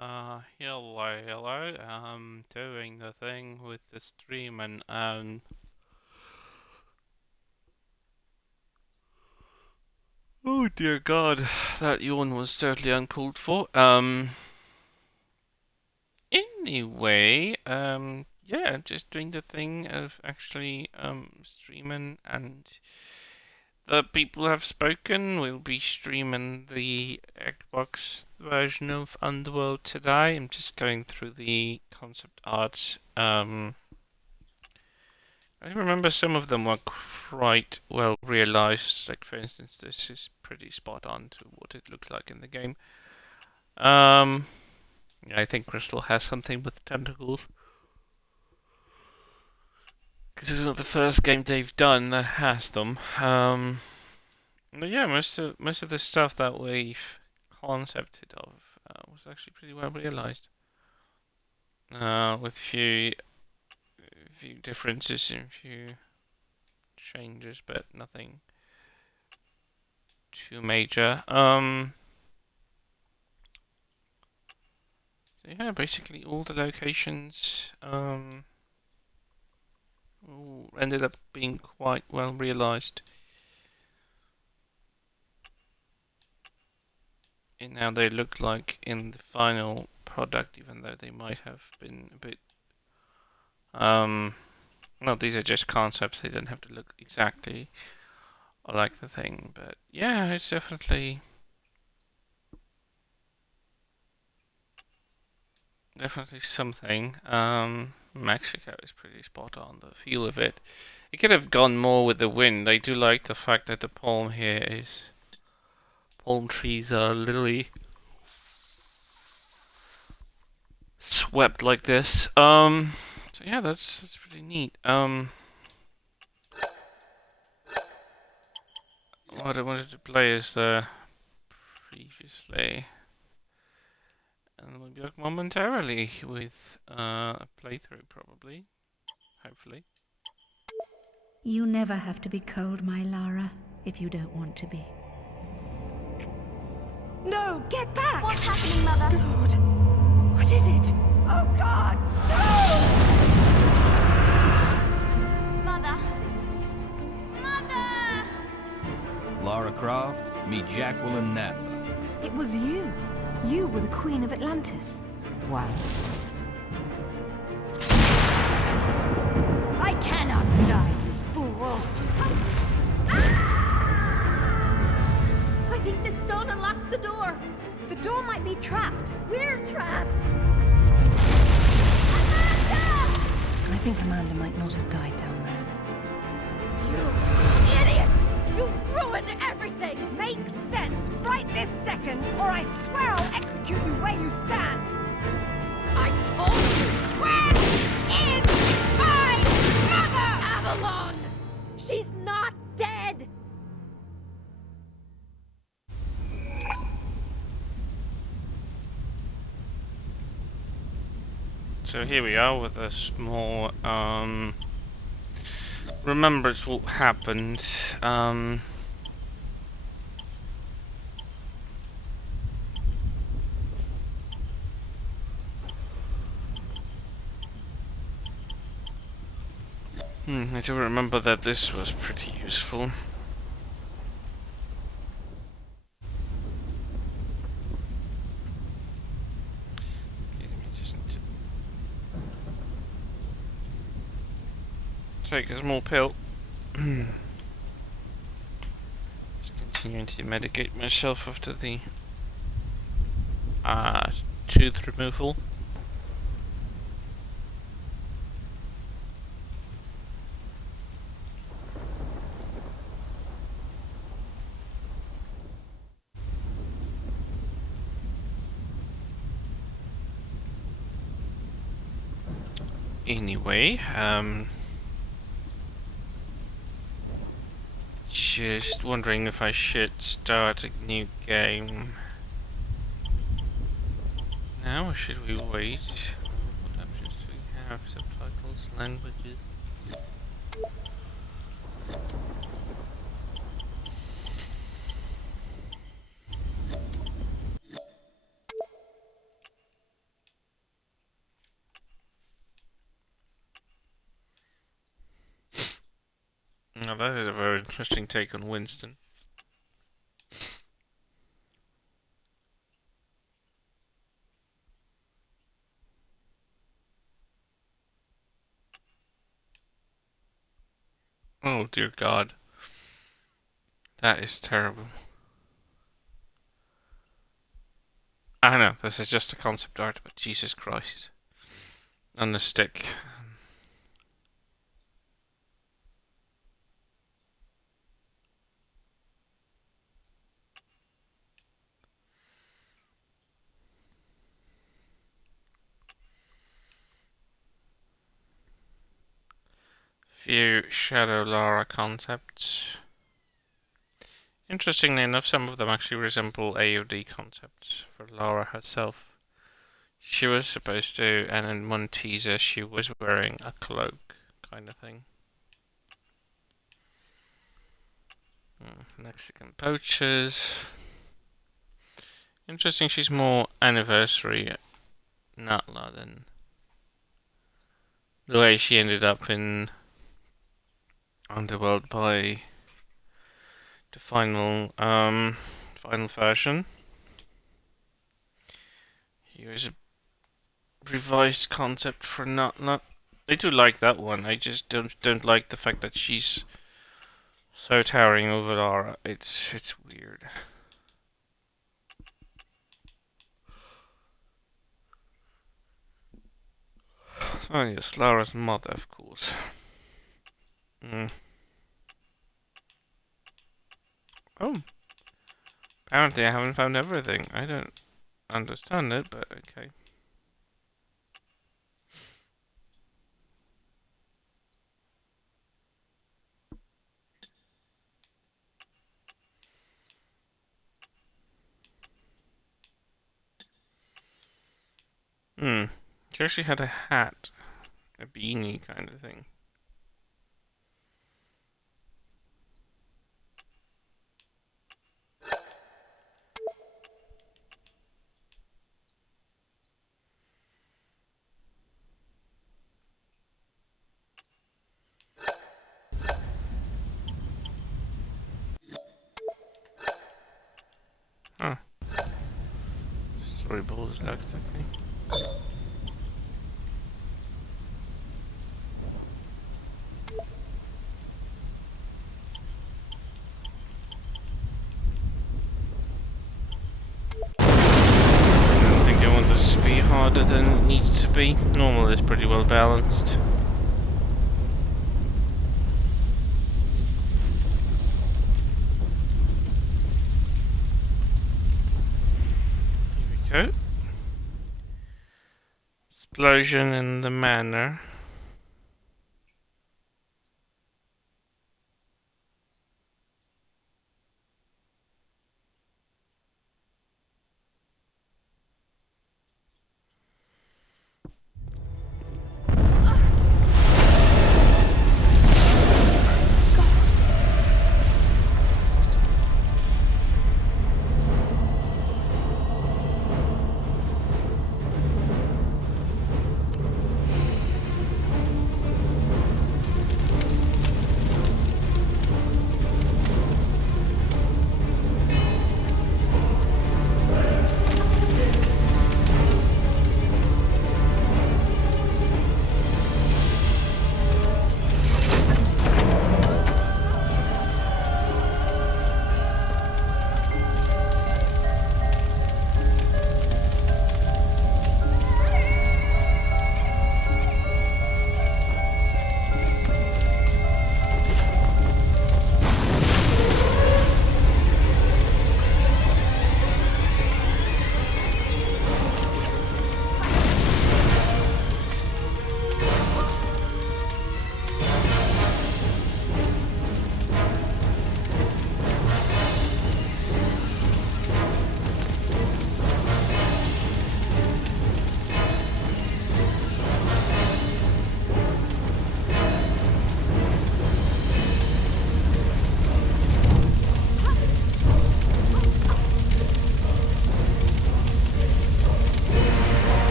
Hello. Doing the thing with the stream and oh dear God, that yawn was totally uncalled for. Anyway, yeah, just doing the thing of actually streaming, and the people have spoken. We'll be streaming the Xbox version of Underworld today. I'm just going through the concept art. I remember some of them were quite well realized. Like, for instance, this is pretty spot on to what it looks like in the game. Um, yeah, I think Crystal has something with tentacles. Because it's not the first game they've done that has them. But yeah, most of the stuff that we've concepted of was actually pretty well realized. With few differences and few changes, but nothing too major. So yeah, basically all the locations all ended up being quite well realized in how they look like in the final product, even though they might have been a bit well, these are just concepts, they don't have to look exactly like the thing, but yeah, it's definitely something. Mexico is pretty spot on, the feel of it. It could have gone more with the wind. I do like the fact that the palm trees are literally swept like this. So yeah, that's pretty neat. What I wanted to play is the previously, and we'll be back momentarily with a playthrough, probably, hopefully. You never have to be cold, my Lara, if you don't want to be. No, get back! What's happening, Mother? Lord, what is it? Oh God, no! Mother? Mother! Lara Croft, meet Jacqueline Nadler. It was you. You were the Queen of Atlantis. Once. I cannot die, you fool! I think this stone unlocks the door. The door might be trapped. We're trapped. I think Amanda might not have died down there. You idiot! You ruined everything! Makes sense right this second, or I swear I'll execute you where you stand! I told you! Where is my mother? Avalon! She's not dead! So here we are with a small remembrance what happened. I do remember that this was pretty useful. Okay, let me just take a small pill. Just continuing to medicate myself after the tooth removal. Anyway, just wondering if I should start a new game now, or should we wait? What options do we have? Subtitles, languages. Now that is a very interesting take on Winston. Oh dear God. That is terrible. I know, this is just a concept art, but Jesus Christ. On the stick. Few Shadow Lara concepts. Interestingly enough, some of them actually resemble AOD concepts for Lara herself. She was supposed to, and in one teaser, she was wearing a cloak, kind of thing. Mexican poachers. Interesting, she's more anniversary Natla than the way she ended up in Underworld by the final version. Here's a revised concept for Natla. I do like that one. I just don't like the fact that she's so towering over Lara. It's weird. Oh yes, Lara's mother, of course. Oh, apparently I haven't found everything. I don't understand it, but okay. She actually had a hat, a beanie kind of thing. Huh. Storyboard looked okay. I don't think I want this to be harder than it needs to be. Normal is pretty well balanced. Here we go. Explosion in the manor.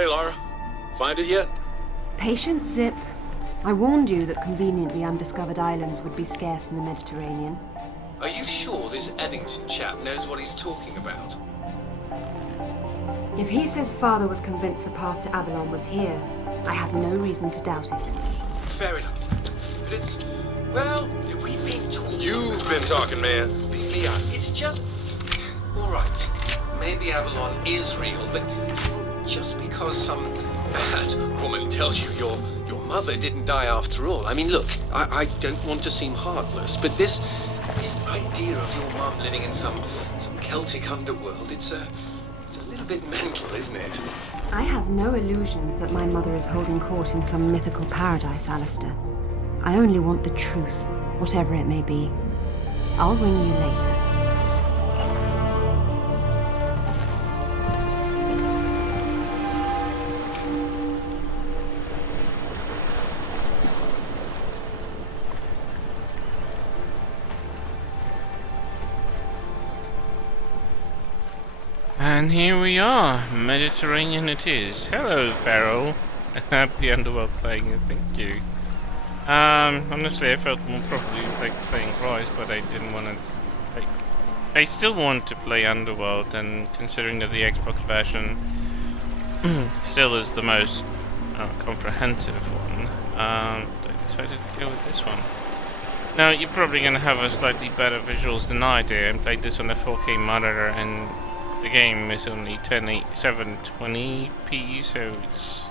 Hey, Lara. Find it yet? Patience, Zip. I warned you that conveniently undiscovered islands would be scarce in the Mediterranean. Are you sure this Eddington chap knows what he's talking about? If he says father was convinced the path to Avalon was here, I have no reason to doubt it. Fair enough. But it's... well, we've been talking... You've been talking, man. Leon, it's just... Alright, maybe Avalon is real, but just because some bad woman tells you your mother didn't die after all. I mean, look, I don't want to seem heartless, but this idea of your mum living in some Celtic underworld, it's a little bit mental, isn't it? I have no illusions that my mother is holding court in some mythical paradise, Alistair. I only want the truth, whatever it may be. I'll ring you later. And here we are, Mediterranean it is. Hello, Farrell. Happy Underworld playing it, thank you. Honestly, I felt more probably like playing Rise, but I didn't want to. Like, I still want to play Underworld, and considering that the Xbox version still is the most comprehensive one, I decided to go with this one. Now, you're probably going to have a slightly better visuals than I do. I played this on a 4K monitor, and the game is only 720p, so it's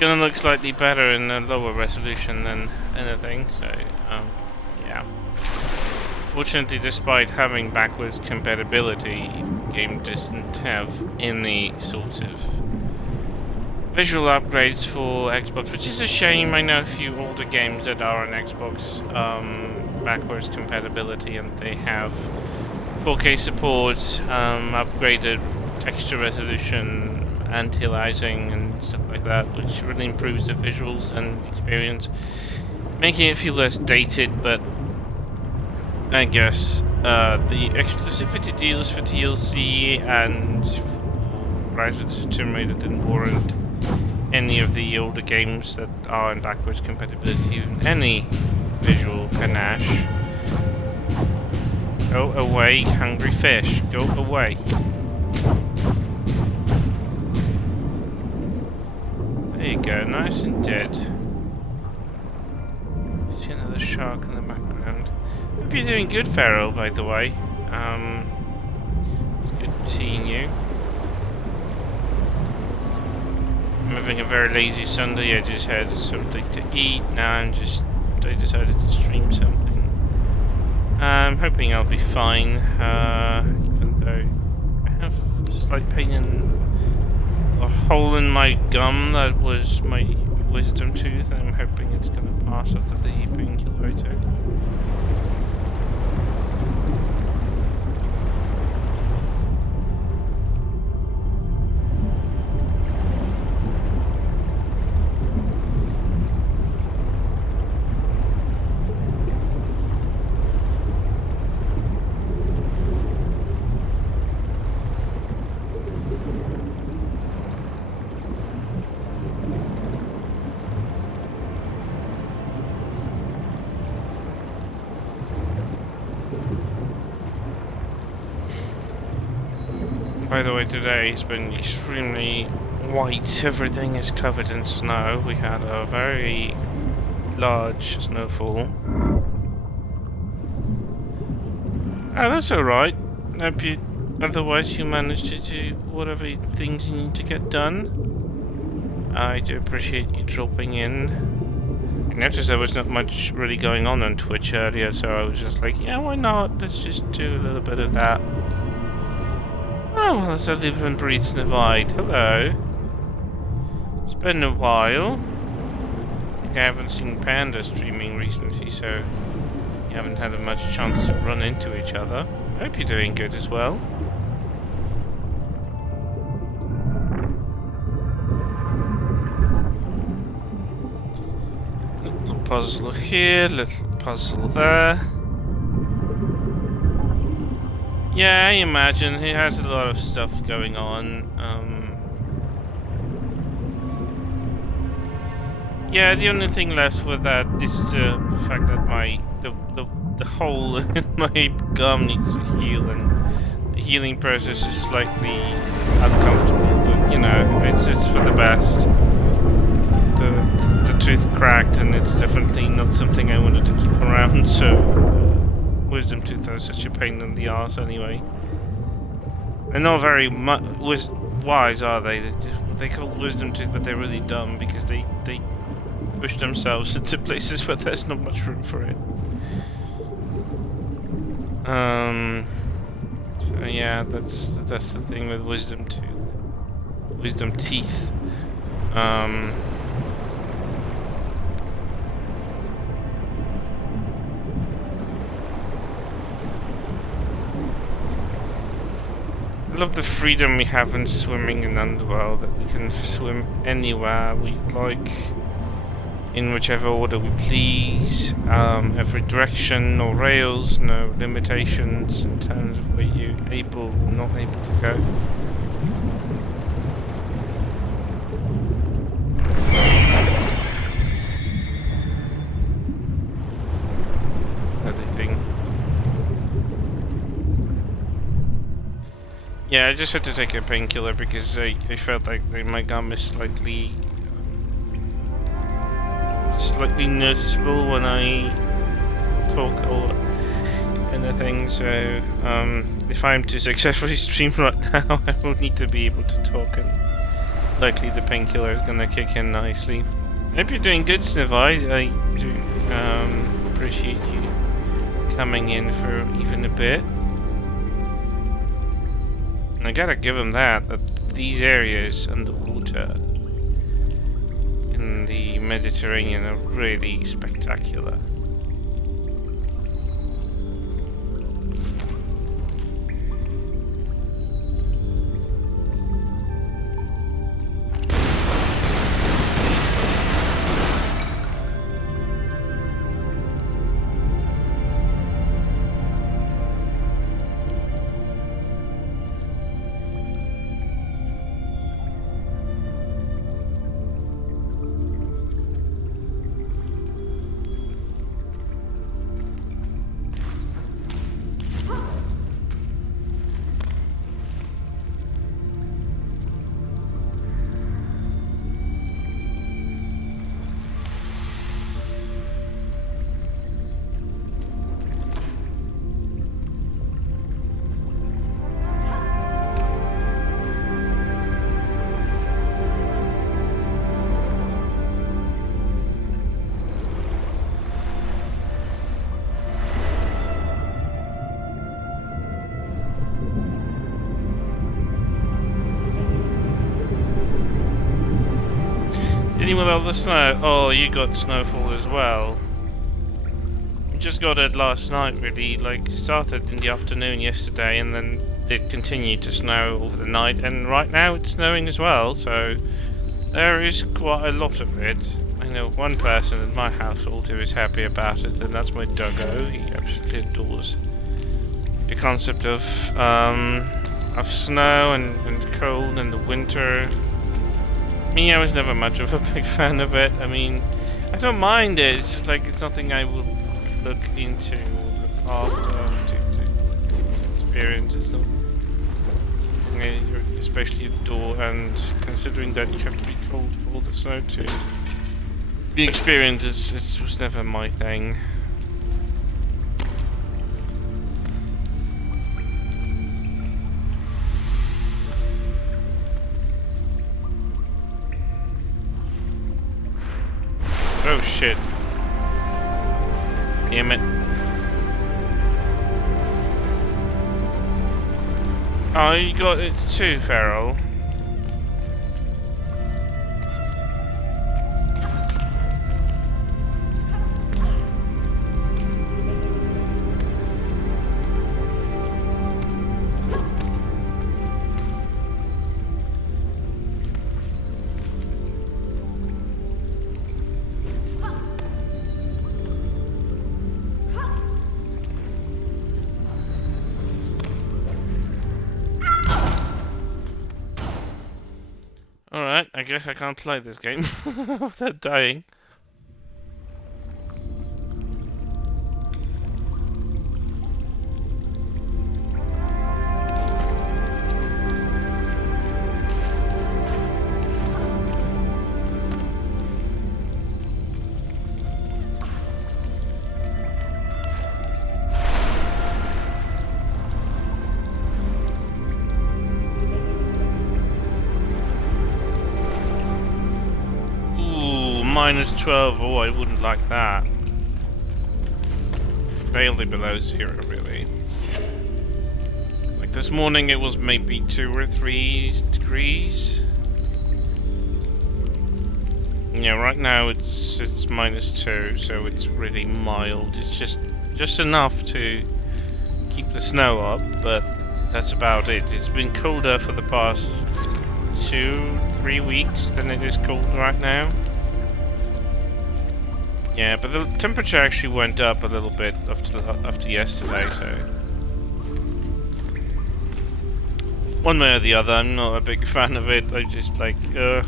gonna look slightly better in a lower resolution than anything. So yeah. Fortunately, despite having backwards compatibility, the game doesn't have any sort of visual upgrades for Xbox, which is a shame. I know a few older games that are on Xbox backwards compatibility, and they have 4K support, upgraded texture resolution, anti-aliasing and stuff like that, which really improves the visuals and experience, making it feel less dated. But I guess the exclusivity deals for DLC and Rise of the Tomb Raider didn't warrant any of the older games that are in backwards compatibility in any visual panache. Go away, hungry fish. Go away. There you go, nice and dead. See another shark in the background. Hope you're doing good, Farrell, by the way. It's good seeing you. I'm having a very lazy Sunday. I just had something to eat. Now I decided to stream something. I'm hoping I'll be fine, even though I have a slight pain in a hole in my gum that was my wisdom tooth, and I'm hoping it's going to pass after the painkiller I took. By the way, today has been extremely white. Everything is covered in snow. We had a very large snowfall. Oh, that's alright. Otherwise you managed to do whatever things you need to get done. I do appreciate you dropping in. I noticed there was not much really going on Twitch earlier, so I was just like, yeah, why not? Let's just do a little bit of that. Oh, well, let's have the event breeds divide. Hello. It's been a while. I think I haven't seen Panda streaming recently, so you haven't had much chance to run into each other. I hope you're doing good as well. Little puzzle here, little puzzle there. Yeah, I imagine he has a lot of stuff going on. Yeah, the only thing left with that is the fact that the hole in my gum needs to heal, and the healing process is slightly uncomfortable. But you know, it's for the best. The tooth cracked, and it's definitely not something I wanted to keep around. So wisdom tooth are such a pain in the arse anyway. They're not very wise, are they? They call wisdom tooth, but they're really dumb because they push themselves into places where there's not much room for it. So yeah, that's the thing with wisdom teeth. I love the freedom we have in swimming in Underworld, that we can swim anywhere we like, in whichever order we please, every direction, no rails, no limitations in terms of where you're able or not able to go. Everything. Yeah, I just had to take a painkiller because I felt like my gum is slightly noticeable when I talk or anything. So if I'm to successfully stream right now, I will need to be able to talk, and likely the painkiller is gonna kick in nicely. Hope you're doing good, Sniv. I do appreciate you coming in for even a bit. I gotta give him that these areas underwater in the Mediterranean are really spectacular. Anyone else the snow? Oh, you got snowfall as well. We just got it last night, really. Like, started in the afternoon yesterday, and then it continued to snow over the night, and right now it's snowing as well, so there is quite a lot of it. I know one person in my household who is happy about it, and that's my doggo. He absolutely adores the concept of snow and cold in the winter. Me, I was never much of a big fan of it. I mean, I don't mind it. It's just like it's something I will look into or look after to experience. It's not something I especially adore, and considering that you have to be cold for all the snow to be experienced, it was never my thing. Oh shit. Damn it. Oh, you got it too, Farrell. Alright, I guess I can't play this game without dying. -12. Oh, I wouldn't like that. Barely below 0, really. Like this morning, it was maybe 2 or 3 degrees. Yeah, right now it's -2, so it's really mild. It's just enough to keep the snow up, but that's about it. It's been colder for the past 2-3 weeks than it is cold right now. Yeah, but the temperature actually went up a little bit after yesterday, so one way or the other, I'm not a big fan of it. I just like, I'm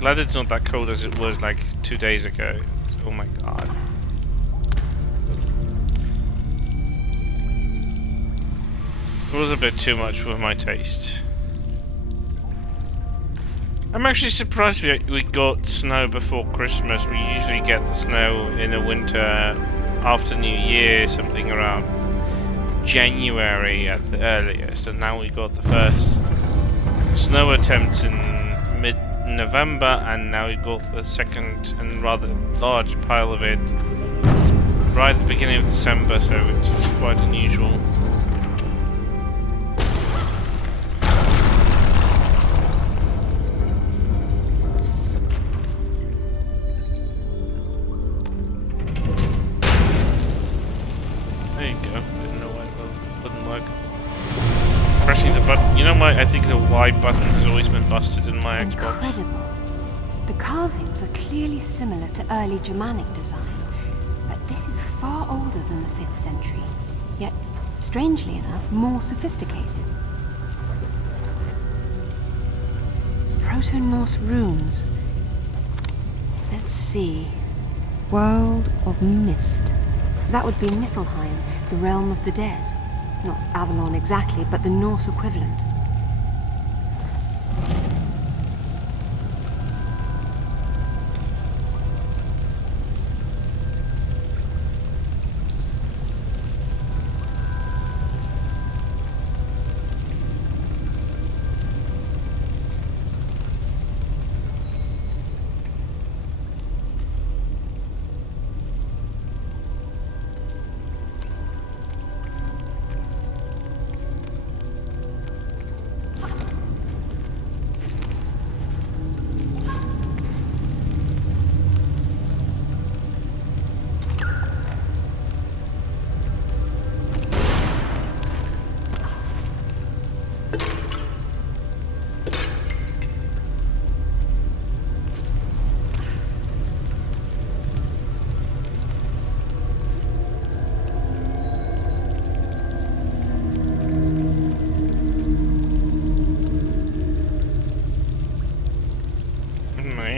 glad it's not that cold as it was like 2 days ago. Oh my god. It was a bit too much for my taste. I'm actually surprised we got snow before Christmas. We usually get the snow in the winter after New Year, something around January at the earliest, and now we got the first snow attempt in mid-November, and now we got the second and rather large pile of it right at the beginning of December, so it's quite unusual. You know what? I think the Y button has always been busted in my Xbox. Incredible. The carvings are clearly similar to early Germanic design, but this is far older than the 5th century, yet, strangely enough, more sophisticated. Proto-Norse runes. Let's see. World of Mist. That would be Niflheim, the realm of the dead. Not Avalon exactly, but the Norse equivalent.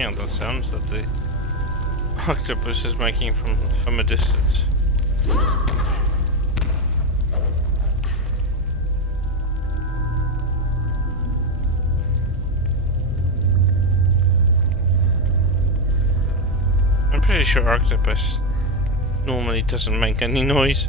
The sounds that the octopus is making from a distance. I'm pretty sure octopus normally doesn't make any noise.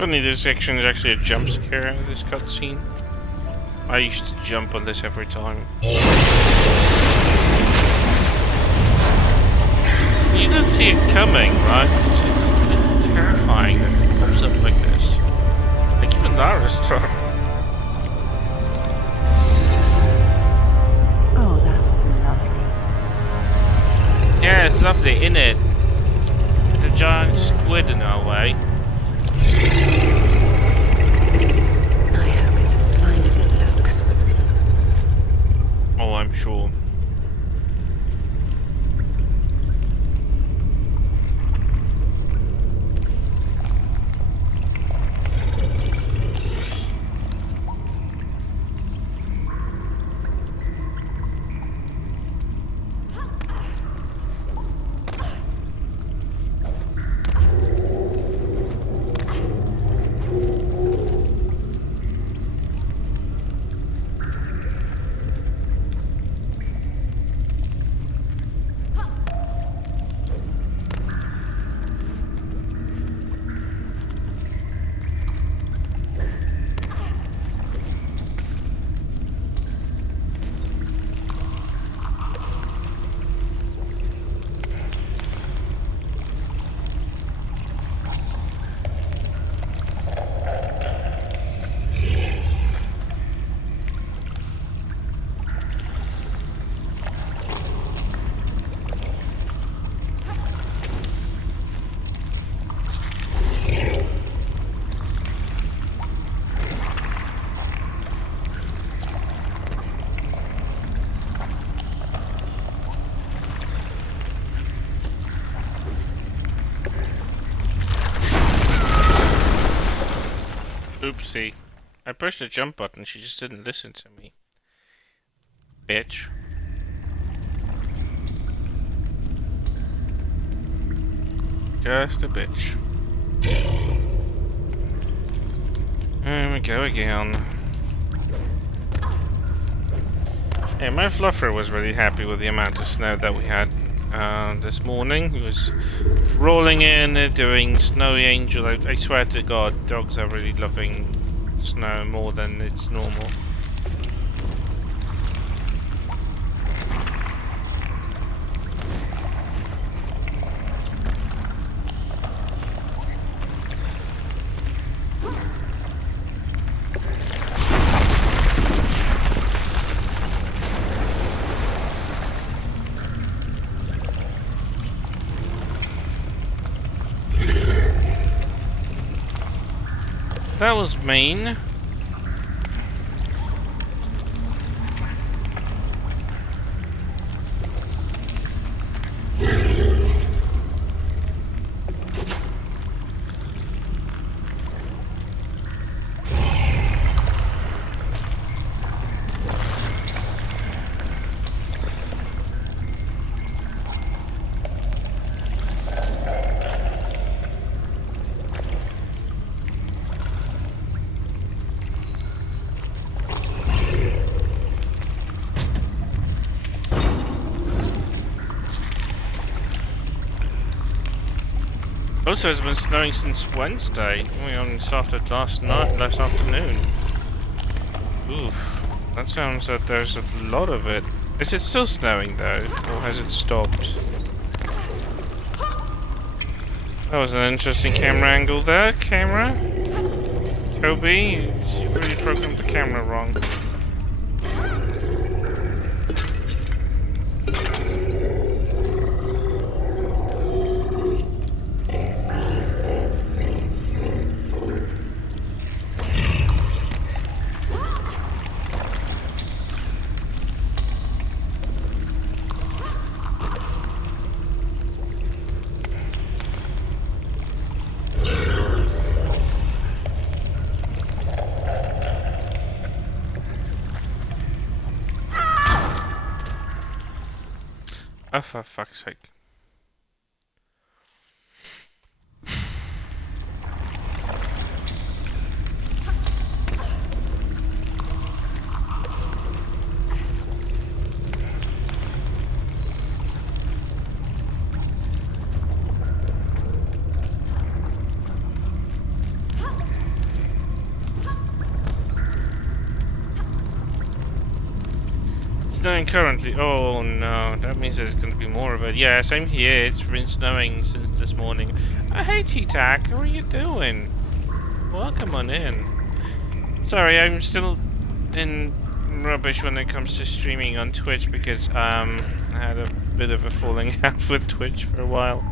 funny, this section is actually a jump scare in this cutscene. I used to jump on this every time. You don't see it coming, right? It's terrifying that it pops up like this. Like even Lara's struck. Oh, that's lovely. Yeah, it's lovely, isn't it? With a giant squid in our way. I hope it's as blind as it looks. Oh, I'm sure. Oopsie. I pushed the jump button, she just didn't listen to me. Bitch. Just a bitch. There we go again. Yeah, my fluffer was really happy with the amount of snow that we had this morning. He was rolling in, doing Snowy Angel. I swear to God, dogs are really loving snow more than it's normal. That was mean. Also, it's been snowing since Wednesday. We only started last afternoon. Oof. That sounds like there's a lot of it. Is it still snowing though, or has it stopped? That was an interesting camera angle there, camera. Toby, you really programmed the camera wrong. Oh, for fuck's sake. snowing currently. Oh no, that means there's going to be more of it. Yeah, same here. It's been snowing since this morning. Hey T-Tac, how are you doing? Welcome on in. Sorry, I'm still in rubbish when it comes to streaming on Twitch because I had a bit of a falling out with Twitch for a while.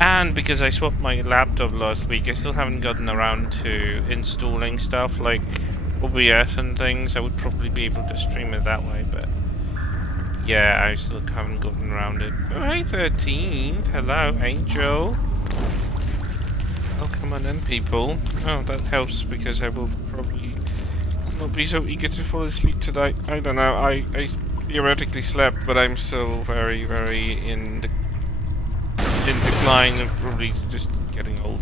And because I swapped my laptop last week, I still haven't gotten around to installing stuff like OBS and things. I would probably be able to stream it that way, but yeah, I still haven't gotten around it. Oh, hey 13th. Hello, Angel. Welcome on in, people. Oh, that helps because I will probably not be so eager to fall asleep tonight. I don't know. I theoretically slept, but I'm still very, very in decline and probably just getting old.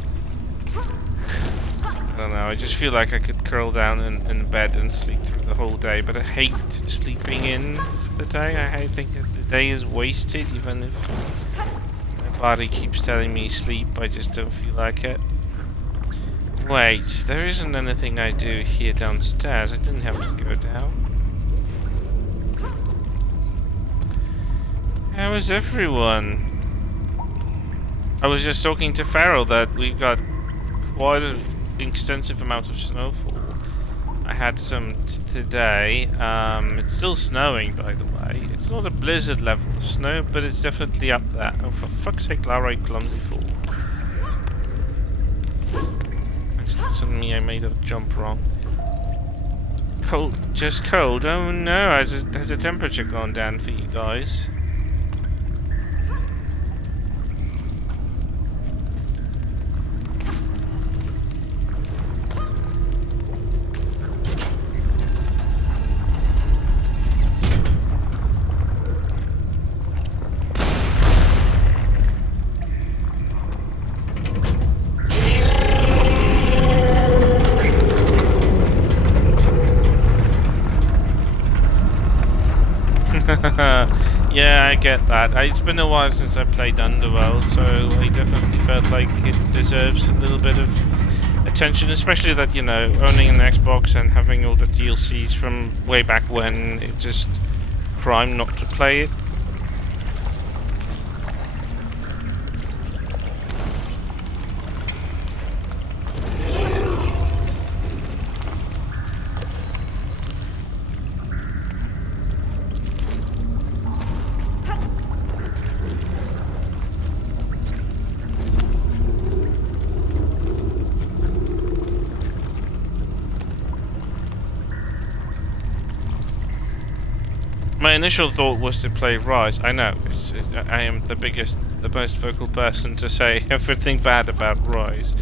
I don't know, I just feel like I could curl down in bed and sleep through the whole day, but I hate sleeping in for the day. I think that the day is wasted, even if my body keeps telling me sleep, I just don't feel like it. Wait, there isn't anything I do here downstairs. I didn't have to go down. How is everyone? I was just talking to Farrell that we've got quite an extensive amount of snowfall. I had some today. It's still snowing, by the way. It's not a blizzard level of snow, but it's definitely up there. Oh, for fuck's sake, Lara, you clumsy fool. Actually, suddenly I made a jump wrong. Cold, just cold. Oh no, has the temperature gone down for you guys? Yeah, I get that. It's been a while since I played Underworld, so I definitely felt like it deserves a little bit of attention, especially that, you know, owning an Xbox and having all the DLCs from way back when, it's just crime not to play it. My initial thought was to play Rise. I know, I am the most vocal person to say everything bad about Rise.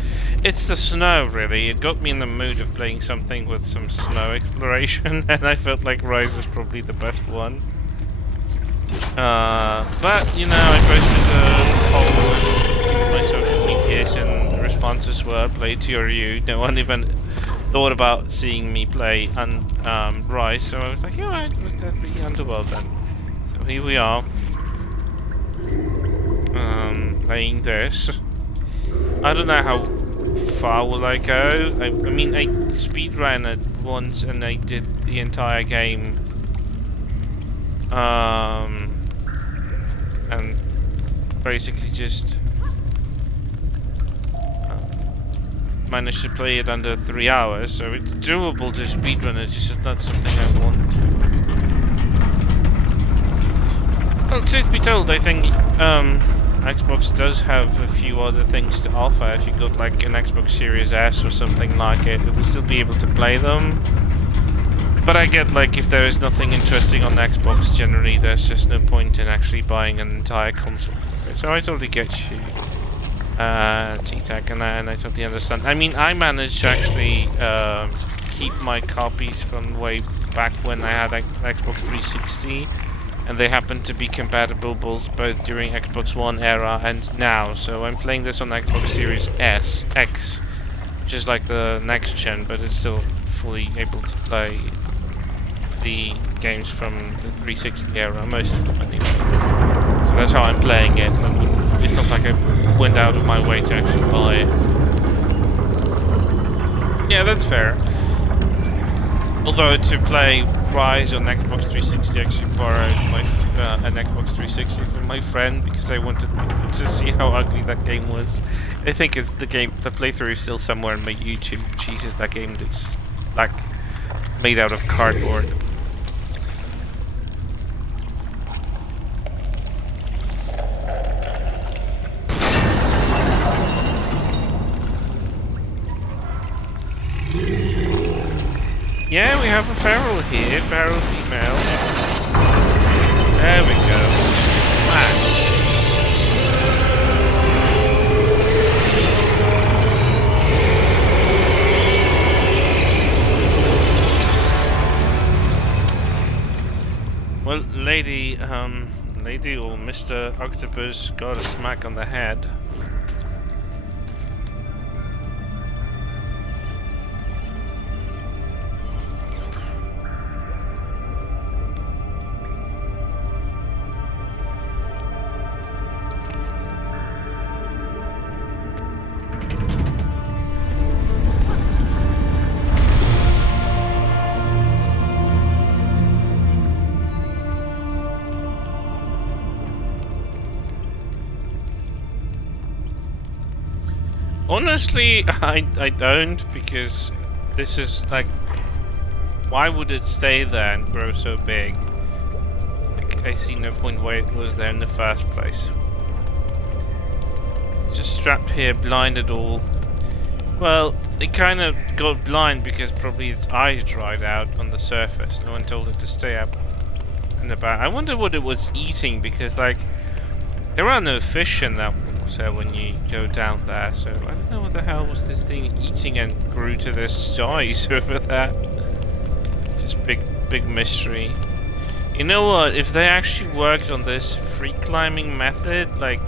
It's the snow, really. It got me in the mood of playing something with some snow exploration, and I felt like Rise was probably the best one. But, you know, I posted a poll on my social medias, and the responses were, play TRU. No one even thought about seeing me play Rise, so I was like, yeah, right, let's be Underworld then. So here we are, playing this. I don't know how far will I go. I mean, I speedran it once and I did the entire game, and basically just managed to play it under 3 hours, so it's doable to speedrun it, it's just not something I want. Well, truth be told, I think Xbox does have a few other things to offer. If you got like an Xbox Series S or something like it, it will still be able to play them. But I get, like, if there is nothing interesting on Xbox generally, there's just no point in actually buying an entire console. So I totally get you. T-Tac, and I totally understand. I mean, I managed to actually keep my copies from way back when I had Xbox 360, and they happen to be compatible both during Xbox One era and now. So I'm playing this on Xbox Series X, which is like the next gen, but it's still fully able to play the games from the 360 era, most of them anyway. So that's how I'm playing it. It's not like I went out of my way to actually buy it. Yeah, that's fair. Although to play Rise on Xbox 360, I actually borrowed an Xbox 360 from my friend because I wanted to see how ugly that game was. I think it's the playthrough is still somewhere on my YouTube. Jesus, that game looks like made out of cardboard. Yeah, we have a feral here, feral female. There we go. Smash. Well, lady or Mr. Octopus got a smack on the head. Honestly, I don't, because this is like, why would it stay there and grow so big? Like, I see no point why it was there in the first place. Just strapped here, blinded all. Well, it kind of got blind because probably its eyes dried out on the surface. No one told it to stay up in the back. I wonder what it was eating, because like, there are no fish in that water when you go down there, so I don't know what the hell was this thing eating and grew to this size over there. Just big mystery. You know what, if they actually worked on this free climbing method, like,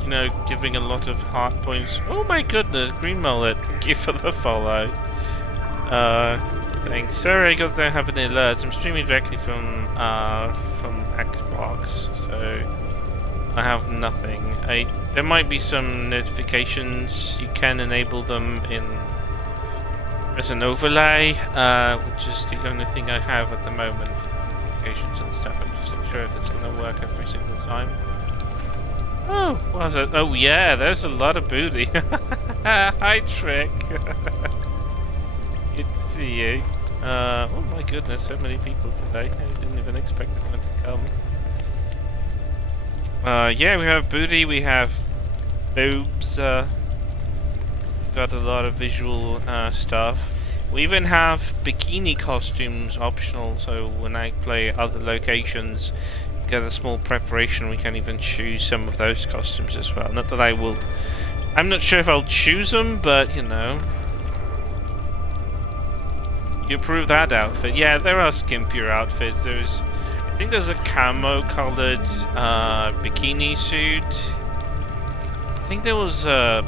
you know, giving a lot of hard points. Oh my goodness, Green Mullet, thank you for the follow. Thanks. Sorry I don't have any alerts. I'm streaming directly from Xbox, so I have nothing. There might be some notifications. You can enable them as an overlay, which is the only thing I have at the moment. Notifications and stuff. I'm just not sure if it's going to work every single time. Oh, what was it? Oh yeah, there's a lot of booty. Hi Trick. Good to see you. Oh my goodness, so many people today. I didn't even expect anyone to come. Yeah, we have booty, we have boobs, got a lot of visual stuff. We even have bikini costumes optional, so when I play other locations, get a small preparation, we can even choose some of those costumes as well. Not that I'm not sure if I'll choose them, but you know. You approve that outfit? Yeah, there are skimpier outfits. I think there's a camo colored bikini suit. I think there was a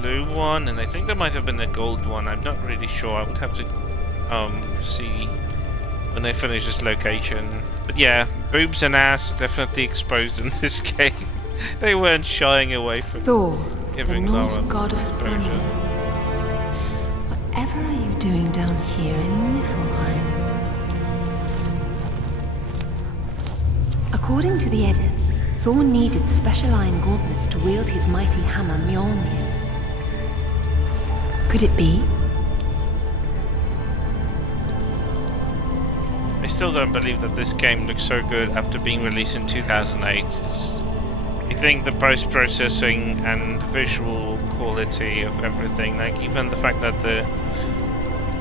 blue one, and I think there might have been a gold one. I'm not really sure. I would have to see when I finish this location. But yeah, boobs and ass are definitely exposed in this game. They weren't shying away from Thor, giving the Norse Laura god of exposure. thunder. Whatever are you doing down here in Niflheim? According to the Eddas, Thor needed special iron gauntlets to wield his mighty hammer Mjolnir. Could it be? I still don't believe that this game looks so good after being released in 2008. You think the post-processing and visual quality of everything, like even the fact that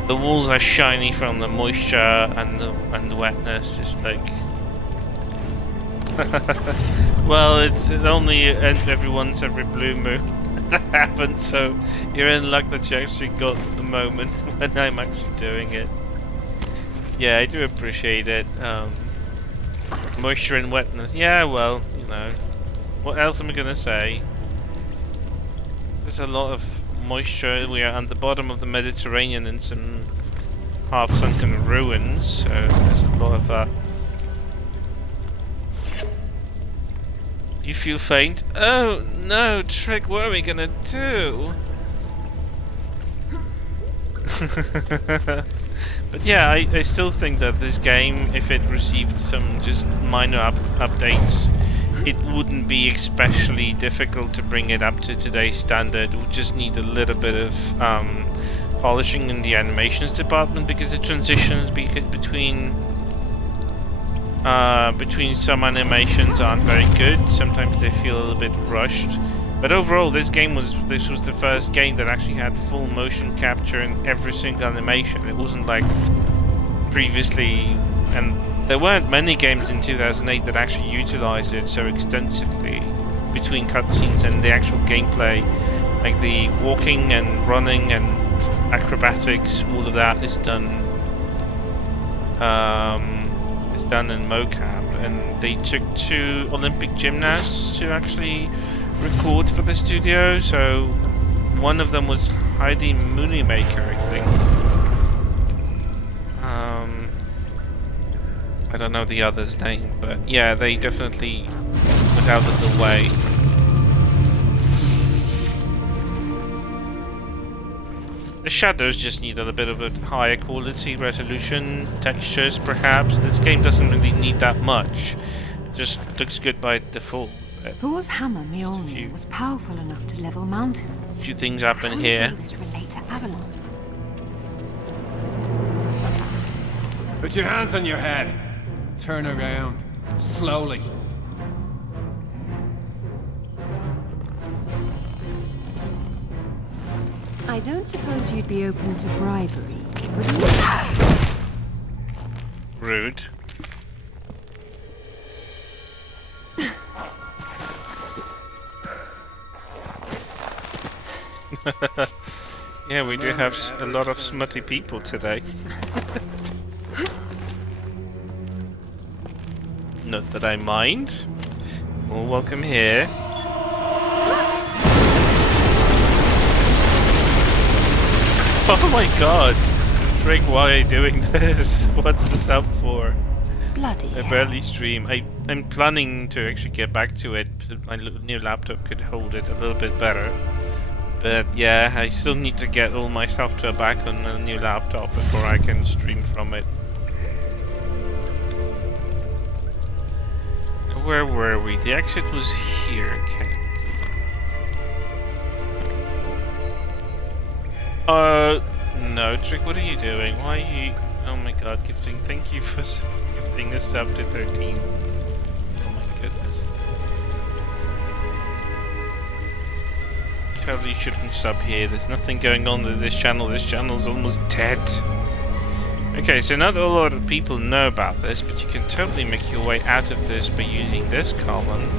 the walls are shiny from the moisture and the wetness, just like well, it's only every blue moon that happens, so you're in luck that you actually got the moment when I'm actually doing it. Yeah, I do appreciate it. Moisture and wetness. Yeah, well, you know, what else am I gonna say? There's a lot of moisture. We are at the bottom of the Mediterranean in some half-sunken ruins, so there's a lot of that. You feel faint? Oh no, Trick, what are we gonna do? But yeah, I still think that this game, if it received some just minor updates, it wouldn't be especially difficult to bring it up to today's standard. It would just need a little bit of polishing in the animations department, because the transitions between some animations aren't very good. Sometimes they feel a little bit rushed. But overall, this was the first game that actually had full motion capture in every single animation. It wasn't like previously, and there weren't many games in 2008 that actually utilized it so extensively between cutscenes and the actual gameplay. Like the walking and running and acrobatics, all of that is done in mocap, and they took 2 Olympic gymnasts to actually record for the studio. So one of them was Heidi Mooneymaker, I think. I don't know the other's name, but yeah, they definitely went out of the way. The shadows just need a bit of a higher quality resolution, textures perhaps. This game doesn't really need that much. It just looks good by default. Thor's hammer, Mjolnir, was powerful enough to level mountains. A few things happen How here. does all this relate to Avalon? Put your hands on your head. Turn around. Slowly. I don't suppose you'd be open to bribery, would you? Rude. Yeah, we do have a lot of smutty people today. Not that I mind. Well, welcome here. Oh my god! Drake, why are you doing this? What's this up for? Bloody I hell. barely stream. I'm planning to actually get back to it, so my new laptop could hold it a little bit better. But yeah, I still need to get all my software back on the new laptop before I can stream from it. Where were we? The exit was here, okay. No, Trick, what are you doing? Why are you... Oh my god, gifting, thank you for gifting a sub to 13. Oh my goodness. Totally shouldn't sub here, there's nothing going on with this channel's almost dead. Okay, so not a lot of people know about this, but you can totally make your way out of this by using this column.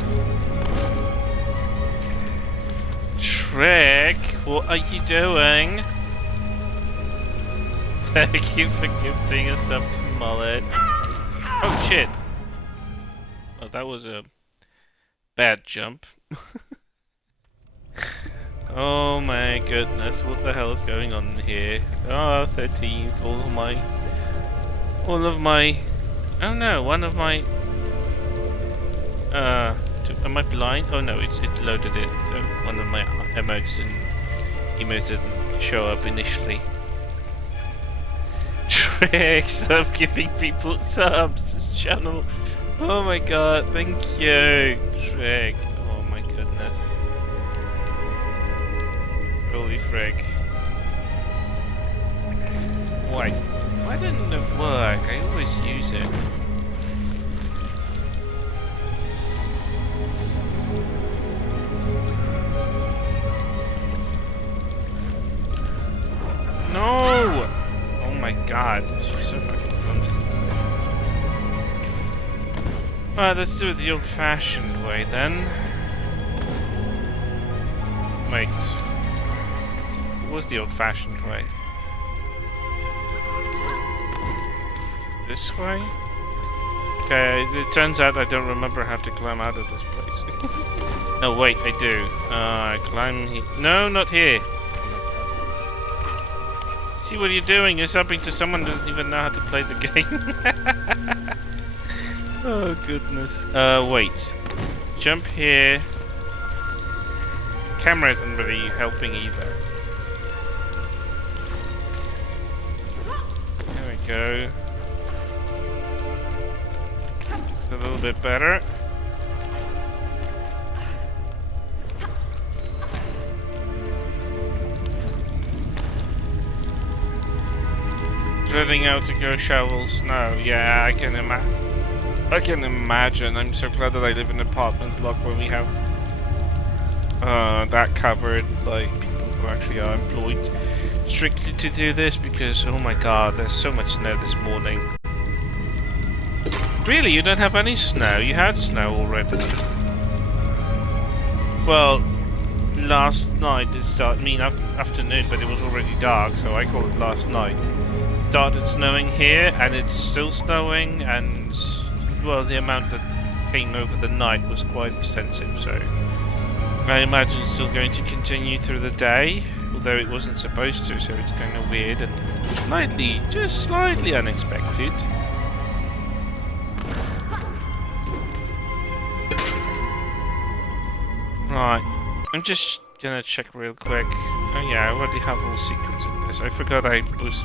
Trick, what are you doing? Thank you for gifting us up to Mullet. Oh shit! Oh, that was a bad jump. Oh my goodness, what the hell is going on here? Oh, 13, all of my... Oh no, one of my... am I blind? Oh no, it loaded it. So one of my emotes didn't show up initially. Trick, stop giving people subs, this channel. Oh my god, thank you, Trick. Oh my goodness. Holy frick. Why didn't it work? I always use it. No! Oh my god, she's so fucking clumsy. Alright, let's do it the old-fashioned way then. Wait. What was the old-fashioned way? This way? Okay, it turns out I don't remember how to climb out of this place. No, wait, I do. I climb here. No, not here. See what you're doing? You're subbing to someone who doesn't even know how to play the game. Oh, goodness. Wait. Jump here. Camera isn't really helping either. There we go. It's a little bit better. Dreading out to go shovel snow. Yeah, I can imagine. I'm so glad that I live in an apartment block where we have that covered, like people who actually are employed strictly to do this, because oh my god, there's so much snow this morning. Really, you don't have any snow? You had snow already. Well, last night it started, afternoon, but it was already dark, so I call it last night. It started snowing here, and it's still snowing, and well, the amount that came over the night was quite extensive, so I imagine it's still going to continue through the day, although it wasn't supposed to, so it's kind of weird and just slightly unexpected. Right, I'm just gonna check real quick. Oh yeah, I already have all secrets in this. I forgot I was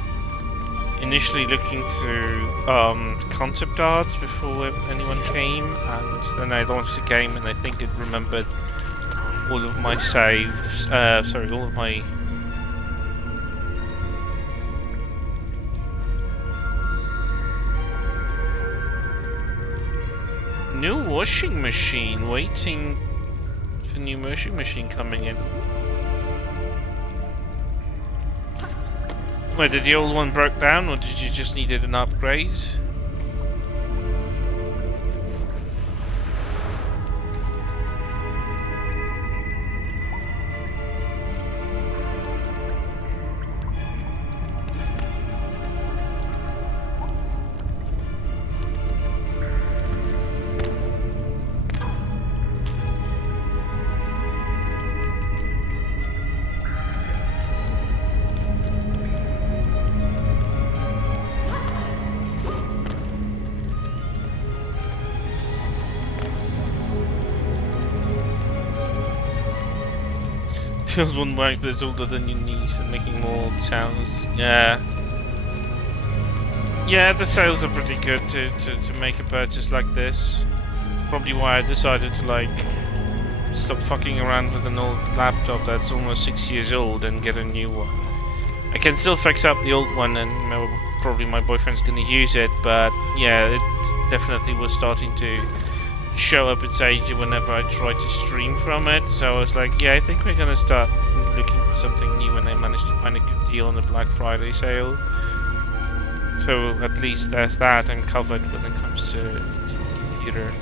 initially looking through concept arts before anyone came, and then I launched the game, and I think it remembered all of my saves. Sorry, all of my new washing machine. Waiting for new washing machine coming in. Wait, did the old one break down, or did you just needed an upgrade? The old one wipe is older than your niece and making more sounds. Yeah. Yeah, the sales are pretty good to make a purchase like this. Probably why I decided to like stop fucking around with an old laptop that's almost 6 years old and get a new one. I can still fix up the old one, and probably my boyfriend's gonna use it, but yeah, it definitely was starting to show up its age whenever I try to stream from it, so I was like, yeah, I think we're gonna start looking for something new, and I managed to find a good deal on the Black Friday sale. So at least there's that, I'm covered when it comes to the computer.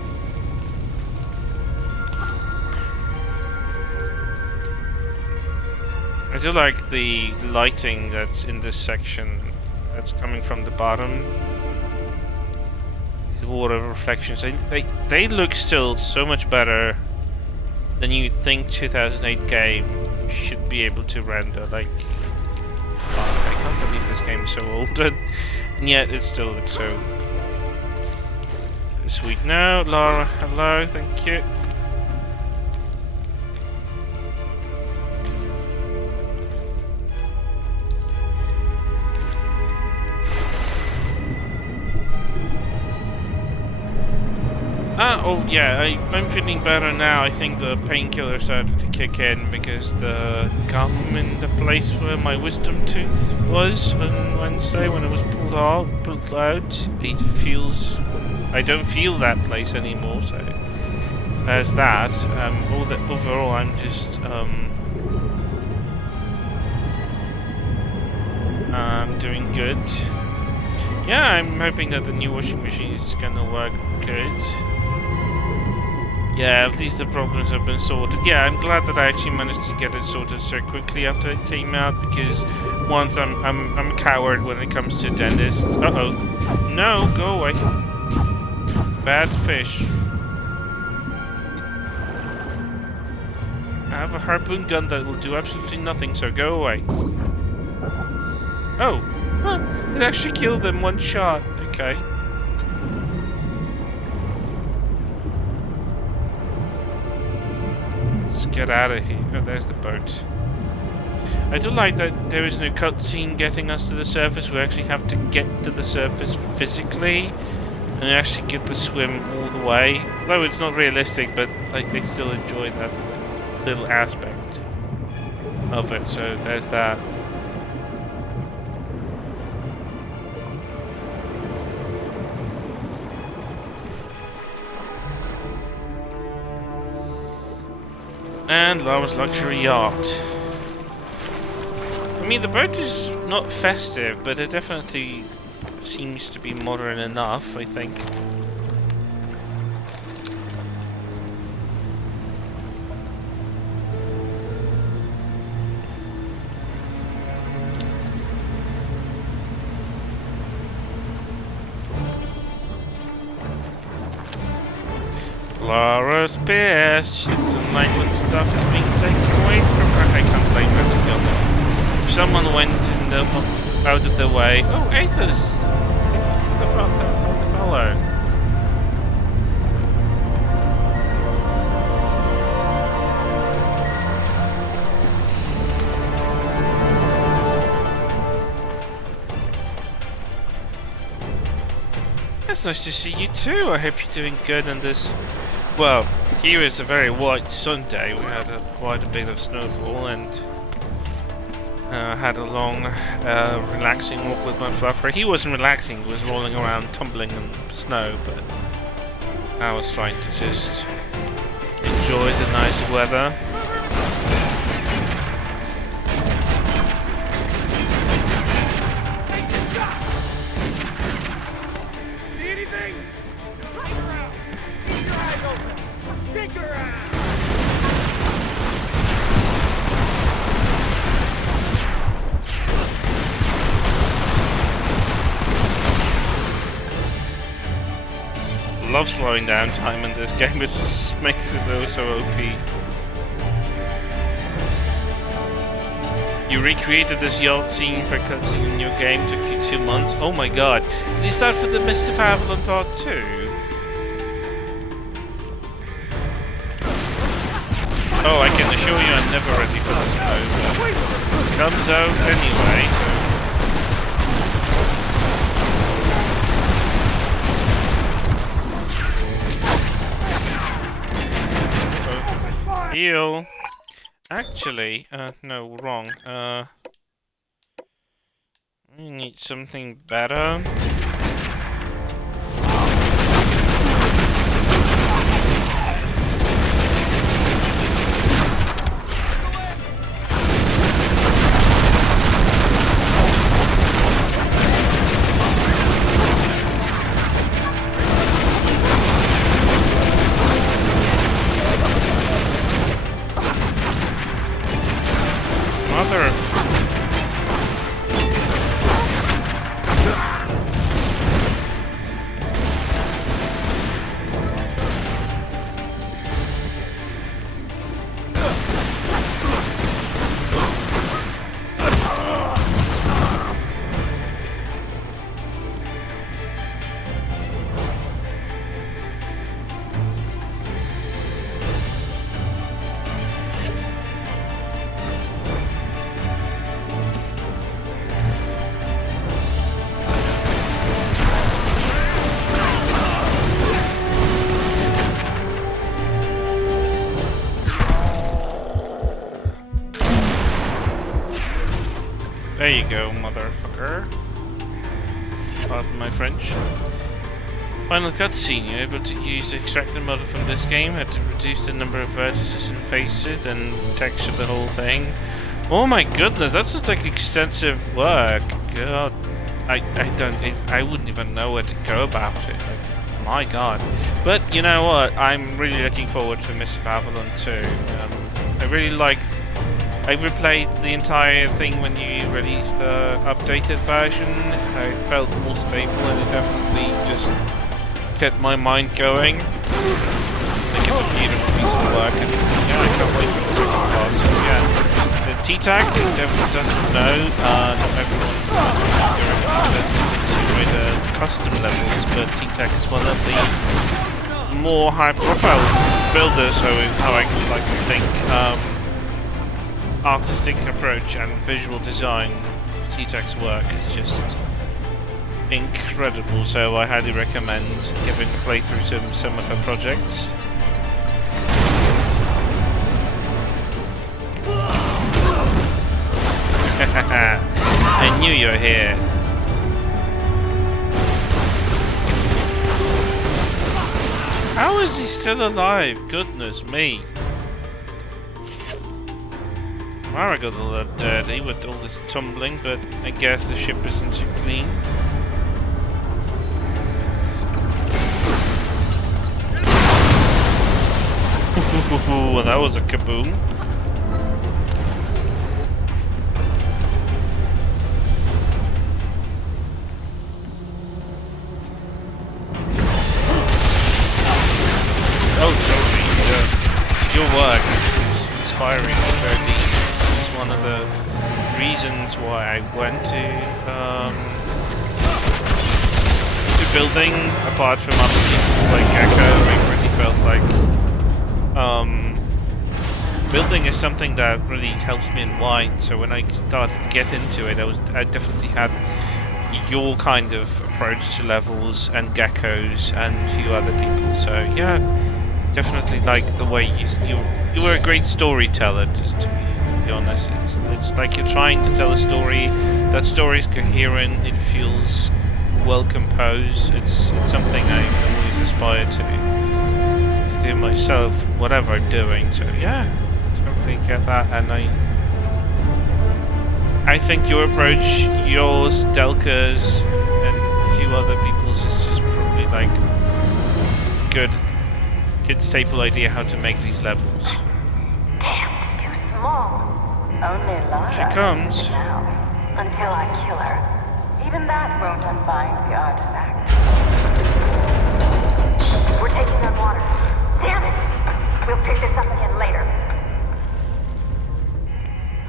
I do like the lighting that's in this section that's coming from the bottom. Water reflections, they look still so much better than you'd think 2008 game should be able to render. Like, I can't believe this game is so old, and yet it still looks so sweet. Now, Laura, hello, thank you. Oh yeah, I'm feeling better now. I think the painkiller started to kick in because the gum in the place where my wisdom tooth was on Wednesday when it was pulled out, it feels... I don't feel that place anymore, so there's that. Overall, I'm just I'm doing good. Yeah, I'm hoping that the new washing machine is gonna work good. Yeah, at least the problems have been sorted. Yeah, I'm glad that I actually managed to get it sorted so quickly after it came out, because once I'm a coward when it comes to dentists. Uh-oh. No, go away. Bad fish. I have a harpoon gun that will do absolutely nothing, so go away. Oh. Huh. It actually killed them one shot. Okay. Let's get out of here. Oh, there's the boat. I do like that there is no cutscene getting us to the surface. We actually have to get to the surface physically and actually get the swim all the way. Though it's not realistic, but like they still enjoy that little aspect of it. So there's that. And Lara's luxury yacht. I mean, the boat is not festive, but it definitely seems to be modern enough, I think. Lara's pissed. She's some like when stuff is being taken away from her. I can't blame her, to be honest. If someone went in the, out of the way. Oh, Aethys! The fellow. It's nice to see you too. I hope you're doing good on this. Well, here is a very white Sunday. We had quite a bit of snowfall and had a long, relaxing walk with my fluffer. He wasn't relaxing, he was rolling around, tumbling in the snow, but I was trying to just enjoy the nice weather. Love slowing down time in this game, it makes it so OP. You recreated this yacht scene for cutscene in your game, took you 2 months. Oh my god, is that for the Mist of Avalon Part 2? Oh, I can assure you I'm never ready for this mode. It comes out anyway, so... Heal. Actually, no, wrong. We need something better. There you go, motherfucker. Pardon my French. Final cutscene. You're able to use the extractor model from this game. Had to reduce the number of vertices and faces and texture the whole thing. Oh my goodness, that's such like extensive work. God, I wouldn't even know where to go about it. Like, my God. But you know what? I'm really looking forward to Mist of Avalon 2. I really like. I replayed the entire thing when you released the updated version. I felt more stable and it definitely just kept my mind going. I think it's a beautiful piece of work and yeah, I can't wait for the second part. So yeah, the T-Tag, if everyone doesn't know, not everyone does enjoy the custom levels, but T-Tag is one of the more high-profile builders, how I like to think. artistic approach and visual design, T-Tech's work is just incredible. So I highly recommend giving a playthrough to some of her projects. I knew you were here. How is he still alive? Goodness me. Mara got a lot dirty with all this tumbling, but I guess the ship isn't too clean. Well, that was a kaboom. Oh, totally. Your work is inspiring already. It's one of the reasons why I went to building, apart from other people like Echo. I really felt like building is something that really helps me unwind. So when I started to get into it, I definitely had your kind of approach to levels and geckos and a few other people. So yeah, definitely like the way you were a great storyteller. Just to be honest, it's like you're trying to tell a story. That story is coherent. It feels well composed. It's something I always aspire to do myself, whatever I'm doing. So yeah, totally get that, and I think your approach, yours, Delka's, and a few other people's is just probably like good staple idea how to make these levels. Damn, it's too small. Only Lara. She comes. Now, until I kill her. Even that won't unbind the artifact. We're taking on water. Damn it! We'll pick this up again later.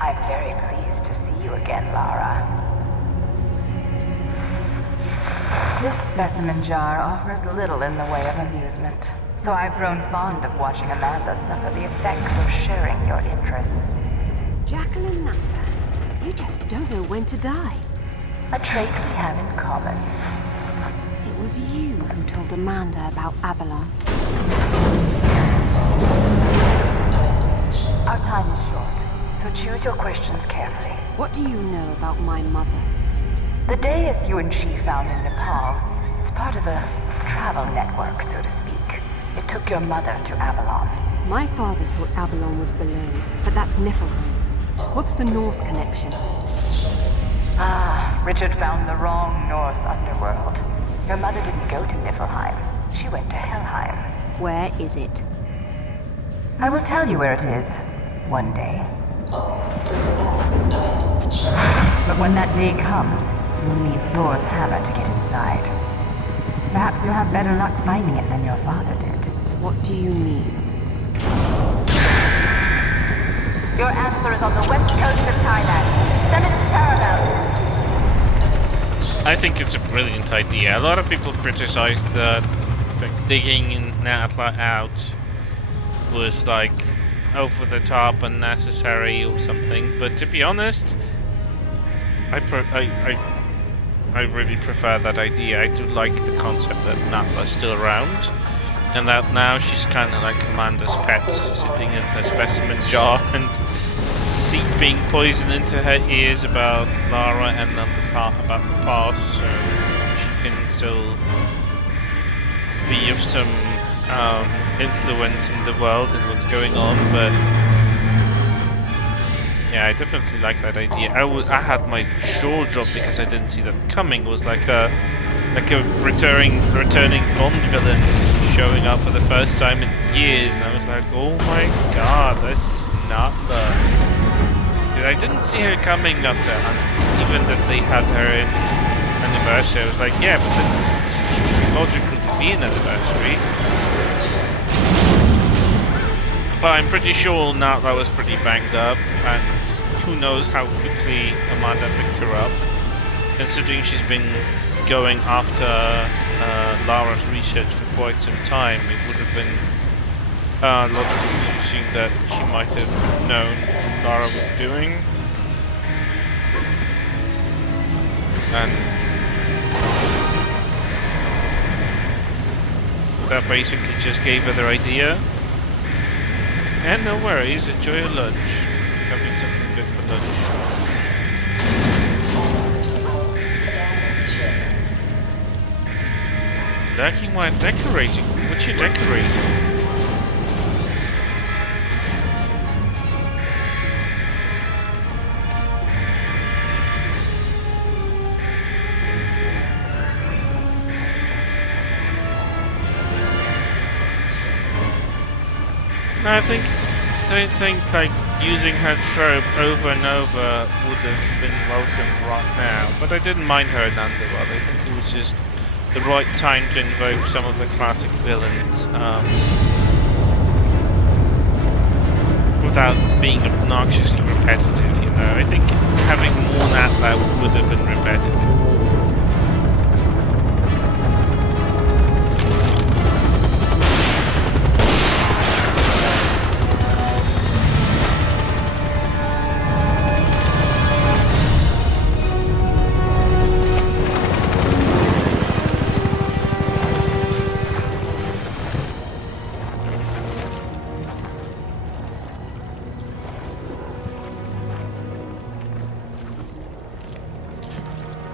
I'm very pleased to see you again, Lara. This specimen jar offers little in the way of amusement, so I've grown fond of watching Amanda suffer the effects of sharing your interests. Jacqueline Napa, you just don't know when to die. A trait we have in common. It was you who told Amanda about Avalon. Our time is short, so choose your questions carefully. What do you know about my mother? The dais you and she found in Nepal, it's part of a travel network, so to speak. It took your mother to Avalon. My father thought Avalon was below, but that's Niflheim. What's the Norse connection? Ah, Richard found the wrong Norse underworld. Your mother didn't go to Niflheim. She went to Helheim. Where is it? I will tell you where it is, one day. But when that day comes, you'll need Thor's hammer to get inside. Perhaps you'll have better luck finding it than your father did. What do you mean? Your answer is on the west coast of Thailand. 7th parallel. I think it's a brilliant idea. A lot of people criticize that like, digging in Natla out was like over the top, unnecessary or something. But to be honest, I really prefer that idea. I do like the concept that Natla's still around, and that now she's kind of like Amanda's pet, sitting in her specimen jar and seeping poison into her ears about Lara and about the past, so she can still be of some influence in the world and what's going on. But yeah, I definitely like that idea. I had my jaw drop because I didn't see that coming. It was like a returning Bond villain showing up for the first time in years, and I was like, oh my god, this is not the. I didn't see her coming after, even that they had her in anniversary. I was like, yeah, but it would be logical to be an anniversary. But I'm pretty sure now that was pretty banged up, and who knows how quickly Amanda picked her up. Considering she's been going after Lara's research for quite some time, it would have been logical to assume that she might have known Lara was doing. And that basically just gave her the idea. And no worries, enjoy your lunch. Having something good for lunch. Lacking while decorating? What you decorating? I don't think like using her trope over and over would have been welcome right now. But I didn't mind her in Underworld. I think it was just the right time to invoke some of the classic villains without being obnoxiously repetitive. You know, I think having more Natla would have been repetitive.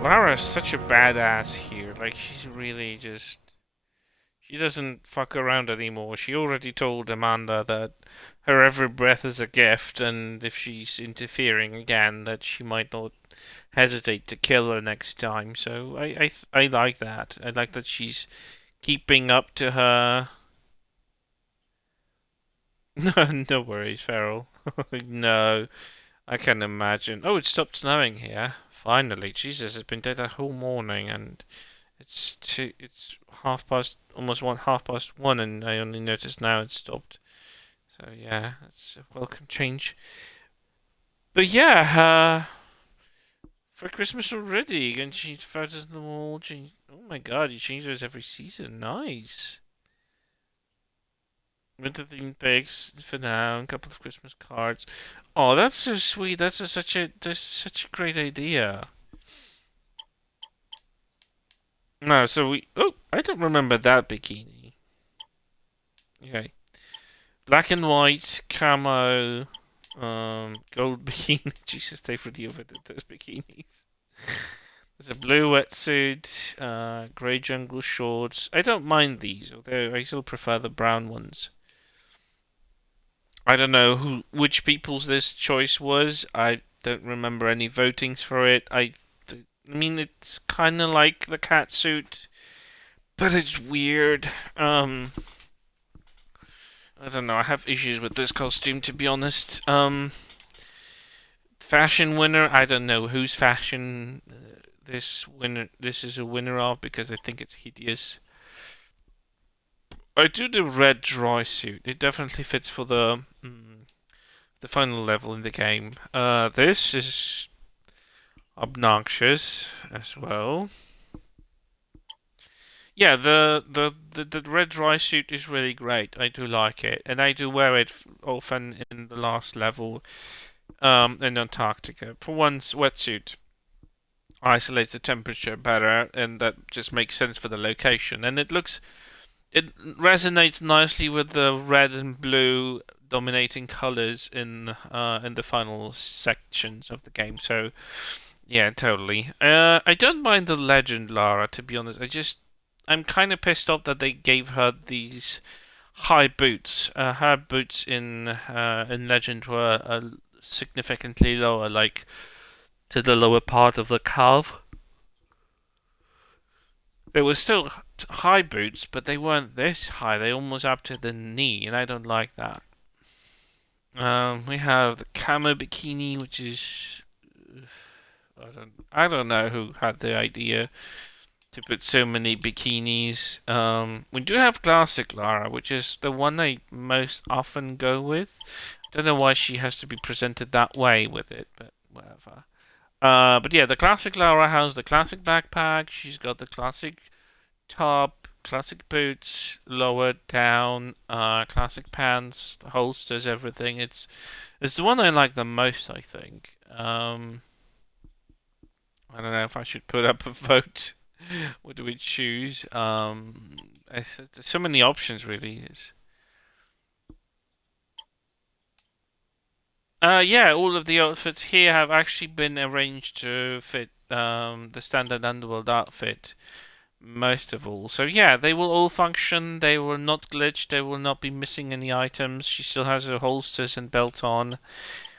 Lara's such a badass here. Like, she's really just... She doesn't fuck around anymore. She already told Amanda that her every breath is a gift, and if she's interfering again, that she might not hesitate to kill her next time. So I like that. I like that she's keeping up to her... No worries, Feral. No, I can imagine. Oh, it stopped snowing here. Finally, Jesus, it's been dead a whole morning, and it's almost 1:30, and I only noticed now it stopped. So yeah, it's a welcome change. But yeah, for Christmas already, and she photos them all. Oh my God, you change those every season. Nice. Winter themed pigs for now, a couple of Christmas cards. Oh, that's so sweet. That's such a great idea. No, so oh, I don't remember that bikini. Okay. Black and white, camo, gold bikini. Jesus, they really overdid those bikinis. There's a blue wetsuit, grey jungle shorts. I don't mind these, although I still prefer the brown ones. I don't know which people's this choice was. I don't remember any votings for it. I mean, it's kind of like the cat suit, but it's weird. I don't know. I have issues with this costume, to be honest. Fashion winner. I don't know whose fashion this is a winner of, because I think it's hideous. I do the red dry suit. It definitely fits for the final level in the game. This is obnoxious as well. Yeah, the red dry suit is really great. I do like it, and I do wear it often in the last level in Antarctica. For once, wetsuit isolates the temperature better, and that just makes sense for the location. And it resonates nicely with the red and blue dominating colors in the final sections of the game. So yeah, totally. I don't mind the legend Lara, to be honest. I'm kind of pissed off that they gave her these high boots. Her boots in Legend were significantly lower, like to the lower part of the calf. They were still high boots, but they weren't this high. They almost up to the knee, and I don't like that. We have the camo bikini, which is I don't know who had the idea to put so many bikinis. We do have classic Lara, which is the one I most often go with. I don't know why she has to be presented that way with it, but whatever. But yeah, the classic Lara has the classic backpack. She's got the classic top, classic boots, lowered down, classic pants, holsters, everything. It's the one I like the most, I think. I don't know if I should put up a vote. What do we choose? There's so many options, really. Yeah, all of the outfits here have actually been arranged to fit the standard Underworld outfit, most of all. So yeah, they will all function. They will not glitch. They will not be missing any items. She still has her holsters and belt on,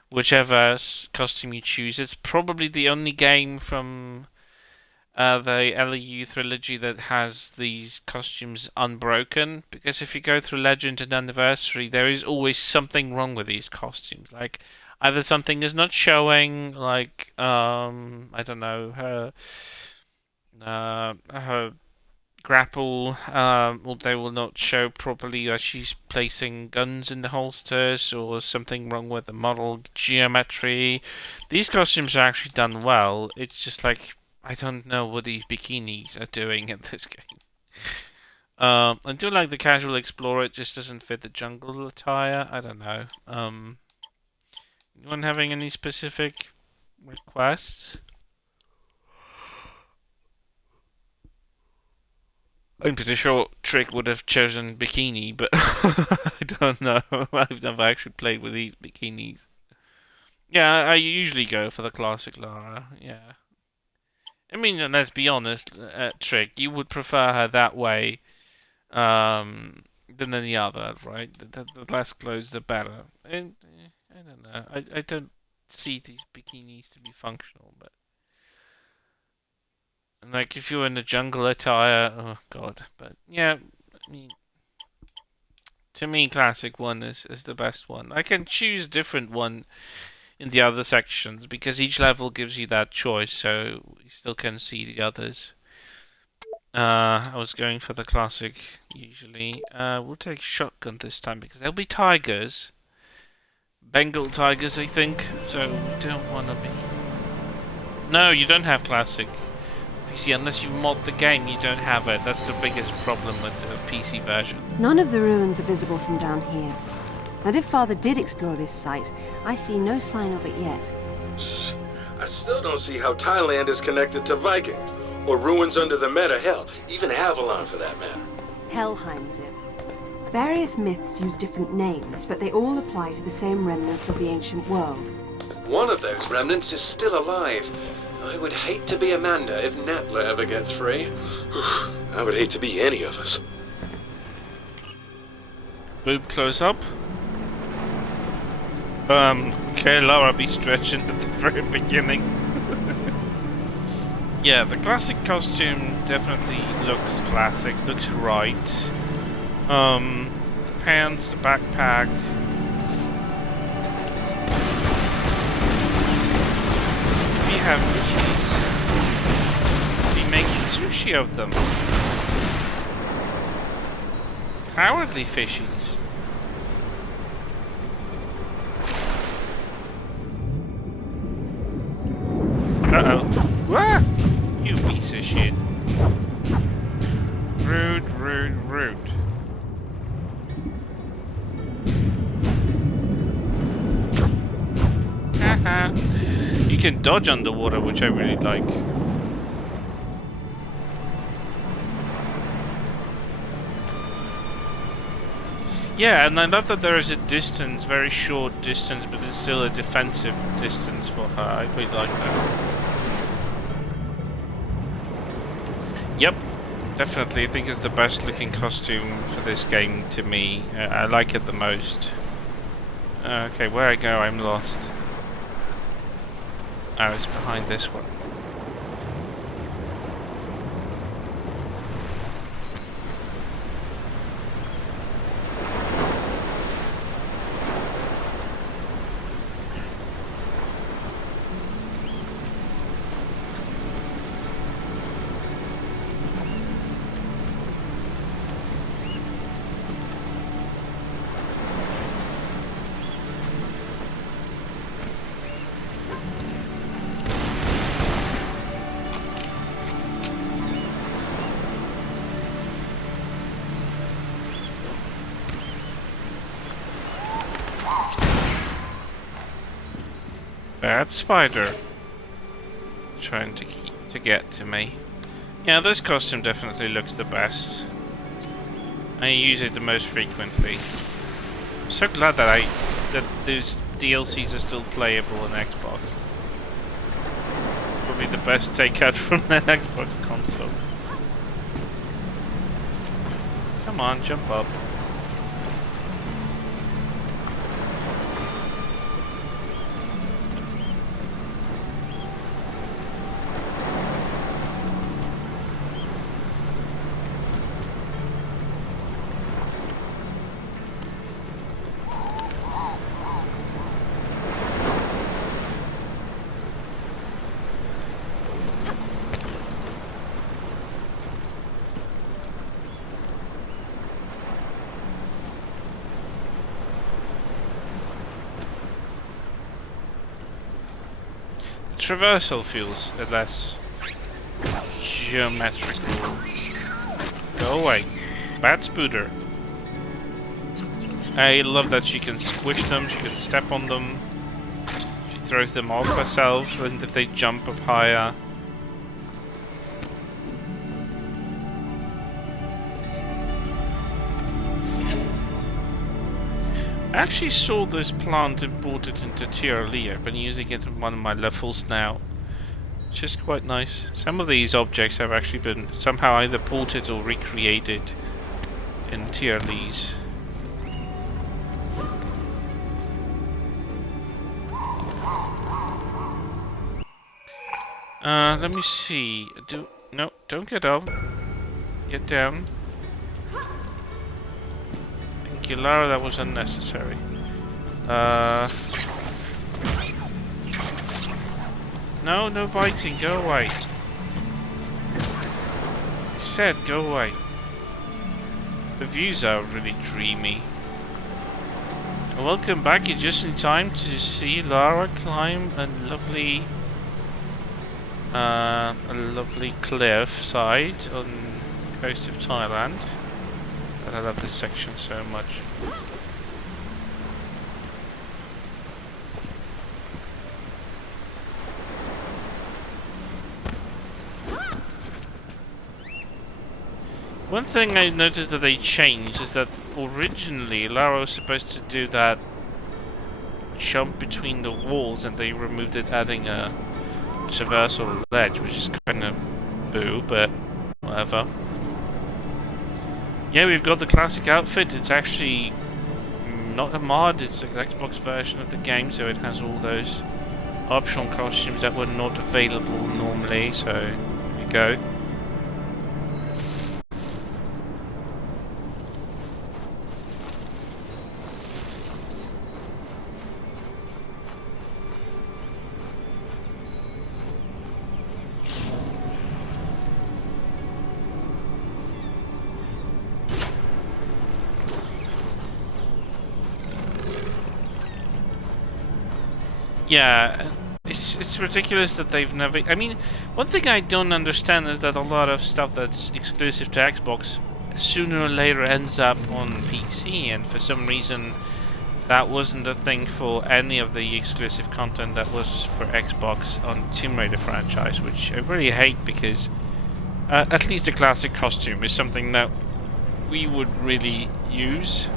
whichever costume you choose. It's probably the only game from the LEU trilogy that has these costumes unbroken, because if you go through Legend and Anniversary, there is always something wrong with these costumes. Like, either something is not showing, like, I don't know, her grapple, or they will not show properly as she's placing guns in the holsters, or something wrong with the model geometry. These costumes are actually done well. It's just like, I don't know what these bikinis are doing in this game. I do like the casual explorer. It just doesn't fit the jungle attire. I don't know. Anyone having any specific requests? I'm pretty sure Trick would have chosen bikini, but I don't know. I've never actually played with these bikinis. Yeah, I usually go for the classic Lara. Yeah. I mean, let's be honest, Trick, you would prefer her that way than any other, right? The less clothes, the better. I don't know. I don't see these bikinis to be functional, but... And like, if you're in the jungle attire, oh god. But, yeah, I mean... To me, classic one is the best one. I can choose different one in the other sections, because each level gives you that choice, so you still can see the others. I was going for the classic, usually. We'll take shotgun this time, because there'll be tigers. Bengal tigers, I think, so we don't want to be... No, you don't have classic. PC, unless you mod the game, you don't have it. That's the biggest problem with the PC version. None of the ruins are visible from down here. And if Father did explore this site, I see no sign of it yet. I still don't see how Thailand is connected to Vikings, or ruins under the Meta. Hell, even Avalon for that matter. Helheim's it. Various myths use different names, but they all apply to the same remnants of the ancient world. One of those remnants is still alive. I would hate to be Amanda if Natla ever gets free. I would hate to be any of us. Boob close up. Okay, Lara be stretching at the very beginning. Yeah, the classic costume definitely looks classic, looks right. The pants, the backpack. If you have fishies, be making sushi of them. Cowardly fishies. Uh-oh. What? You piece of shit. Rude, rude, rude. Haha. You can dodge underwater, which I really like. Yeah, and I love that there is a distance, very short distance, but it's still a defensive distance for her. I really like that. Yep, definitely. I think it's the best looking costume for this game to me. I like it the most. Okay, where I go, I'm lost. Oh, it's behind this one. bad spider trying to get to me. Yeah, this costume definitely looks the best. I use it the most frequently. I'm so glad that those DLCs are still playable on Xbox. Probably the best takeout from that Xbox console. Come on, jump up. Traversal feels less geometrical. Go away. Bad spooter. I love that she can squish them, she can step on them. She throws them off herself and if they jump up higher. I actually saw this plant imported into TRL. I've been using it in one of my levels now. Which is quite nice. Some of these objects have actually been somehow either ported or recreated in TRLs. Let me see. No, don't get up. Get down. Thank you, Lara, that was unnecessary. No biting, go away. I said go away. The views are really dreamy. And welcome back, you're just in time to see Lara climb a lovely cliff side on the coast of Thailand. And I love this section so much. One thing I noticed that they changed is that originally Lara was supposed to do that jump between the walls and they removed it adding a traversal ledge, which is kind of boo, but whatever. Yeah, we've got the classic outfit. It's actually not a mod, it's an Xbox version of the game, so it has all those optional costumes that were not available normally, so here we go. Yeah, it's ridiculous that they've never... I mean, one thing I don't understand is that a lot of stuff that's exclusive to Xbox sooner or later ends up on PC, and for some reason that wasn't a thing for any of the exclusive content that was for Xbox on Tomb Raider franchise, which I really hate because at least the classic costume is something that we would really use.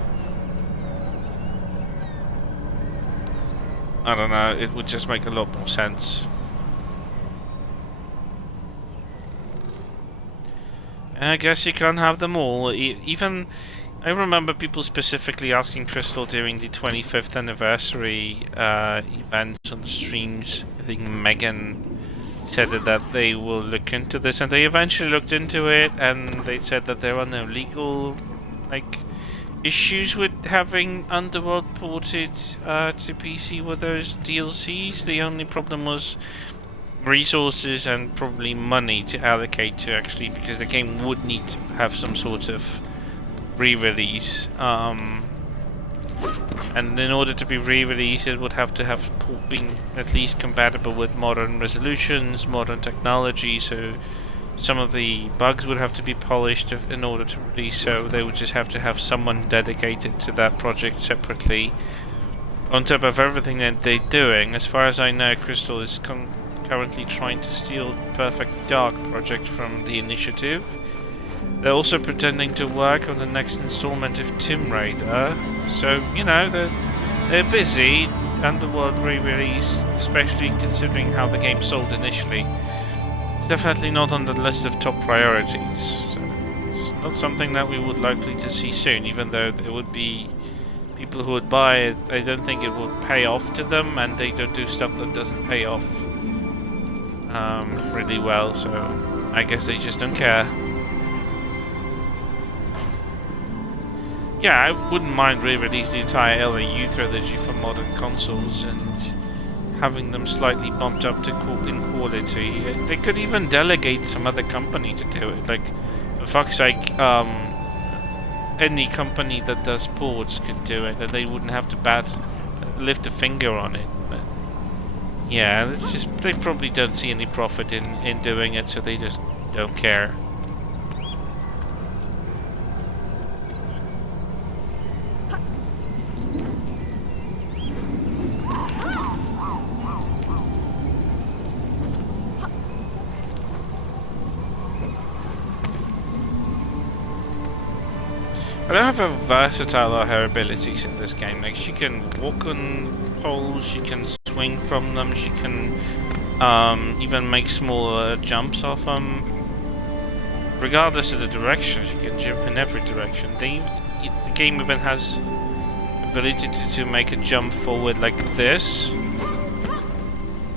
I don't know, it would just make a lot more sense. I guess you can't have them all. Even, I remember people specifically asking Crystal during the 25th anniversary events on the streams. I think Megan said that they will look into this, and they eventually looked into it, and they said that there are no legal, issues with having Underworld ported to PC with those DLCs. The only problem was resources and probably money to allocate to actually, because the game would need to have some sort of re-release. And in order to be re-released, it would have to have been at least compatible with modern resolutions, modern technology, so some of the bugs would have to be polished in order to release, so they would just have to have someone dedicated to that project separately. on top of everything that they're doing, as far as I know, Crystal is currently trying to steal Perfect Dark project from the Initiative. They're also pretending to work on the next installment of Tomb Raider, so, you know, they're busy. Underworld re-release, especially considering how the game sold initially, it's definitely not on the list of top priorities. So it's not something that we would likely to see soon, even though there would be people who would buy it. I don't think it would pay off to them, and they don't do stuff that doesn't pay off really well, so I guess they just don't care. Yeah, I wouldn't mind re-releasing the entire LAU trilogy for modern consoles and having them slightly bumped up to in quality. They could even delegate some other company to do it. Like, for fuck's sake, any company that does ports could do it, and they wouldn't have to lift a finger on it. But yeah, it's just they probably don't see any profit in doing it, so they just don't care. I don't have how versatile are her abilities in this game. Like, she can walk on poles, she can swing from them, she can even make small jumps off them. Regardless of the direction, she can jump in every direction. The game even has ability to make a jump forward like this,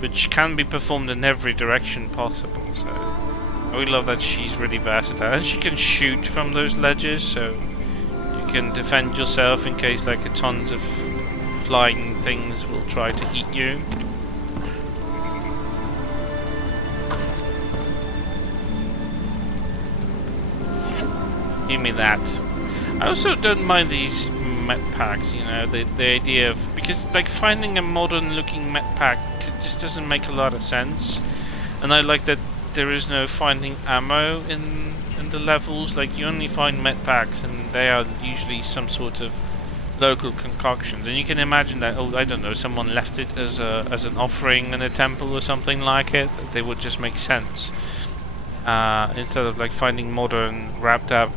which can be performed in every direction possible. So I really love that she's really versatile, and she can shoot from those ledges, so you can defend yourself in case like tons of flying things will try to eat you. Give me that. I also don't mind these met packs, you know, the idea of, because like finding a modern looking met pack just doesn't make a lot of sense, and I like that there is no finding ammo in the levels. Like, you only find met packs, and they are usually some sort of local concoctions, and you can imagine that, oh, I don't know, someone left it as an offering in a temple or something like it. They would just make sense instead of like finding modern wrapped up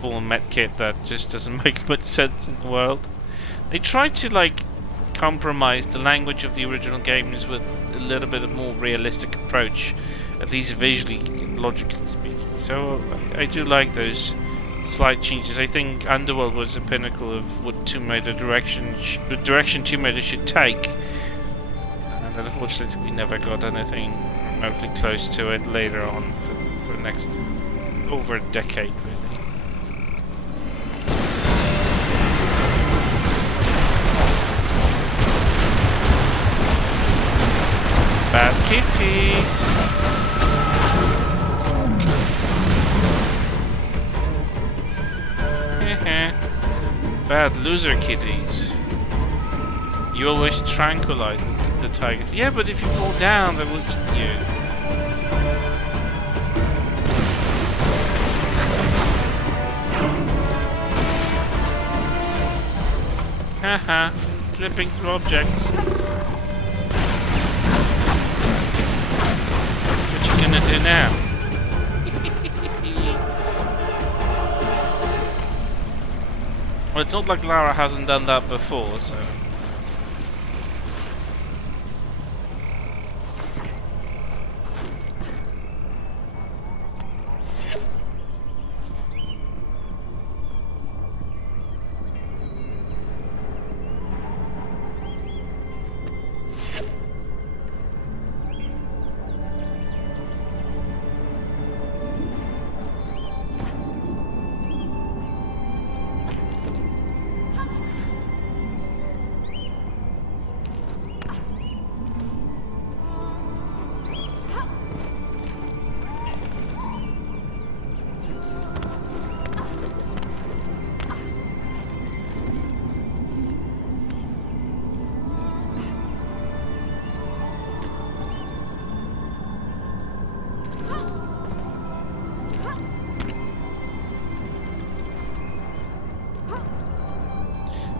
full med kit that just doesn't make much sense in the world. They tried to like compromise the language of the original games with a little bit of more realistic approach, at least visually, logically speaking. So I do like those slight changes. I think Underworld was the pinnacle of what Tomb Raider the direction Tomb Raider should take, and unfortunately we never got anything remotely close to it later on for the next over a decade, really. Bad kitties! Bad loser kitties. You always tranquilize the tigers. Yeah, but if you fall down, they will eat you. Haha, slipping through objects. What you gonna do now? Well, it's not like Lara hasn't done that before, so...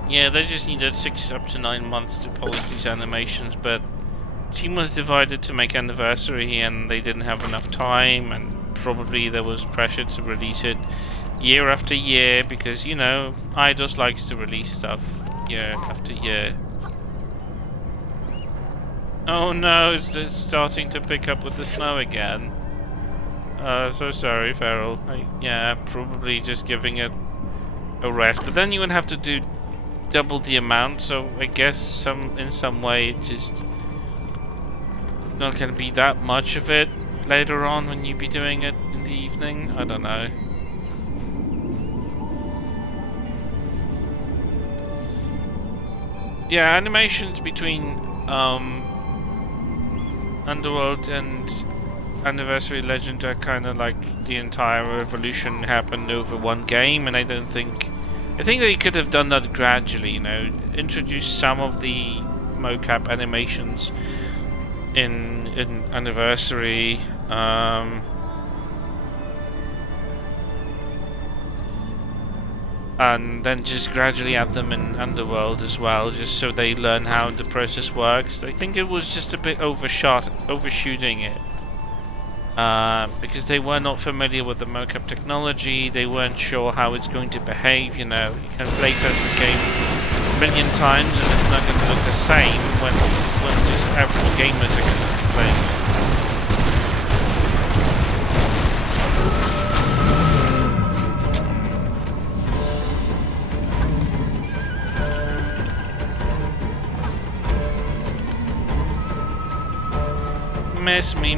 Yeah, they just needed 6 up to 9 months to polish these animations, but team was divided to make Anniversary and they didn't have enough time, and probably there was pressure to release it year after year because, you know, Eidos likes to release stuff year after year. Oh no, it's starting to pick up with the snow again. So sorry, Feral. Yeah, probably just giving it a rest, but then you would have to do double the amount, so I guess in some way it just not going to be that much of it later on when you be doing it in the evening. I don't know. Yeah, animations between Underworld and Anniversary Legend are kind of like the entire evolution happened over one game, and I think they could have done that gradually, you know, introduce some of the mocap animations in Anniversary, and then just gradually add them in Underworld as well, just so they learn how the process works. I think it was just a bit overshooting it. Because they were not familiar with the mocap technology, they weren't sure how it's going to behave, you know. You can play test the game a million times and it's not going to look the same when just actual gamers are going to be playing it.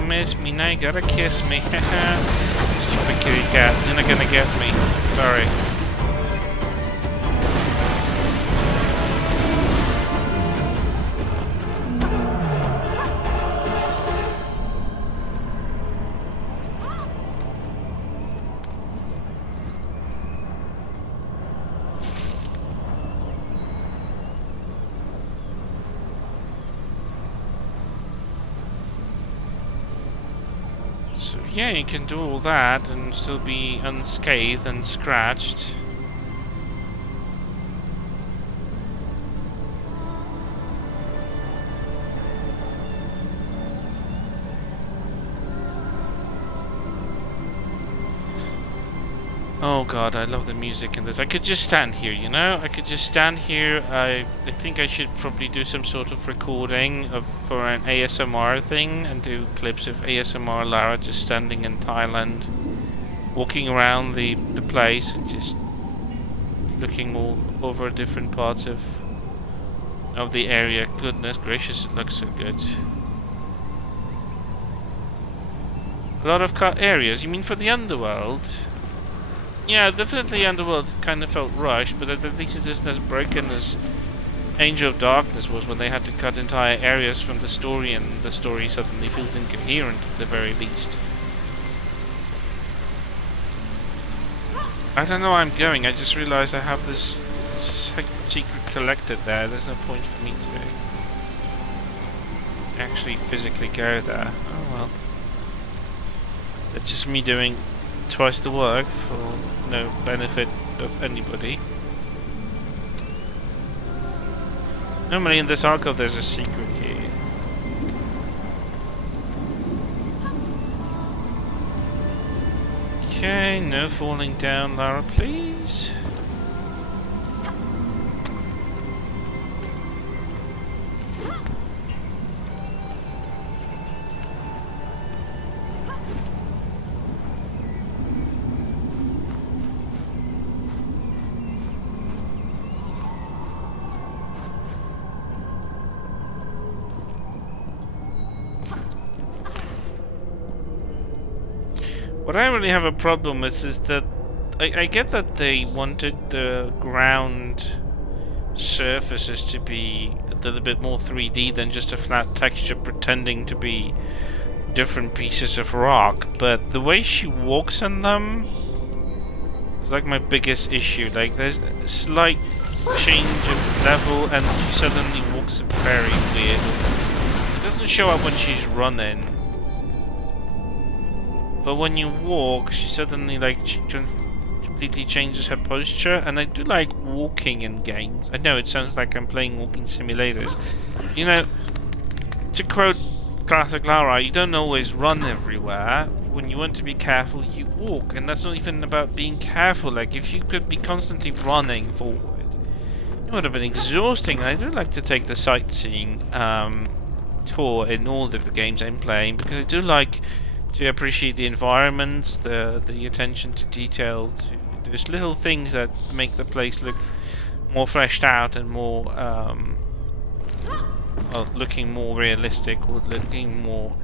Miss me, now you gotta kiss me. Stupid kitty cat, you're not gonna get me. Sorry. So yeah, you can do all that and still be unscathed and scratched. Oh god, I love the music in this. I could just stand here, you know? I could just stand here. I think I should probably do some sort of recording for an ASMR thing and do clips of ASMR Lara just standing in Thailand, walking around the place and just looking all over different parts of the area. Goodness gracious, it looks so good. A lot of cut areas. You mean for the Underworld? Yeah, definitely Underworld kind of felt rushed, but at least it isn't as broken as Angel of Darkness was when they had to cut entire areas from the story and the story suddenly feels incoherent at the very least. I don't know where I'm going, I just realized I have this secret collected there. There's no point for me to actually physically go there. Oh well. It's just me doing twice the work for no benefit of anybody. Normally in this alcove there's a secret key. Okay, no falling down, Lara, please. What I really have a problem with is that I get that they wanted the ground surfaces to be a little bit more 3D than just a flat texture pretending to be different pieces of rock, but the way she walks on them is like my biggest issue. Like there's a slight change of level and she suddenly walks very weird. It doesn't show up when she's running. But when you walk, she suddenly, like, she completely changes her posture, and I do like walking in games. I know it sounds like I'm playing walking simulators. You know, to quote classic Lara, you don't always run everywhere. When you want to be careful, you walk, and that's not even about being careful. Like, if you could be constantly running forward, it would have been exhausting. I do like to take the sightseeing tour in all of the games I'm playing, because I do like to appreciate the environments, the attention to detail, to those little things that make the place look more fleshed out and more well, looking more realistic, or looking more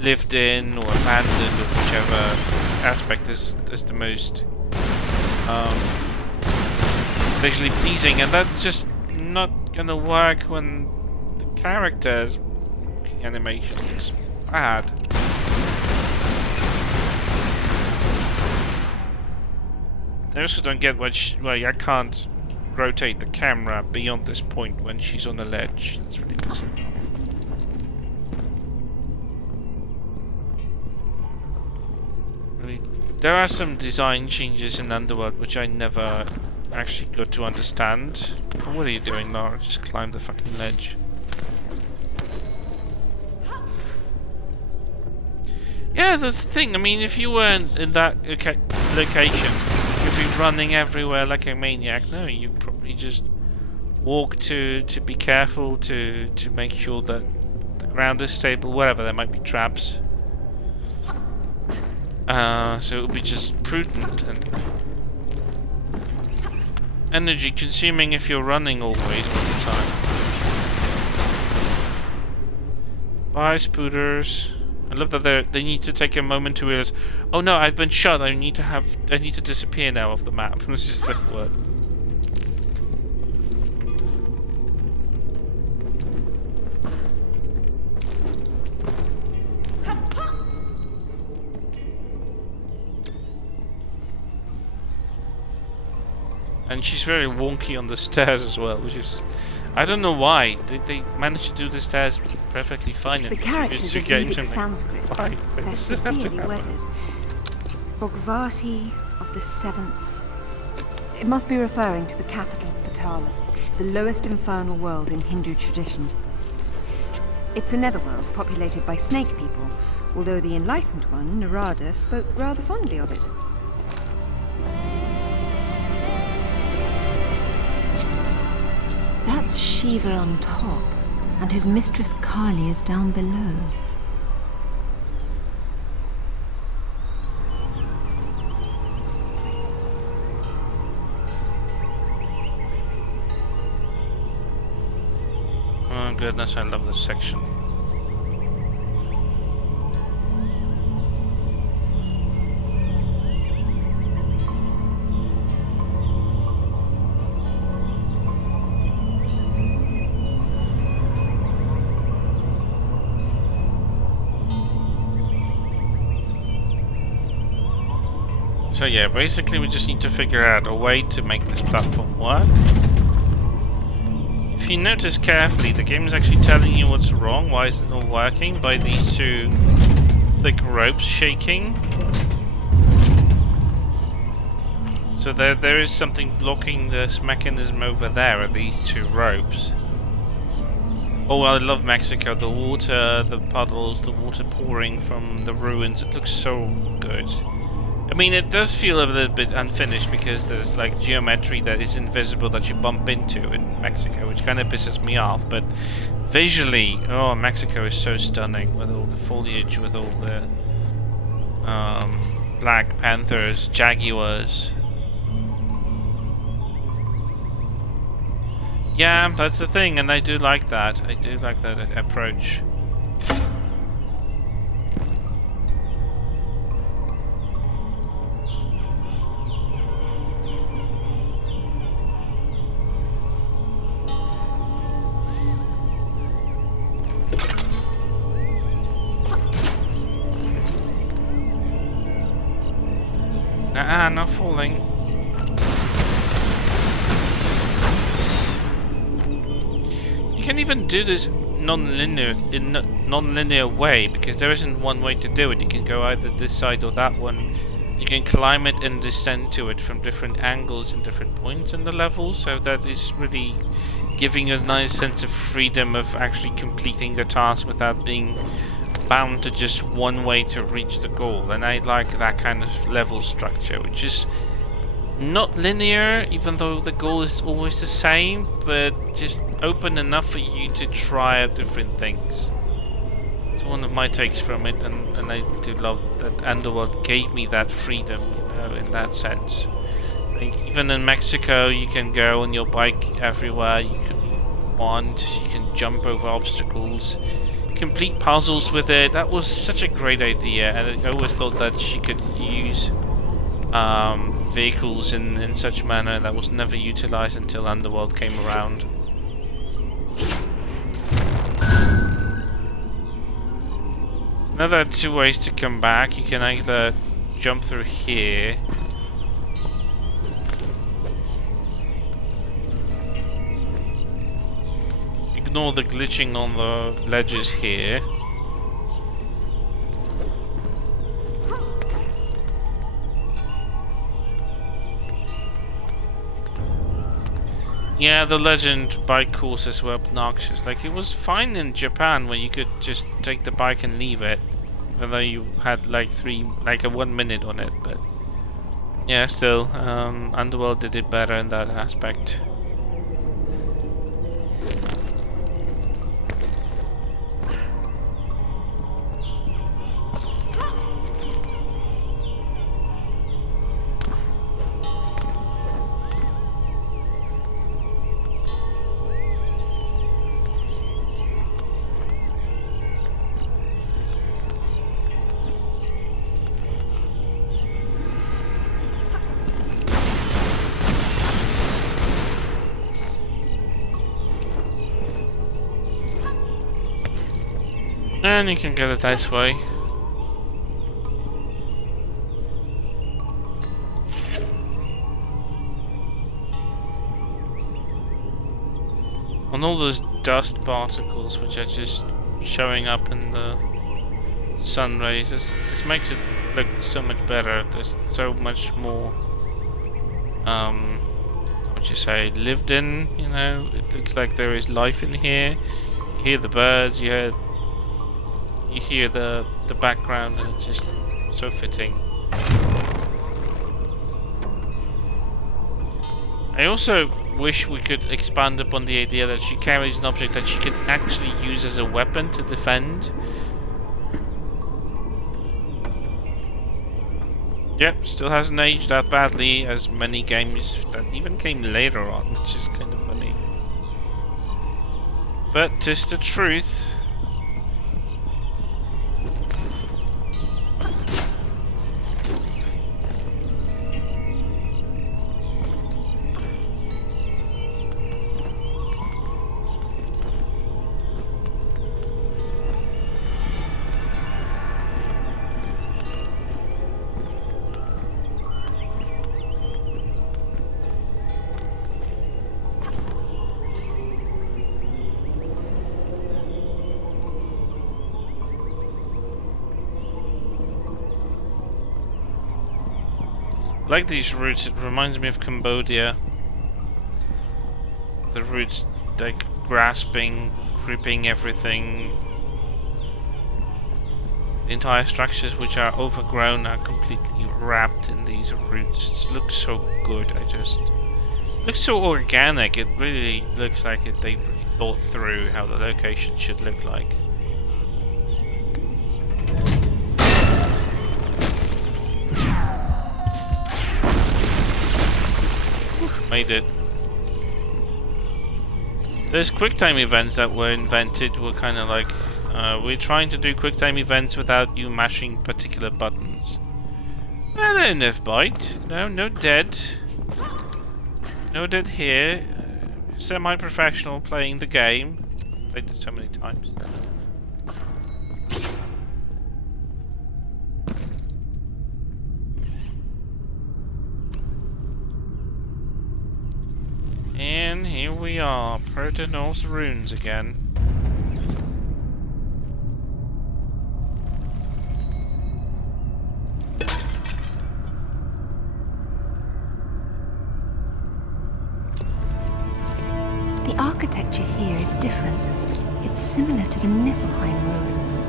lived in or abandoned, or whichever aspect is the most visually pleasing. And that's just not gonna work when the characters animation is bad. I also don't get why I can't rotate the camera beyond this point when she's on the ledge. That's really bizarre. There are some design changes in Underworld which I never actually got to understand. What are you doing, Lara? Just climb the fucking ledge. Yeah, that's the thing. I mean, if you weren't in that location, you'd be running everywhere like a maniac. No, you probably just walk to be careful, to make sure that the ground is stable, whatever. There might be traps. So it would be just prudent and energy consuming if you're running always all the time. Bye, spooters. I love that they need to take a moment to realize, oh no, I've been shot. I need to disappear now off the map. This is the word. And she's very wonky on the stairs as well, which is, I don't know why they managed to do the stairs perfectly fine. The characters are Vedic Sanskrit. Why? They're severely weathered. Bhagavati of the 7th. It must be referring to the capital of Patala, the lowest infernal world in Hindu tradition. It's a netherworld populated by snake people, although the enlightened one, Narada, spoke rather fondly of it. That's Shiva on top, and his mistress Kali is down below. Oh goodness, I love this section. So yeah, basically we just need to figure out a way to make this platform work. If you notice carefully, the game is actually telling you what's wrong, why is it not working, by these two thick ropes shaking. So there is something blocking this mechanism over there at these two ropes. Oh, I love Mexico. The water, the puddles, the water pouring from the ruins. It looks so good. I mean, it does feel a little bit unfinished because there's like geometry that is invisible that you bump into in Mexico, which kind of pisses me off. But visually, oh, Mexico is so stunning with all the foliage, with all the black panthers, jaguars. Yeah, that's the thing, and I do like that. I do like that approach. Not falling. You can't even do this non-linear way, because there isn't one way to do it. You can go either this side or that one, You can climb it and descend to it from different angles and different points in the level, so that is really giving you a nice sense of freedom of actually completing the task without being bound to just one way to reach the goal. And I like that kind of level structure, which is not linear, even though the goal is always the same, but just open enough for you to try out different things. It's one of my takes from it, and I do love that Underworld gave me that freedom, you know, in that sense. Like, even in Mexico, you can go on your bike everywhere you want, you can jump over obstacles, complete puzzles with it. That was such a great idea, and I always thought that she could use vehicles in such manner that was never utilized until Underworld came around. Now there are two ways to come back. You can either jump through here, ignore the glitching on the ledges here, yeah, the legend bike courses were obnoxious. Like, it was fine in Japan where you could just take the bike and leave it, even though you had like a 1 minute on it. But yeah, still, Underworld did it better in that aspect. And you can get it this way. On all those dust particles which are just showing up in the sun rays, this makes it look so much better. There's so much more, what you say, lived in, you know. It looks like there is life in here. You hear the birds, you hear the background, and it's just so fitting. I also wish we could expand upon the idea that she carries an object that she can actually use as a weapon to defend. Yep, still hasn't aged that badly as many games that even came later on, which is kind of funny. But 'tis the truth. I like these routes. It reminds me of Cambodia. The routes, like, grasping, gripping everything. The entire structures which are overgrown are completely wrapped in these roots. It looks so good. It looks so organic. It really looks like they've really thought through how the location should look like. Made it. Those QuickTime events that were invented were kind of like, we're trying to do QuickTime events without you mashing particular buttons. Well, enough bite. No dead. No dead here. Semi-professional playing the game. Played it so many times. And here we are, Protonor's runes again. architecture here is different. It's similar to the Niflheim ruins.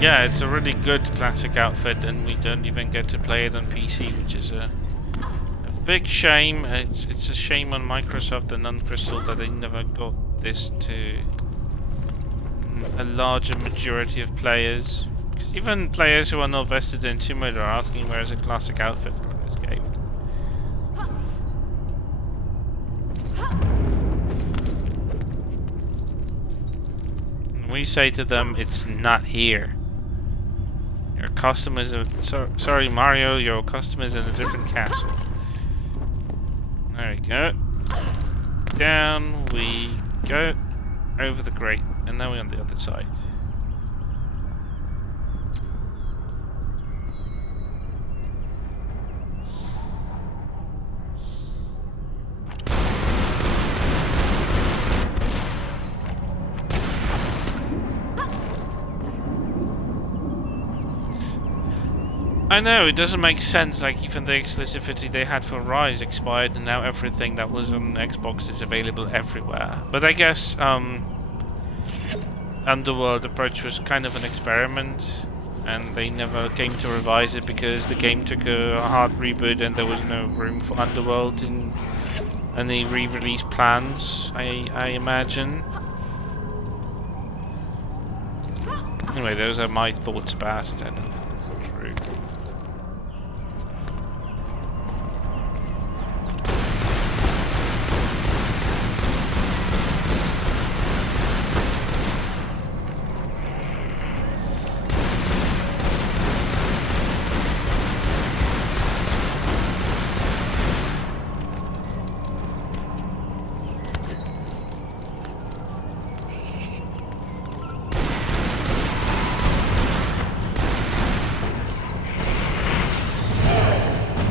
Yeah, it's a really good classic outfit, and we don't even get to play it on PC, which is a big shame. It's a shame on Microsoft and on Crystal that they never got this to a larger majority of players. Because even players who are not vested in Tomb Raider are asking where's a classic outfit from this game. And we say to them, it's not here. Your costume is sorry Mario, your costume is in a different castle. There we go. Down we go. Over the grate. And now we're on the other side. I know, it doesn't make sense, like even the exclusivity they had for Rise expired and now everything that was on Xbox is available everywhere. But I guess Underworld approach was kind of an experiment and they never came to revise it because the game took a hard reboot and there was no room for Underworld in any re-release plans, I imagine. Anyway, those are my thoughts about it. I don't know if it's true.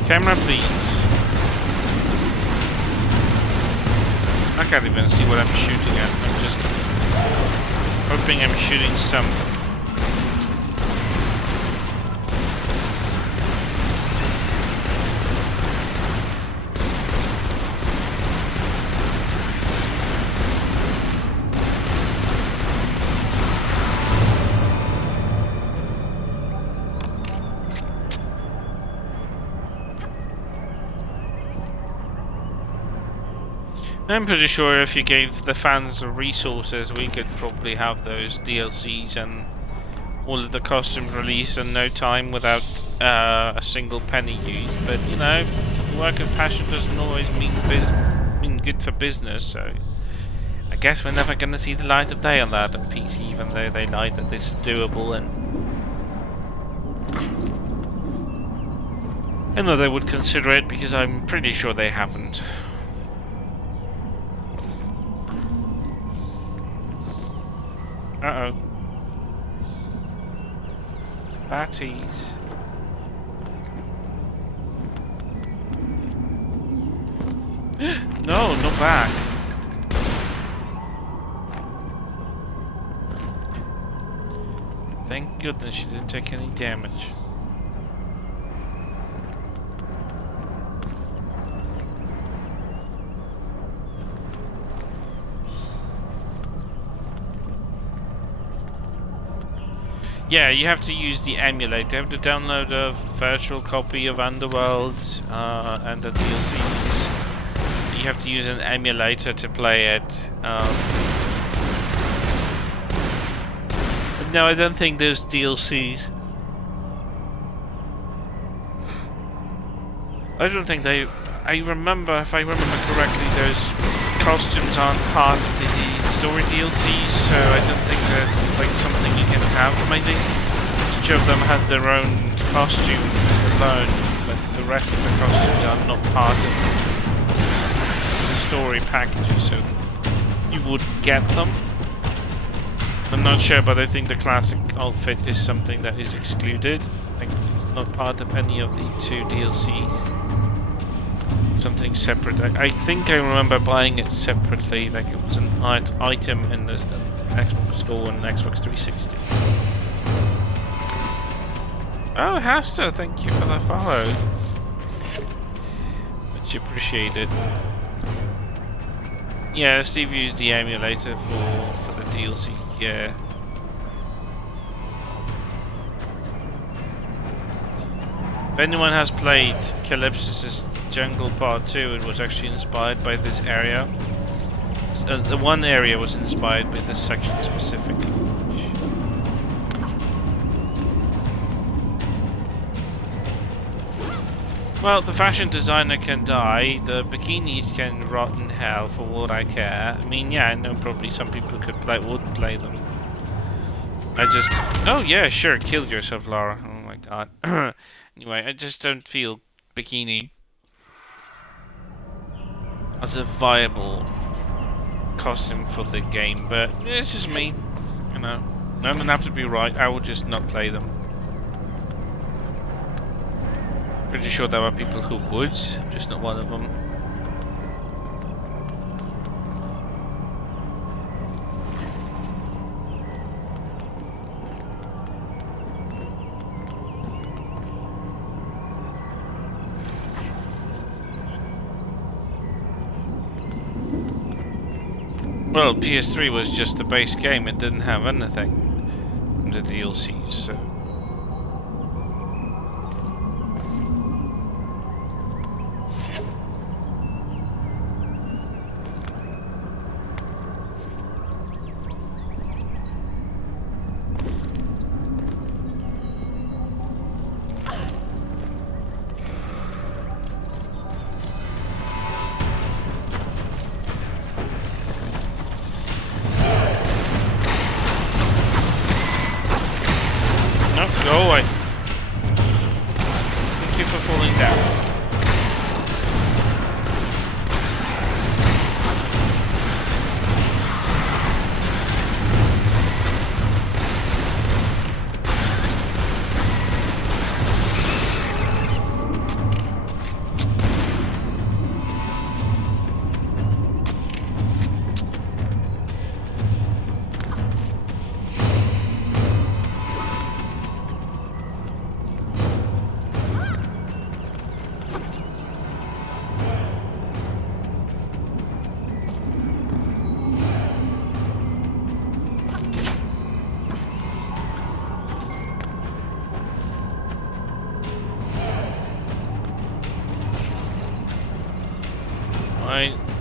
Camera, please. I can't even see what I'm shooting at. I'm just hoping I'm shooting something. I'm pretty sure if you gave the fans the resources, we could probably have those DLCs and all of the costumes released in no time without a single penny used. But you know, work of passion doesn't always mean good for business. So I guess we're never going to see the light of day on that on PC, even though they lied that this is doable and I know they would consider it because I'm pretty sure they haven't. Uh-oh. Batties. No, not back. Thank goodness she didn't take any damage. Yeah, you have to use the emulator. You have to download a virtual copy of Underworld and the DLCs. You have to use an emulator to play it. But no, I don't think those DLCs. I don't think they. I remember, if I remember correctly, those costumes aren't part of the story DLCs, so I don't think that's like something you can have. Maybe each of them has their own costume alone, but the rest of the costumes are not part of the story packages, so you would get them. I'm not sure, but I think the classic outfit is something that is excluded. Like it's not part of any of the two DLCs. Something separate. I think I remember buying it separately, like it was an item in the Xbox Store and Xbox 360. Oh, Hasta, thank you for the follow. much appreciated. Yeah, Steve used the emulator for the DLC. Yeah. If anyone has played Calypso's Jungle Part 2, it was actually inspired by this area. The one area was inspired by this section specifically. Well, the fashion designer can die, the bikinis can rot in hell for all I care. I mean, yeah, I know probably some people would play them. I just... Oh yeah, sure, kill yourself, Laura. Oh my god. Anyway, I just don't feel bikini as a viable costume for the game, but yeah, it's just me. You know, I don't have to be right, I will just not play them. Pretty sure there are people who would, I'm just not one of them. Well, PS3 was just the base game, it didn't have anything from the DLCs, so... Go away. Thank you for falling down.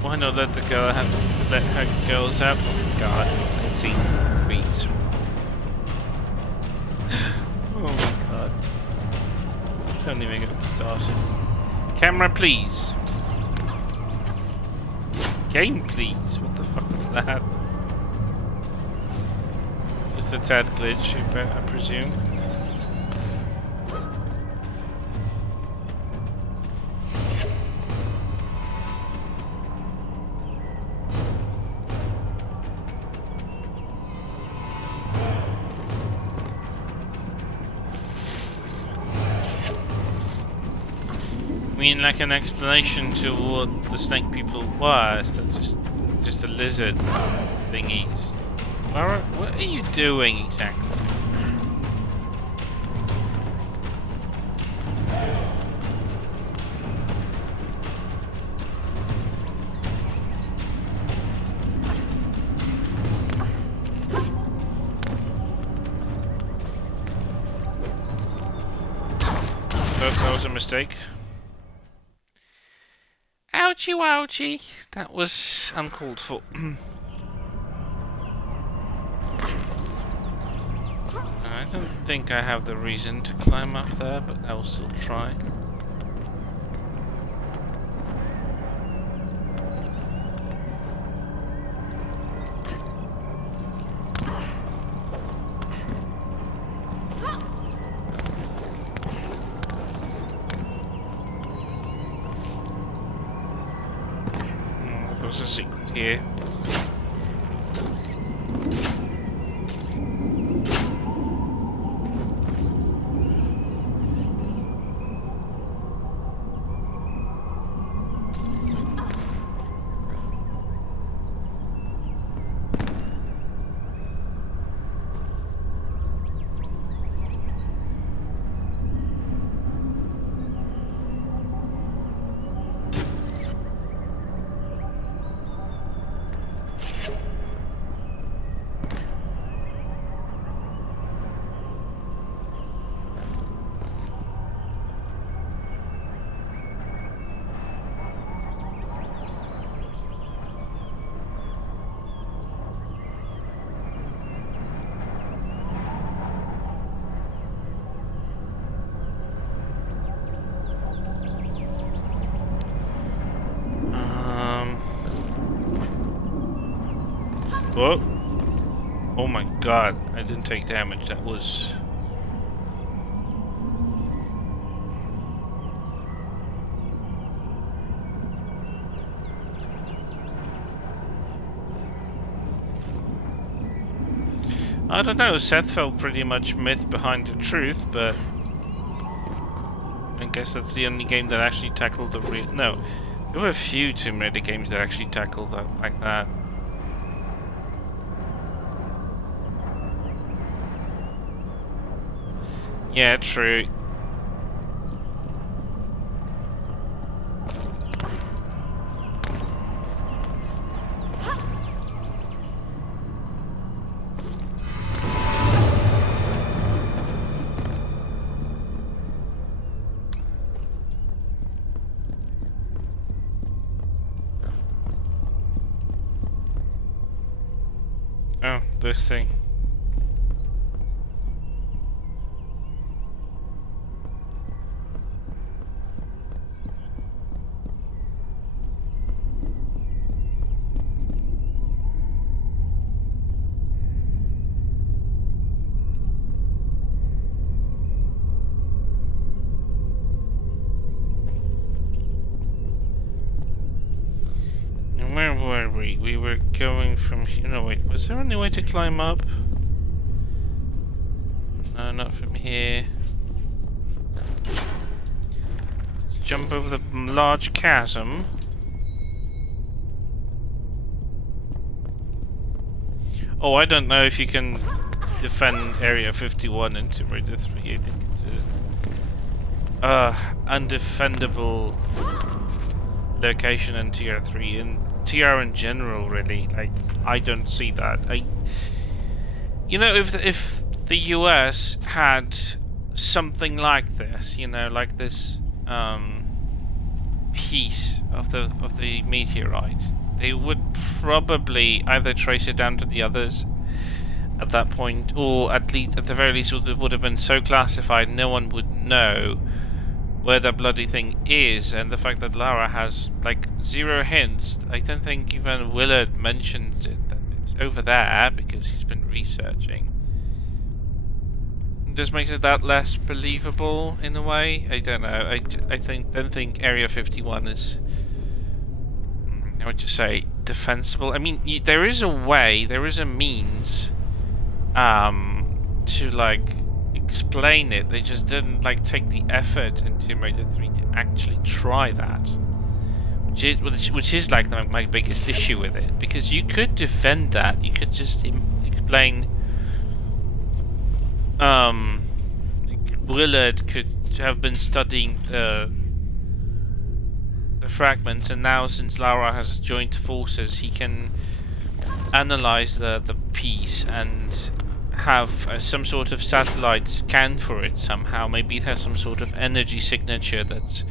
Why not let the girl let her girls out? Oh god, I see feet. Oh my god. Don't even get me started. Camera please. Game please. What the fuck was that? Just a tad glitch, I presume. I mean, like an explanation to what the snake people was. That's just a lizard thingies. Laura, what are you doing exactly? That was a mistake. Ouchie wouchie. That was uncalled for. I don't think I have the reason to climb up there, but I will still try. There's a secret here. Oh. Oh my god, I didn't take damage. That was... I don't know, Seth felt pretty much myth behind the truth, but... I guess that's the only game that actually tackled the real... No, there were a few Tomb Raider games that actually tackled that like that. Yeah, true. Oh, this thing. And where were we? We were going from here. No, wait. Was there any way to climb up? No, not from here. Let's jump over the large chasm. Oh, I don't know if you can defend Area 51 in Tomb Raider 3. I think it's a undefendable location in TR3 and TR in general. Really, like I don't see that. You know, if the US had something like this, you know, like this piece of the meteorite, they would probably either trace it down to the others at that point, or at the very least it would have been so classified no one would know where that bloody thing is. And the fact that Lara has like 0 hints, I don't think even Willard mentions it, that it's over there, because he's been researching. It just makes it that less believable in a way. I don't know. I don't think Area 51 is, I would just say, defensible. I mean, there is a way, there is a means to like explain it. They just didn't like take the effort in Tomb Raider 3 to actually try that, which is like my biggest issue with it, because you could defend that. You could just explain. Willard could have been studying the fragments, and now since Lara has joined forces, he can analyze the piece and have some sort of satellite scan for it somehow. Maybe it has some sort of energy signature that's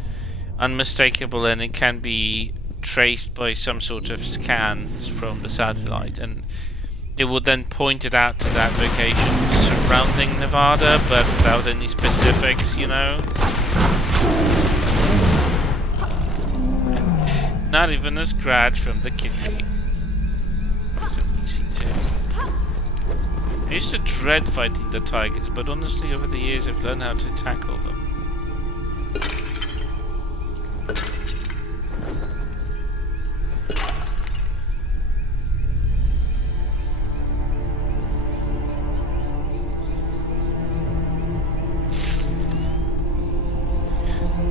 unmistakable, and it can be traced by some sort of scans from the satellite, and it would then point it out to that location surrounding Nevada, but without any specifics, you know? Not even a scratch from the kitty. So easy too. I used to dread fighting the tigers, but honestly over the years I've learned how to tackle them.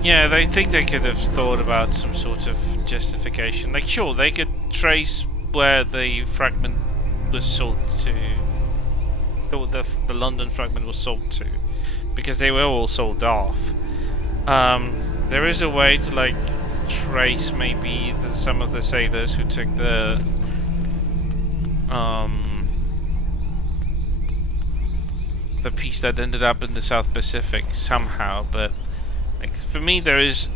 Yeah, I think they could have thought about some sort of justification. Like, sure, they could trace where the fragment was sold to. The London fragment was sold to, because they were all sold off. There is a way to like trace maybe some of the sailors who took the piece that ended up in the South Pacific somehow, but like for me there is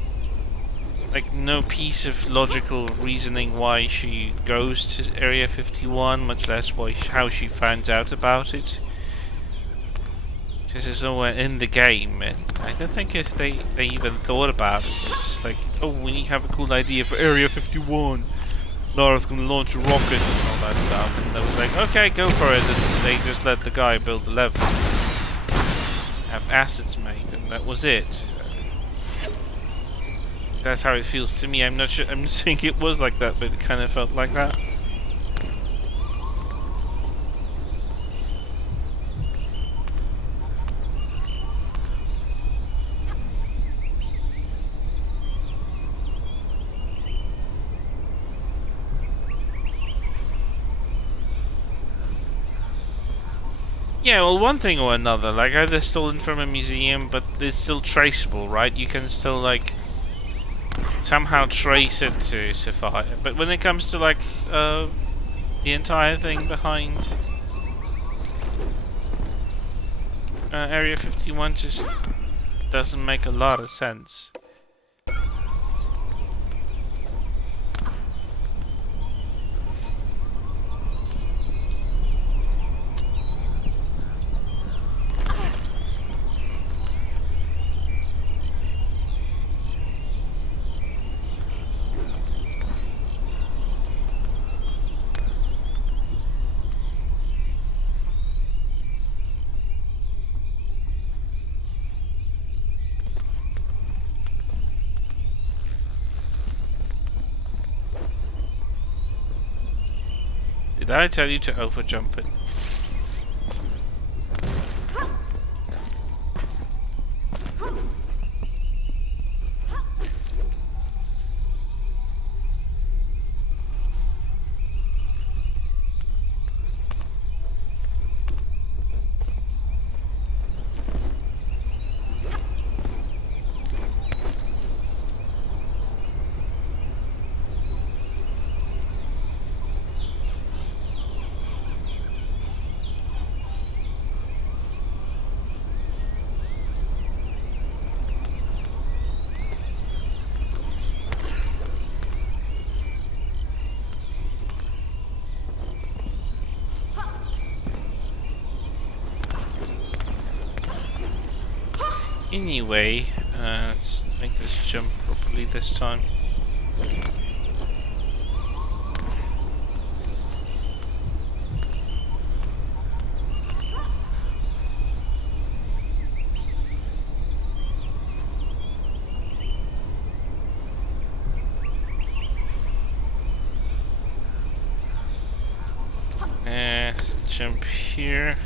like no piece of logical reasoning why she goes to Area 51, much less how she finds out about it. This is nowhere in the game, and I don't think if they even thought about it. It's just like, oh, we have a cool idea for Area 51. Laura's gonna launch a rocket and all that stuff. And they was like, okay, go for it. And they just let the guy build the level, have assets made, and that was it. That's how it feels to me. I'm not sure. I'm not saying it was like that, but it kind of felt like that. Yeah, well, one thing or another. Like, either stolen from a museum, but it's still traceable, right? You can still, like, somehow trace it to Sapphire. But when it comes to, like, the entire thing behind Area 51 just doesn't make a lot of sense. Did I tell you to overjump it? Anyway, let's make this jump properly this time. Jump here.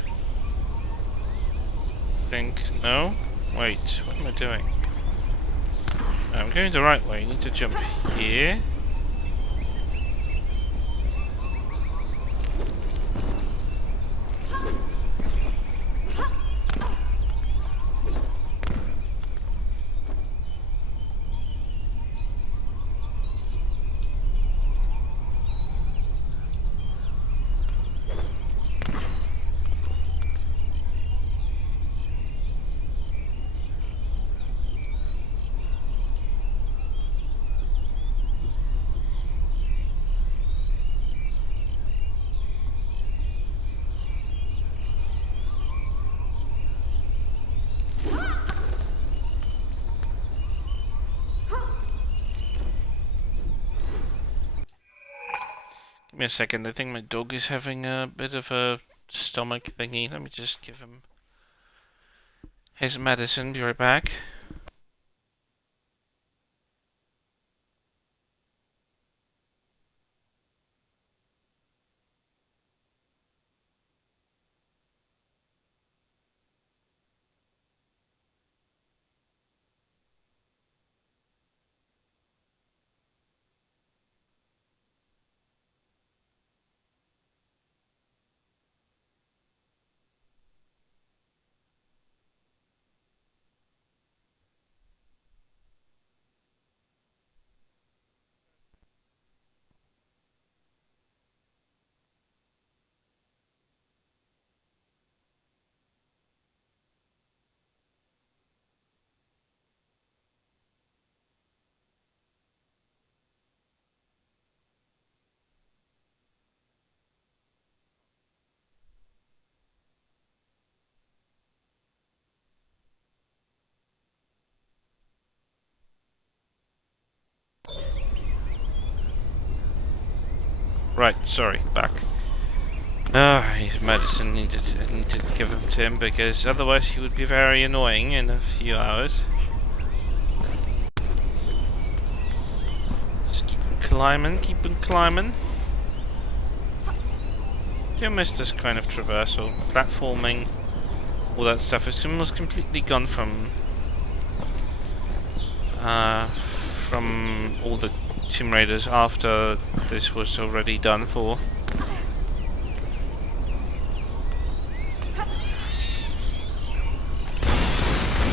Think no. Wait, what am I doing? I'm going the right way. I need to jump here. Give me a second. I think my dog is having a bit of a stomach thingy. Let me just give him his medicine. Be right back. Right, sorry, back. His medicine I needed to give him to him because otherwise he would be very annoying in a few hours. Just keep on climbing, keep on climbing. Do miss this kind of traversal, platforming, all that stuff is almost completely gone from all the Tomb Raiders after this was already done for.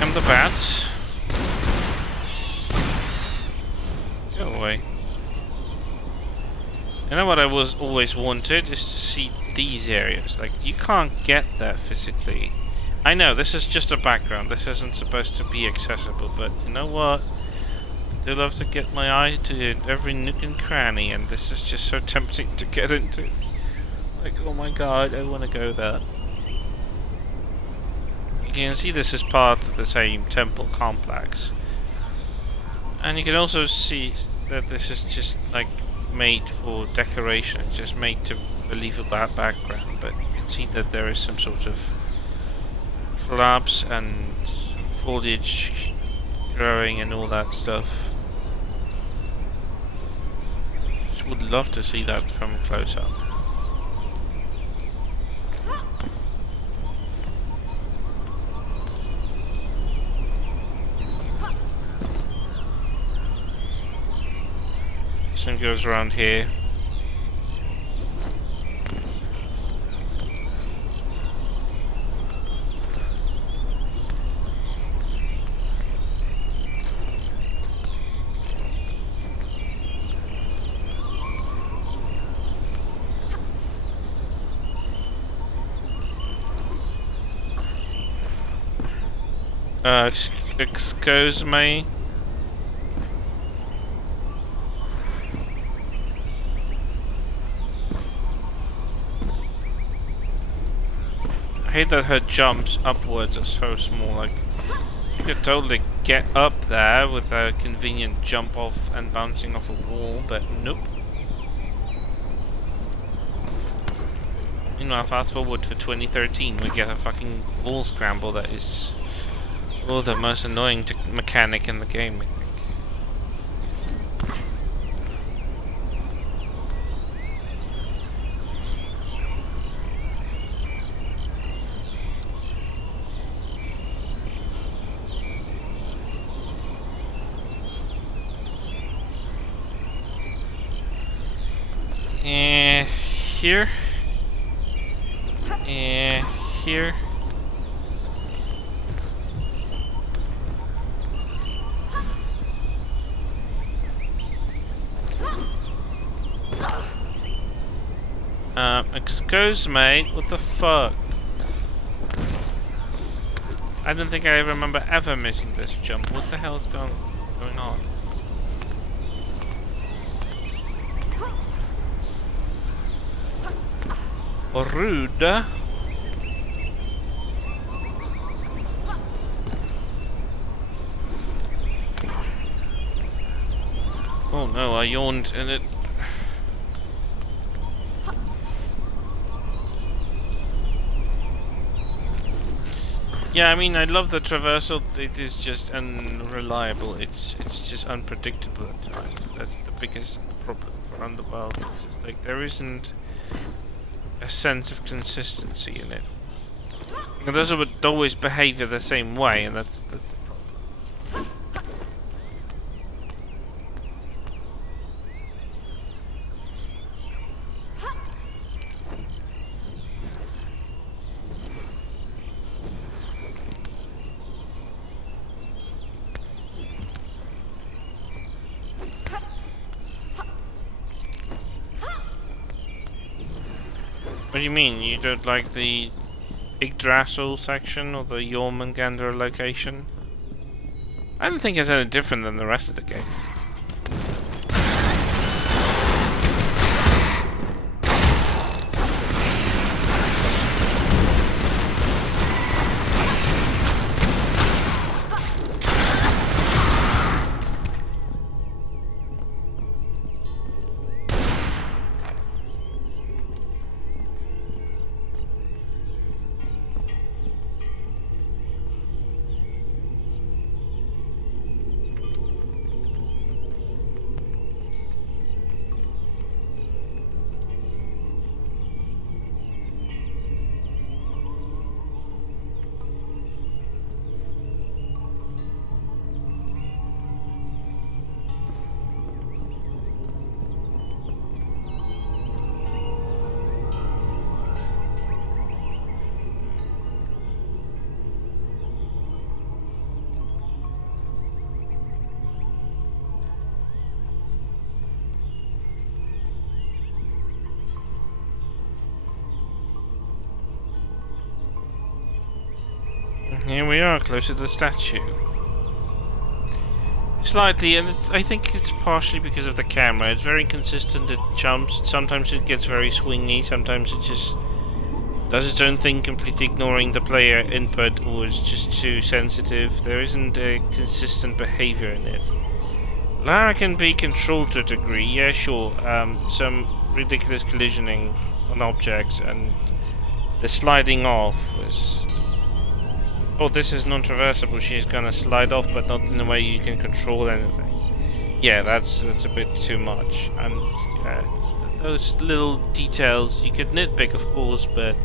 And the bats. Go away. You know what I was always wanted is to see these areas. Like, you can't get there physically. I know this is just a background. This isn't supposed to be accessible, but you know what? I do love to get my eye to every nook and cranny, and this is just so tempting to get into. Like, oh my god, I want to go there. You can see this is part of the same temple complex. And you can also see that this is just like made for decoration. It's just made to relieve a bad background, but you can see that there is some sort of collapse and foliage growing and all that stuff. Just would love to see that from close up. Same goes around here. Excuse me. I hate that her jumps upwards are so small. Like, you could totally get up there with a convenient jump off and bouncing off a wall, but nope. Meanwhile, fast forward for 2013, we get a fucking wall scramble that is the most annoying mechanic in the game, I think. Here. Here. Excuse me, what the fuck? I don't think I remember ever missing this jump. What the hell is going on? Rude. Oh no, I yawned and it... Yeah, I mean, I love the traversal. It is just unreliable. It's just unpredictable at times. That's the biggest problem for Underworld. It's just like there isn't a sense of consistency in it. It doesn't always behave the same way, and that's the problem. What do you mean? You don't like the Yggdrasil section or the Jormungandr location? I don't think it's any different than the rest of the game. here we are, close to the statue. Slightly, and I think it's partially because of the camera. It's very inconsistent, it jumps, sometimes it gets very swingy, sometimes it just does its own thing, completely ignoring the player input, or is just too sensitive. There isn't a consistent behavior in it. Lara can be controlled to a degree, yeah, sure. Some ridiculous collisioning on objects, and the sliding off was... Oh, this is non-traversable, she's gonna slide off, but not in a way you can control anything. Yeah, that's a bit too much. And those little details, you could nitpick, of course, but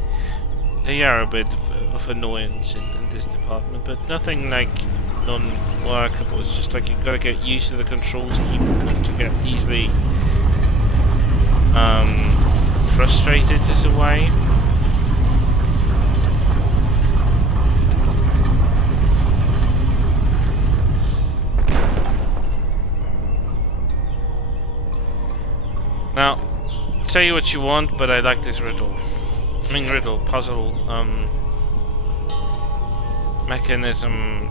they are a bit of annoyance in this department, but nothing like non-workable. It's just like you gotta get used to the controls and keep to get easily frustrated is a way. Now, say what you want, but I like this riddle. I mean puzzle, mechanism.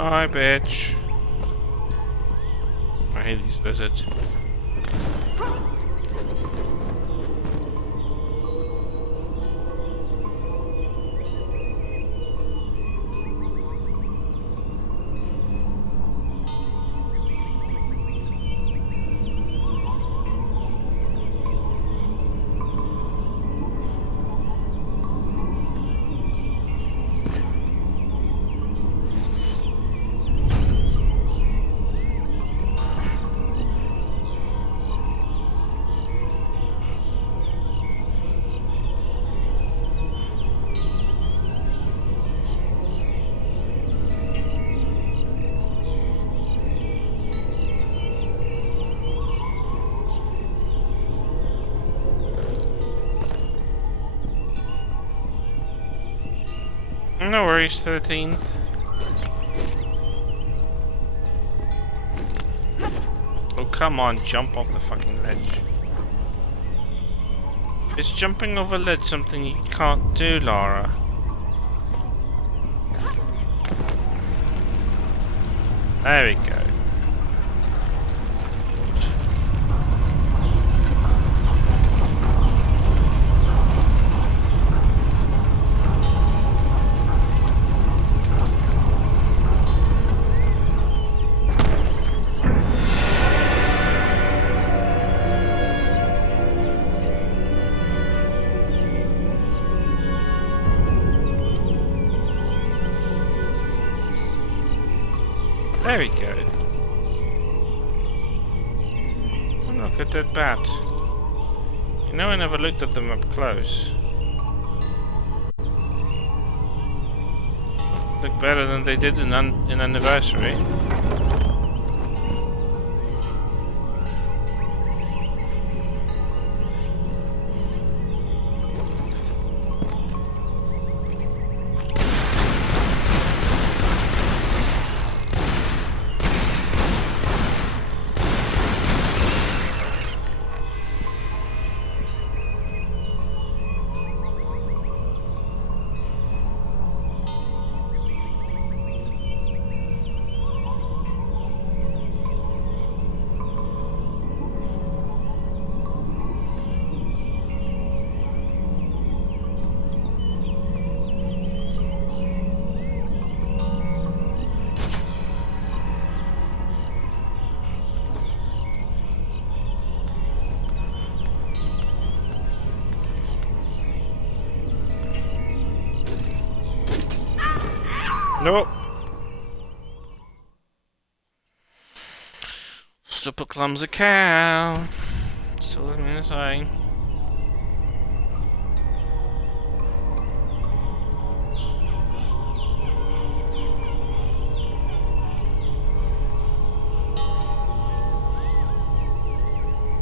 Hi, bitch. I hate these lizards. No worries, 13th. Oh, come on, jump off the fucking ledge. Is jumping off a ledge something you can't do, Lara? There we go. There we go. Oh, look at that bat. You know, I never looked at them up close. Look better than they did in Anniversary. Nope. up a clumsy cow. That's all I'm gonna say.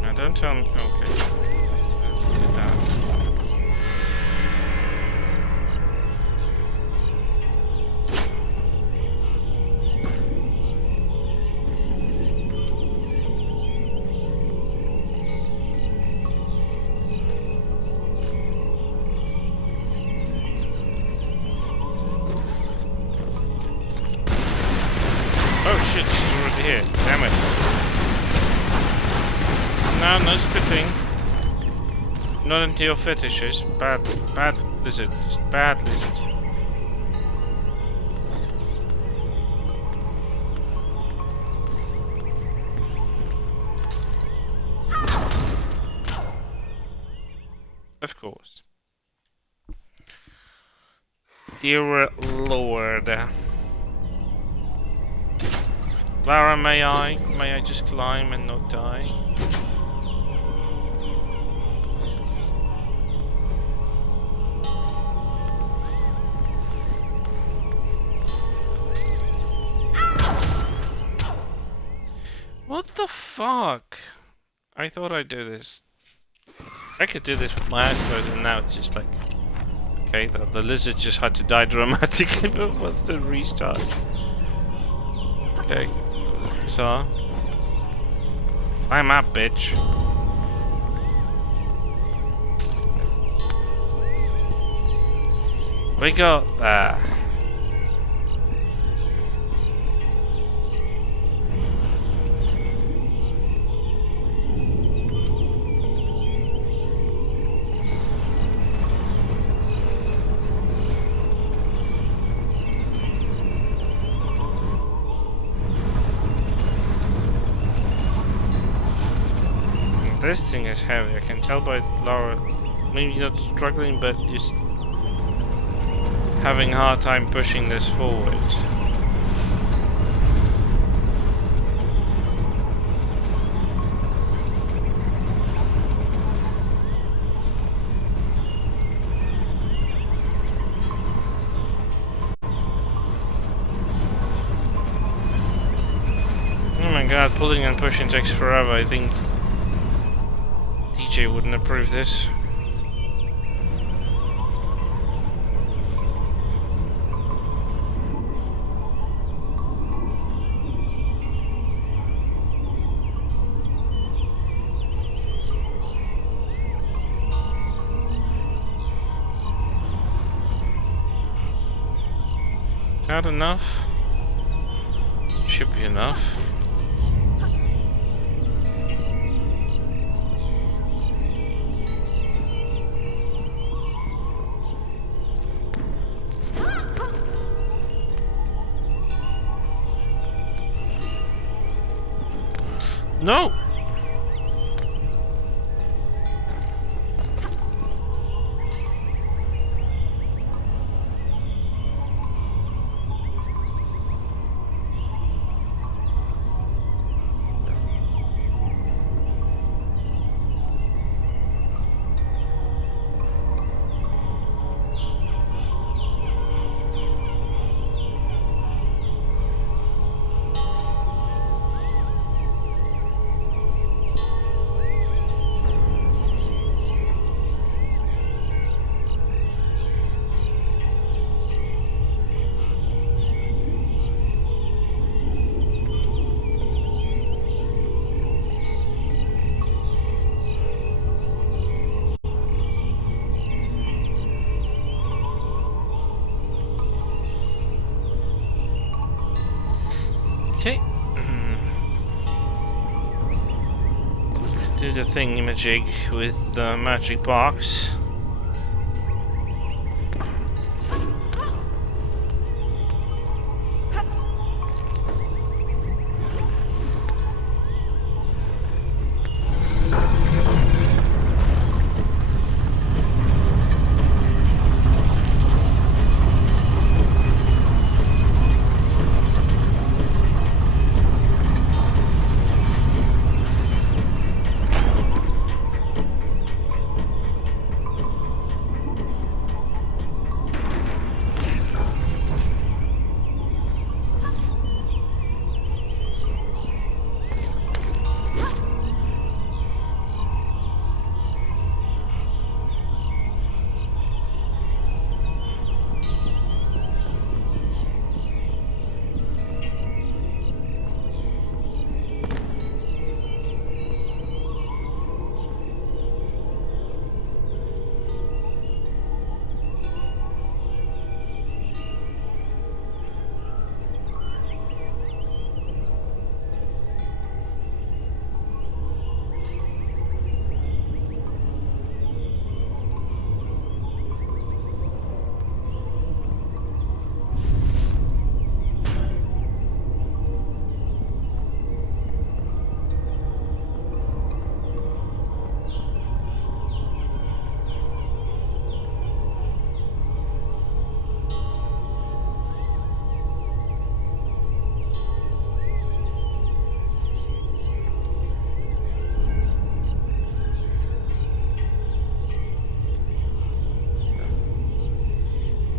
Now don't tell me. Okay. Let's do that. Oh shit, she's already here. Damn it. No, no spitting. Not into your fetishes. Bad lizard. Just bad lizard. Of course. Dear Lord. Lara, may I just climb and not die? What the fuck? I thought I'd do this. I could do this with my eyes closed, and now it's just like... Okay, the lizard just had to die dramatically, but what's the restart? Okay, so... Climb up, bitch. We got that. This thing is heavy, I can tell by Laura, maybe not struggling, but just having a hard time pushing this forward. Oh my god, pulling and pushing takes forever. I think DJ wouldn't approve this. Is that enough? Should be enough. No! Okay. Do the thingamajig with the magic box.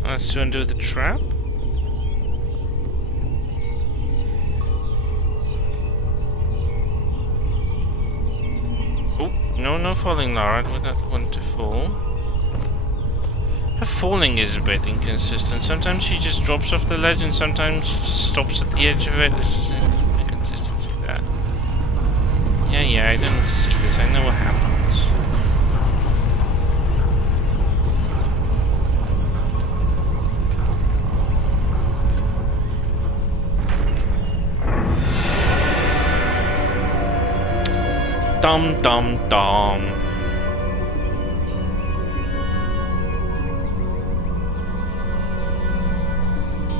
Let's undo the trap. Oh, no falling, Lara. I would not want to fall. Her falling is a bit inconsistent. Sometimes she just drops off the ledge and sometimes she just stops at the edge of it. This is inconsistency there. Yeah, I don't need to see this. I know what happens. Dum dum dum.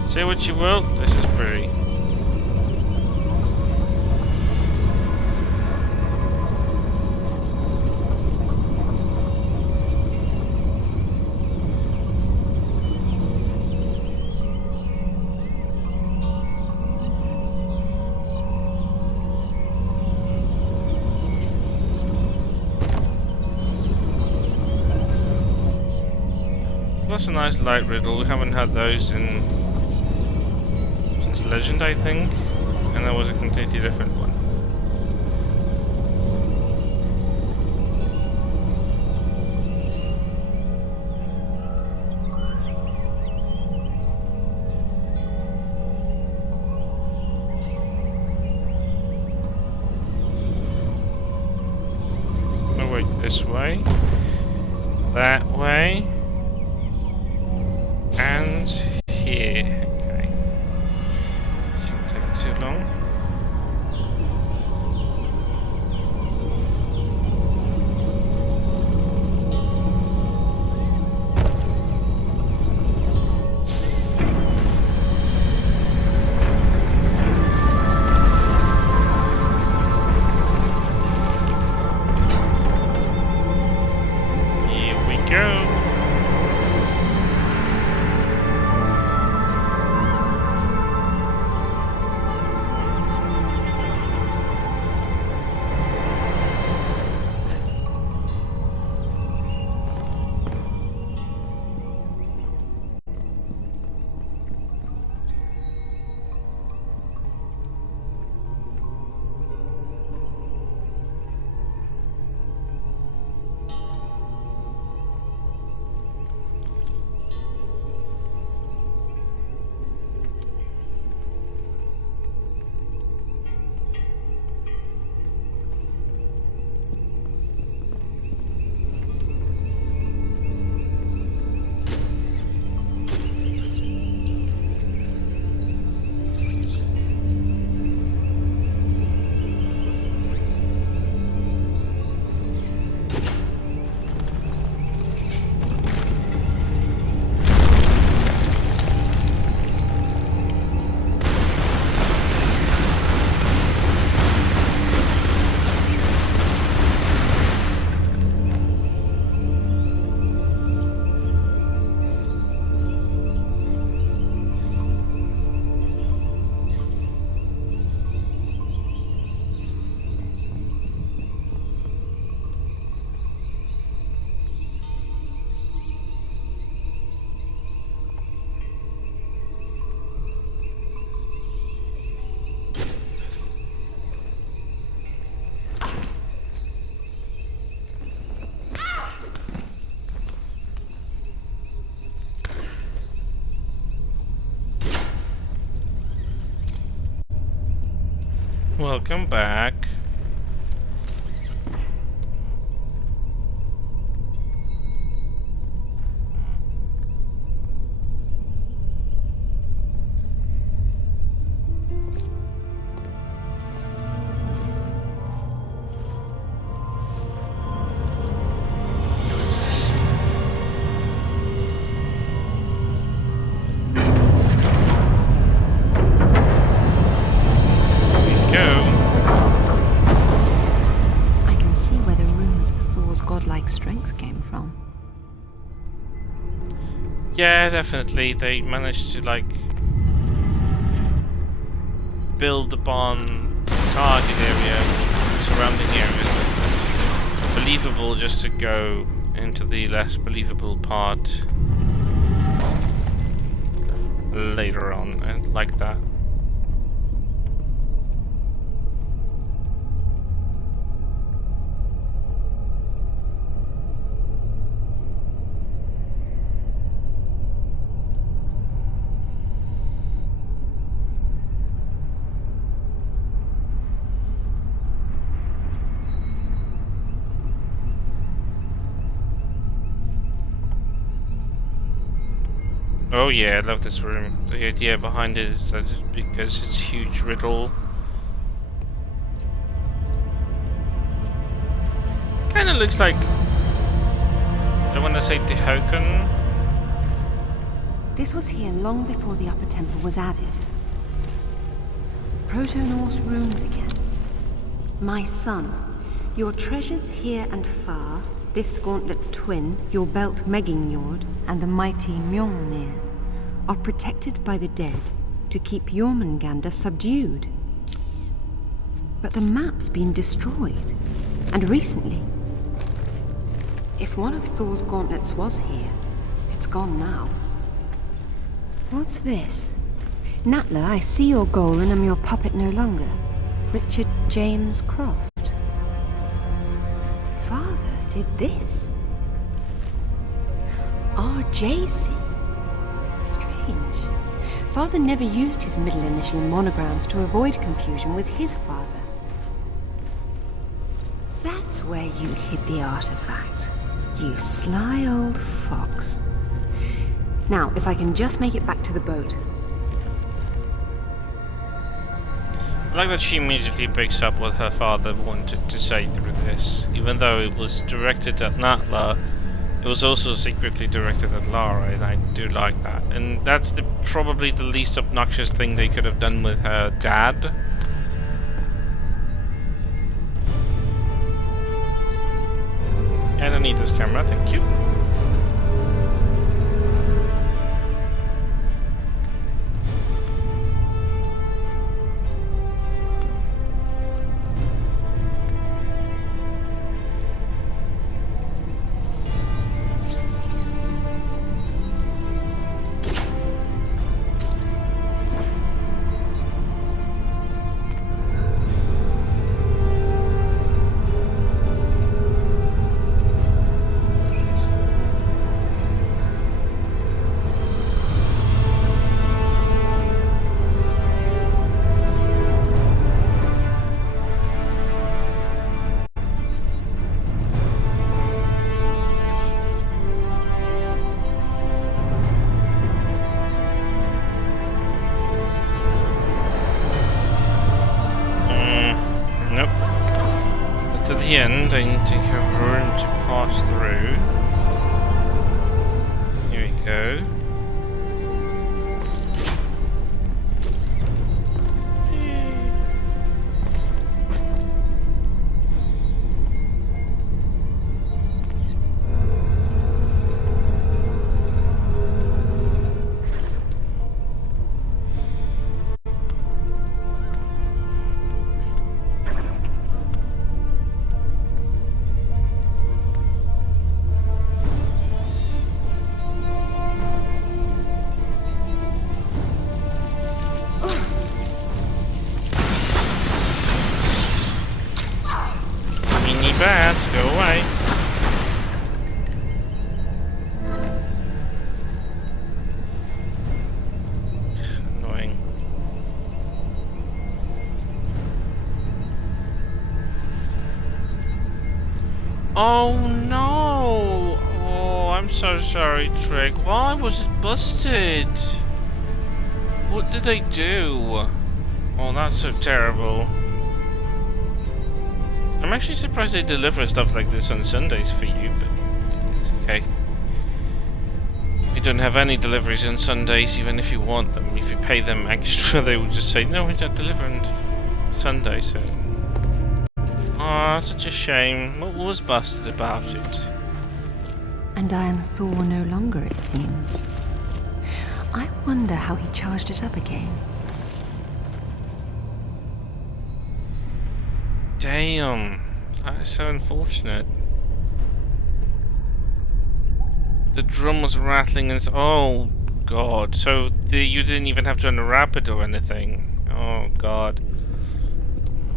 Say what you will, this is pretty. That's a nice light riddle. We haven't had those in since Legend, I think, and that was a completely different one. Oh wait, this way, that way. And here, okay. Shouldn't take too long. Here we go. Welcome back. Strength came from. Yeah, definitely. They managed to like build upon target area, surrounding areas. Believable just to go into the less believable part. later on. I like that. Oh yeah, I love this room. The idea behind it is that it's because it's a huge riddle. Kinda looks like, I want to say Tehokan. This was here long before the upper temple was added. Proto-Norse runes again. My son, your treasures here and far, this gauntlet's twin, your belt Megingjord, and the mighty Mjolnir, are protected by the dead to keep Jormungandr subdued. But the map's been destroyed, and recently. If one of Thor's gauntlets was here, it's gone now. What's this? Natla, I see your goal and am your puppet no longer. Richard James Croft. Father did this? RJC. Strange. Father never used his middle initial in monograms to avoid confusion with his father. That's where you hid the artifact. You sly old fox. Now, if I can just make it back to the boat. I like that she immediately picks up what her father wanted to say through this. Even though it was directed at Natla, it was also secretly directed at Lara, and I do like that. And that's probably the least obnoxious thing they could have done with her dad. I don't need this camera, thank you. The end, I need to have room to pass through. Here we go. Bad, go away. Annoying. Oh no! Oh, I'm so sorry, Trig. Why was it busted? What did they do? Oh, that's so terrible. I'm actually surprised they deliver stuff like this on Sundays for you, but it's okay. We don't have any deliveries on Sundays, even if you want them. If you pay them extra, they will just say, no, we don't deliver on Sunday, so... Ah, such a shame. What was busted about it? And I am Thor no longer, it seems. I wonder how he charged it up again. Damn, that is so unfortunate. The drum was rattling and it's... Oh, god. So you didn't even have to unwrap it or anything. Oh god.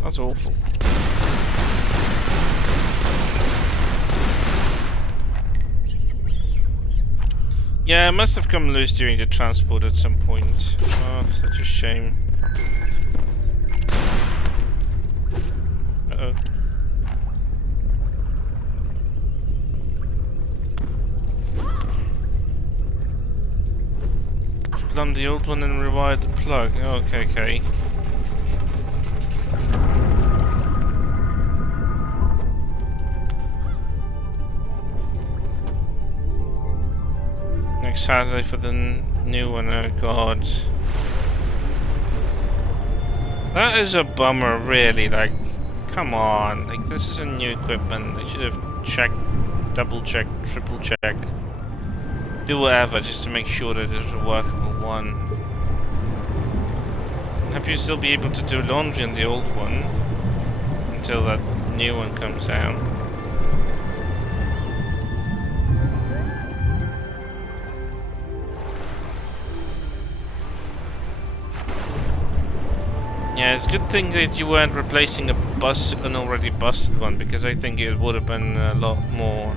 That's awful. Yeah, it must have come loose during the transport at some point. Oh, such a shame. Uh-oh. Put on the old one and rewire the plug. Oh, okay. Next Saturday for the new one. Oh god. That is a bummer, really. Like, come on. Like, this is a new equipment. They should have checked, double checked, triple checked. Do whatever just to make sure that it's a workable one. Hope you still be able to do laundry on the old one until that new one comes out. Yeah, it's a good thing that you weren't replacing an already busted one, because I think it would have been a lot more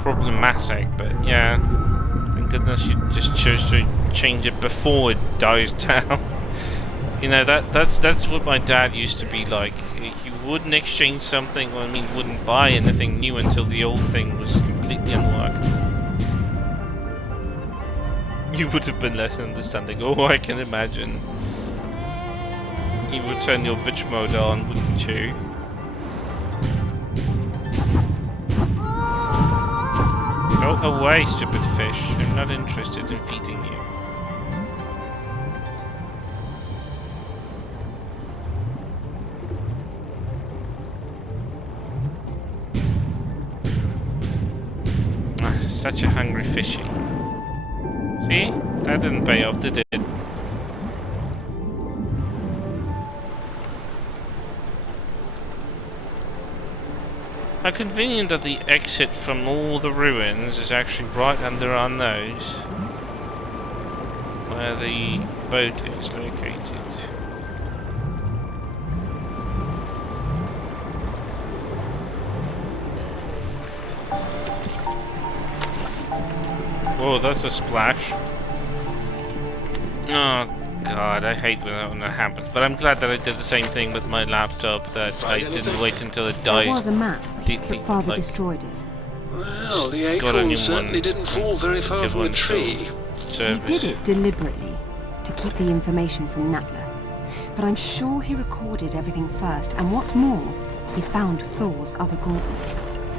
problematic. But yeah, thank goodness you just chose to change it before it dies down. You know, that's what my dad used to be like. He wouldn't exchange something, or I mean, wouldn't buy anything new until the old thing was completely unworkable. You would have been less understanding. Oh, I can imagine. You would turn your bitch mode on, wouldn't you? Go away, stupid fish. I'm not interested in feeding you. Ah, such a hungry fishy. See? That didn't pay off, did it? How convenient that the exit from all the ruins is actually right under our nose, where the boat is located. Whoa, that's a splash. Oh god, I hate when that happens. But I'm glad that I did the same thing with my laptop, that I didn't wait until it died. There was a map, Completely, but Father like, destroyed it. Well, the got a new acorn certainly one. didn't fall very far Good from the one for tree. He service. did it deliberately, to keep the information from Natla. But I'm sure he recorded everything first, and what's more, he found Thor's other gauntlet.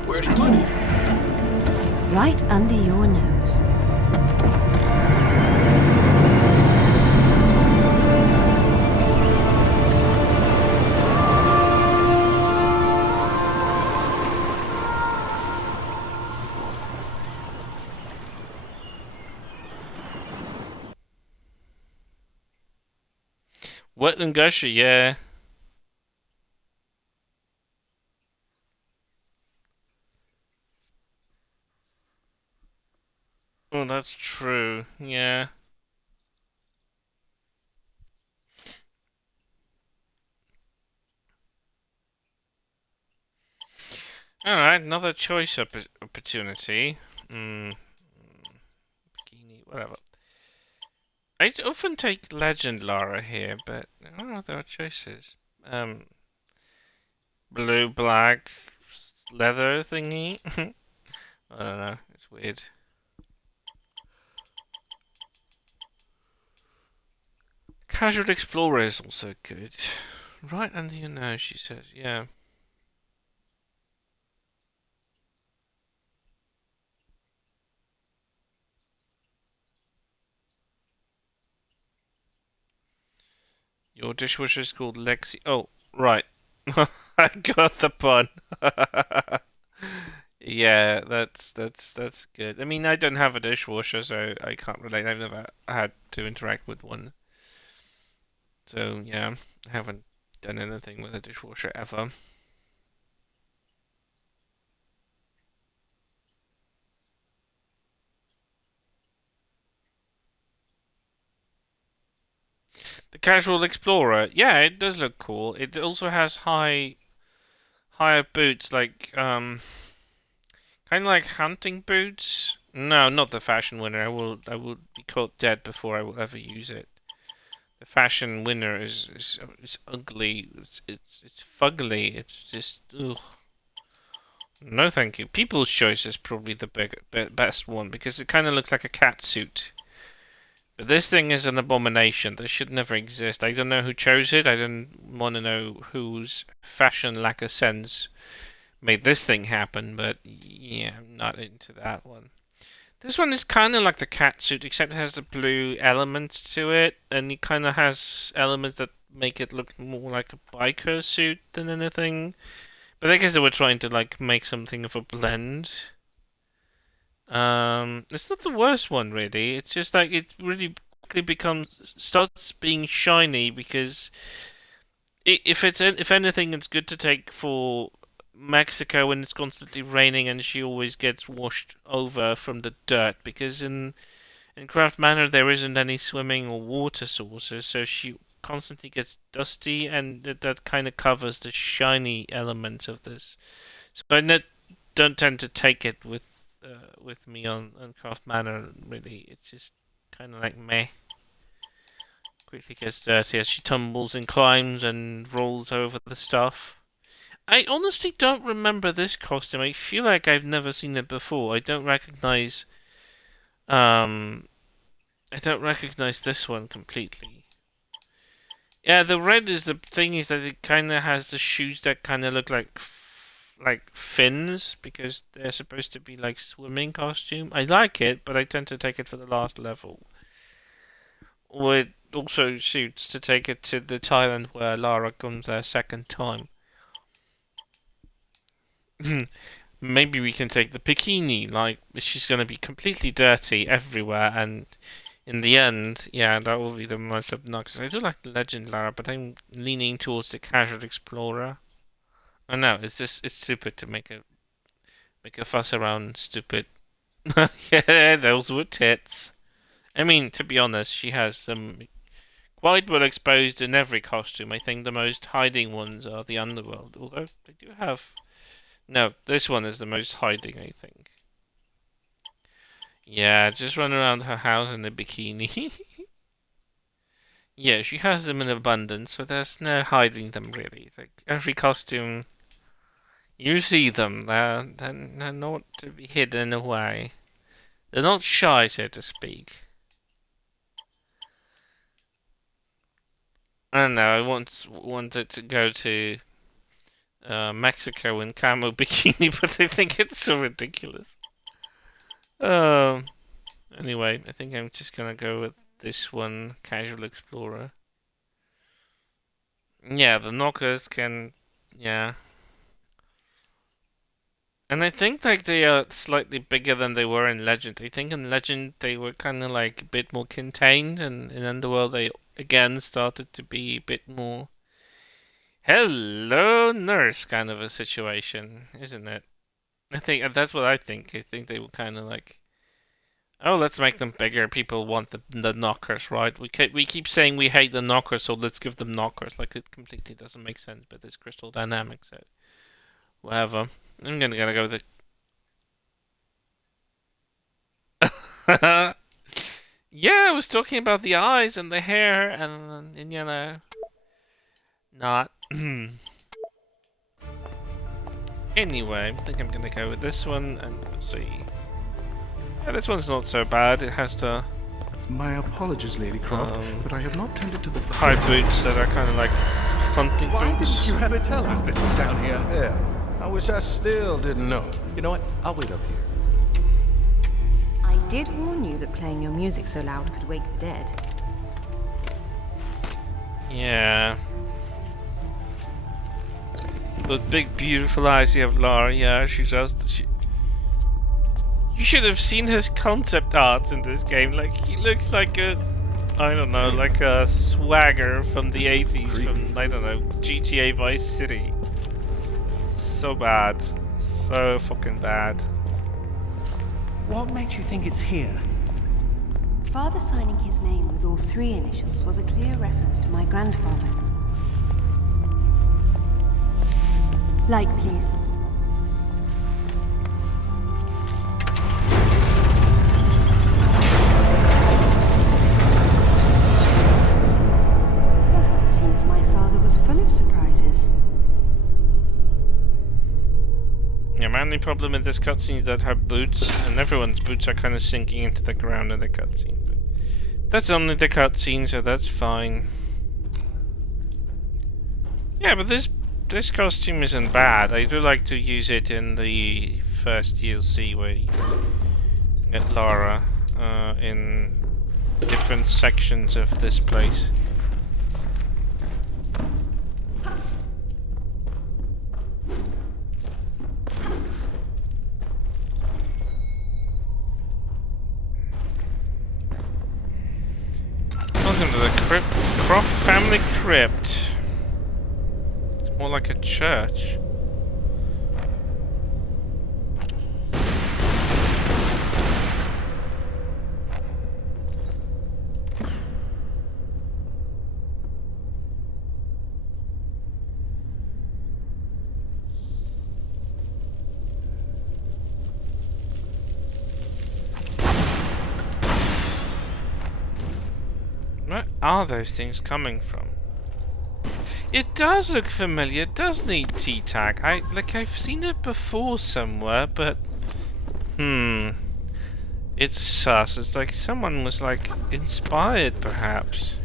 Where'd he put it? Right under your nose. Wet and gushy, yeah. Oh, that's true, yeah. Alright, another choice opportunity. Bikini, whatever. I often take Legend Lara here, but I don't know, there are choices. Blue, black, leather thingy. I don't know, it's weird. Casual Explorer is also good. Right under your nose, she says, yeah. Your dishwasher is called Lexi. Oh, right. I got the pun. Yeah, that's good. I mean, I don't have a dishwasher, so I can't relate. I've never had to interact with one. So, yeah, I haven't done anything with a dishwasher ever. The Casual Explorer. Yeah, it does look cool. It also has higher boots, like kind of like hunting boots. No, not the fashion winner. I will be caught dead before I will ever use it. The fashion winner is ugly. It's fugly. It's just ugh. No, thank you. People's Choice is probably the best one because it kind of looks like a cat suit. But this thing is an abomination. This should never exist. I don't know who chose it. I don't want to know whose fashion lack of sense made this thing happen. But yeah, I'm not into that one. This one is kind of like the cat suit, except it has the blue elements to it, and it kind of has elements that make it look more like a biker suit than anything. But I guess they were trying to like make something of a blend. It's not the worst one really. It's just like it really quickly starts being shiny because if anything, it's good to take for Mexico when it's constantly raining and she always gets washed over from the dirt because in Craft Manor there isn't any swimming or water sources, so she constantly gets dusty and that kind of covers the shiny element of this. So I don't tend to take it with me on Craft Manor really. It's just kind of like meh. Quickly gets dirty as she tumbles and climbs and rolls over the stuff. I honestly don't remember this costume. I feel like I've never seen it before. I don't recognize this one completely. Yeah, the red is the thing is that it kind of has the shoes that kind of look like fins because they're supposed to be like swimming costume. I like it, but I tend to take it for the last level. Or it also suits to take it to the Thailand where Lara comes there second time. Maybe we can take the bikini, like she's going to be completely dirty everywhere, and in the end, yeah, that will be the most obnoxious. I do like the Legend Lara, but I'm leaning towards the Casual Explorer. I know, it's stupid to make a fuss around stupid. Yeah, those were tits. I mean, to be honest, she has them quite well exposed in every costume. I think the most hiding ones are the Underworld, although they do have... No, this one is the most hiding, I think. Yeah, just run around her house in a bikini. Yeah, she has them in abundance, so there's no hiding them, really. Like, every costume, you see them. They're not to be hidden away. They're not shy, so to speak. I don't know, I wanted to go to Mexico in camo bikini, but I think it's so ridiculous. Anyway, I think I'm just gonna go with this one, Casual Explorer. Yeah, the knockers can... Yeah. And I think like they are slightly bigger than they were in Legend. I think in Legend they were kind of like a bit more contained, and in Underworld they again started to be a bit more hello nurse kind of a situation, isn't it? I think that's what I think. I think they were kind of like, oh, let's make them bigger. People want the knockers, right? We keep saying we hate the knockers, so let's give them knockers. Like, it completely doesn't make sense, but it's Crystal Dynamics, so whatever. I'm gonna go with it. Yeah, I was talking about the eyes and the hair, and you know, not. Anyway, I think I'm gonna go with this one and see. Yeah, this one's not so bad. It has the My apologies, Lady Croft, but I have not tended to the high boots that are kind of like hunting Why boots. didn't you ever tell us this was down here? Yeah, I wish I still didn't know. You know what? I'll wait up here. I did warn you that playing your music so loud could wake the dead. Yeah. Those big, beautiful eyes you have, Lara. Yeah, she does. You should have seen his concept art in this game. Like, he looks like a, I don't know, like a swagger from the 80s, from, I don't know, GTA Vice City. So bad. So fucking bad. What makes you think it's here? Father signing his name with all 3 initials was a clear reference to my grandfather. Light, please. Well, it seems my father was full of surprises. Yeah, my only problem with this cutscene is that her boots, and everyone's boots are kind of sinking into the ground in the cutscene. But that's only the cutscene, so that's fine. Yeah, but this costume isn't bad. I do like to use it in the first DLC where you get Lara in different sections of this place. Welcome to the Croft family crypt. It's more like a church. Where are those things coming from? It does look familiar. It does need T-Tag. I've seen it before somewhere, but it's sus. It's like someone was like inspired, perhaps.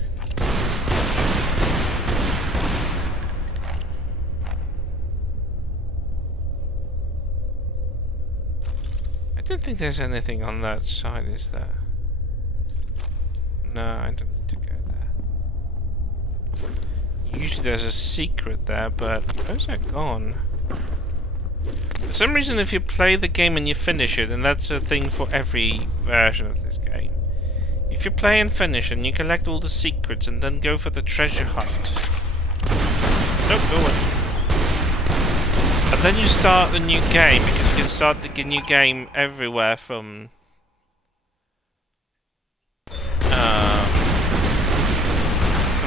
I don't think there's anything on that side, is there? No, I don't need to go there. Usually there's a secret there, but those are gone. For some reason, if you play the game and you finish it, and that's a thing for every version of this game, if you play and finish and you collect all the secrets and then go for the treasure hunt, don't go in. And then you start the new game, because you can start the new game everywhere from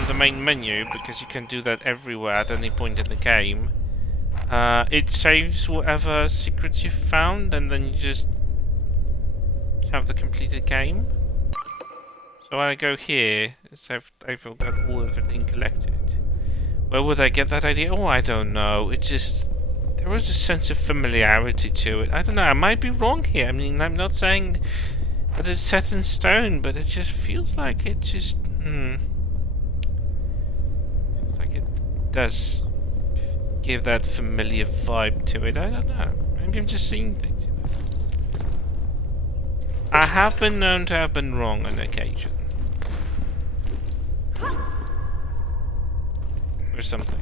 the main menu, because you can do that everywhere at any point in the game. It saves whatever secrets you found, and then you just have the completed game. So when I go here, I've got all of everything collected. Where would I get that idea? Oh, I don't know. It just... there was a sense of familiarity to it. I don't know, I might be wrong here. I mean, I'm not saying that it's set in stone, but it just feels like it just... feels like it does give that familiar vibe to it. I don't know. Maybe I'm just seeing things, you know. I have been known to have been wrong on occasion. Or something.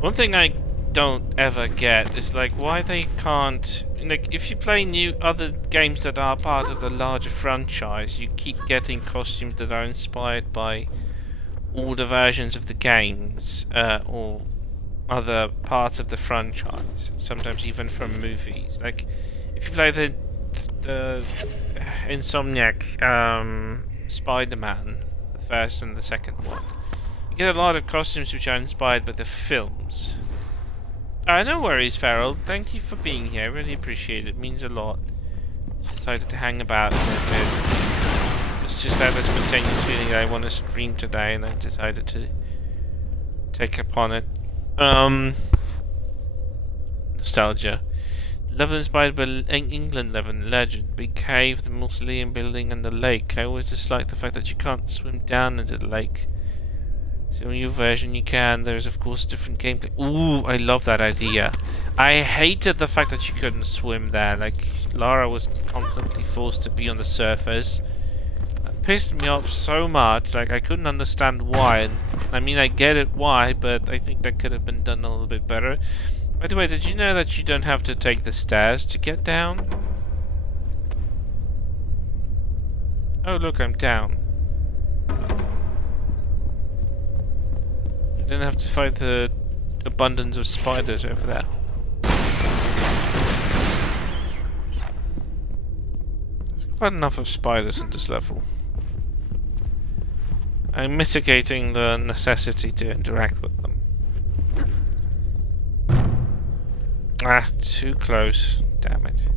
One thing I don't ever get is like why they can't, like, if you play other games that are part of the larger franchise, you keep getting costumes that are inspired by older versions of the games or other parts of the franchise, sometimes even from movies. Like if you play the Insomniac Spider-Man, the first and the second one, you get a lot of costumes which are inspired by the films. No worries, Farrell. Thank you for being here. I really appreciate it. It means a lot. Decided to hang about for a bit. It's just that spontaneous feeling that I want to stream today, and I decided to take upon it. Nostalgia. Level inspired by England legend. Big cave, the mausoleum building, and the lake. I always dislike the fact that you can't swim down into the lake. So in your version you can. There's of course different gameplay. Ooh, I love that idea. I hated the fact that you couldn't swim there. Like, Lara was constantly forced to be on the surface. That pissed me off so much. Like, I couldn't understand why. And, I mean, I get it why, but I think that could have been done a little bit better. By the way, did you know that you don't have to take the stairs to get down? Oh, look, I'm down. You don't have to fight the abundance of spiders over there. There's quite enough of spiders in this level. I'm mitigating the necessity to interact with them. Ah, too close. Damn it.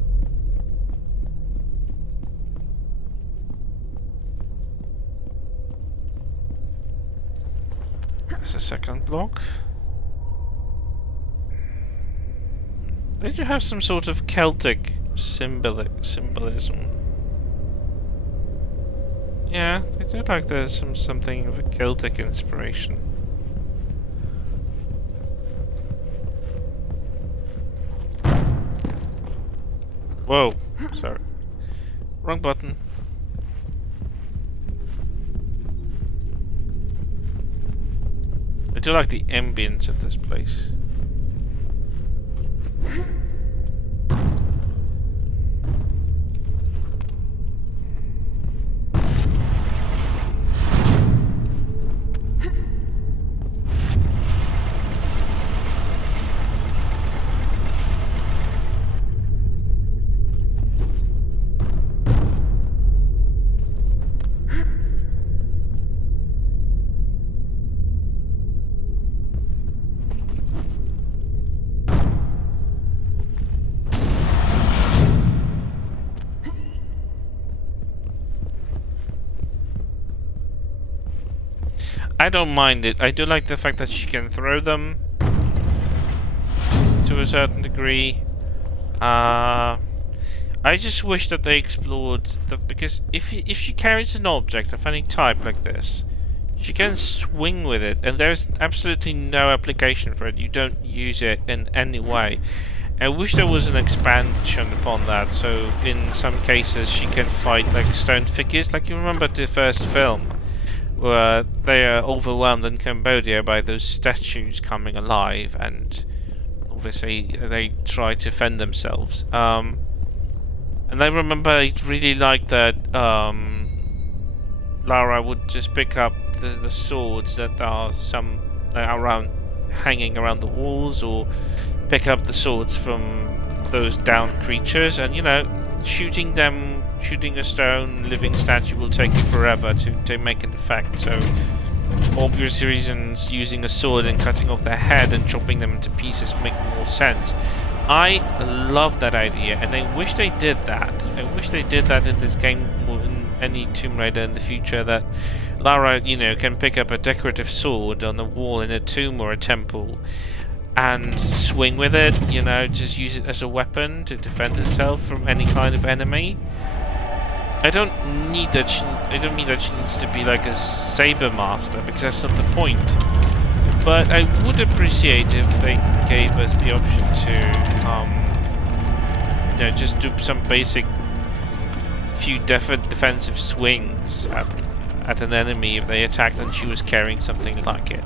There's a second block. They do have some sort of Celtic symbolism. Yeah, they do like there's something of a Celtic inspiration. Whoa, sorry. Wrong button. I do like the ambience of this place. I don't mind it. I do like the fact that she can throw them to a certain degree. I just wish that they explored because if she carries an object of any type like this, she can swing with it, and there's absolutely no application for it. You don't use it in any way. I wish there was an expansion upon that, so in some cases she can fight like stone figures, like you remember the first film, where they are overwhelmed in Cambodia by those statues coming alive, and obviously they try to fend themselves. And I remember I really liked that Lara would just pick up the swords that are around, hanging around the walls, or pick up the swords from those downed creatures, and shooting a stone living statue will take you forever to make an effect. So obvious reasons using a sword and cutting off their head and chopping them into pieces make more sense. I love that idea, and I wish they did that. I wish they did that in this game more in any Tomb Raider in the future, that Lara, can pick up a decorative sword on the wall in a tomb or a temple and swing with it, just use it as a weapon to defend itself from any kind of enemy. I don't mean that she needs to be like a saber master, because that's not the point. But I would appreciate if they gave us the option to, just do some basic few defensive swings at an enemy if they attacked and she was carrying something like it.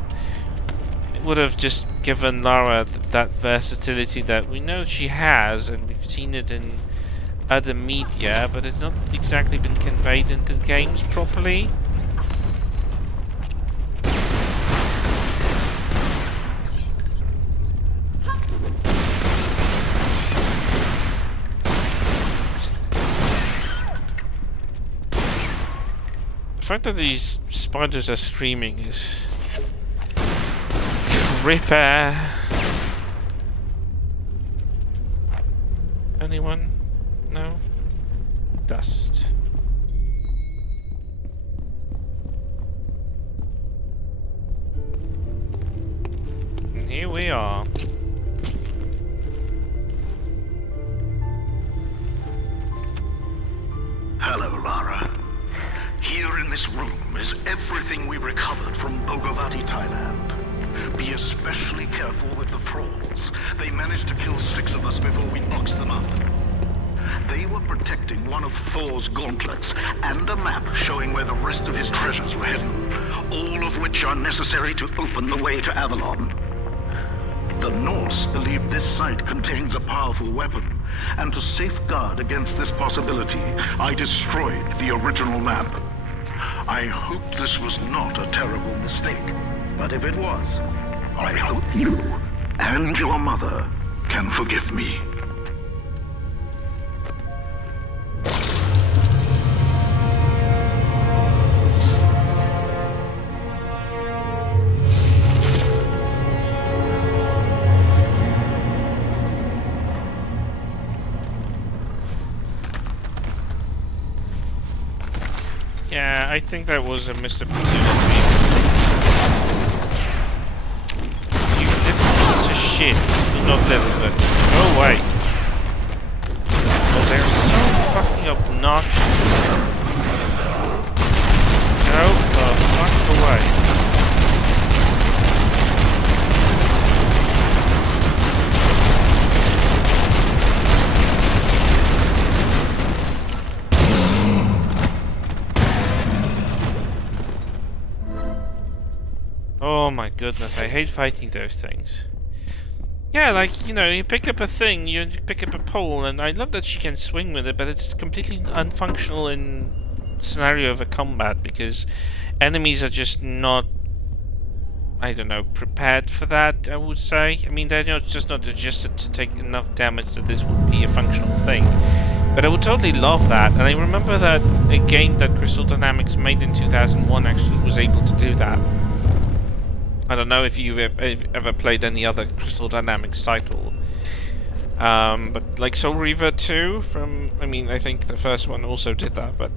It would have just given Lara that versatility that we know she has, and we've seen it in other media, but it's not exactly been conveyed into the games properly. The fact that these spiders are screaming is creepy. Anyone? No? Dust. And here we are. Hello, Lara. Here in this room is everything we recovered from Bogavati, Thailand. Be especially careful with the thralls. They managed to kill 6 of us before we boxed them up. They were protecting one of Thor's gauntlets and a map showing where the rest of his treasures were hidden, all of which are necessary to open the way to Avalon. The Norse believe this site contains a powerful weapon, and to safeguard against this possibility, I destroyed the original map. I hope this was not a terrible mistake, but if it was, I hope you and your mother can forgive me. Yeah, I think that was a missed opportunity. You little piece of shit. Not little, but go away. Oh, they're so fucking obnoxious. Go the fuck away. Oh my goodness, I hate fighting those things. Yeah, like, you know, you pick up a thing, you pick up a pole, and I love that she can swing with it, but it's completely unfunctional in scenario of a combat, because enemies are just not, I don't know, prepared for that, I would say. I mean, they're just not adjusted to take enough damage that this would be a functional thing. But I would totally love that, and I remember that a game that Crystal Dynamics made in 2001 actually was able to do that. I don't know if you've ever played any other Crystal Dynamics title, but like Soul Reaver 2 from, I mean, I think the first one also did that, but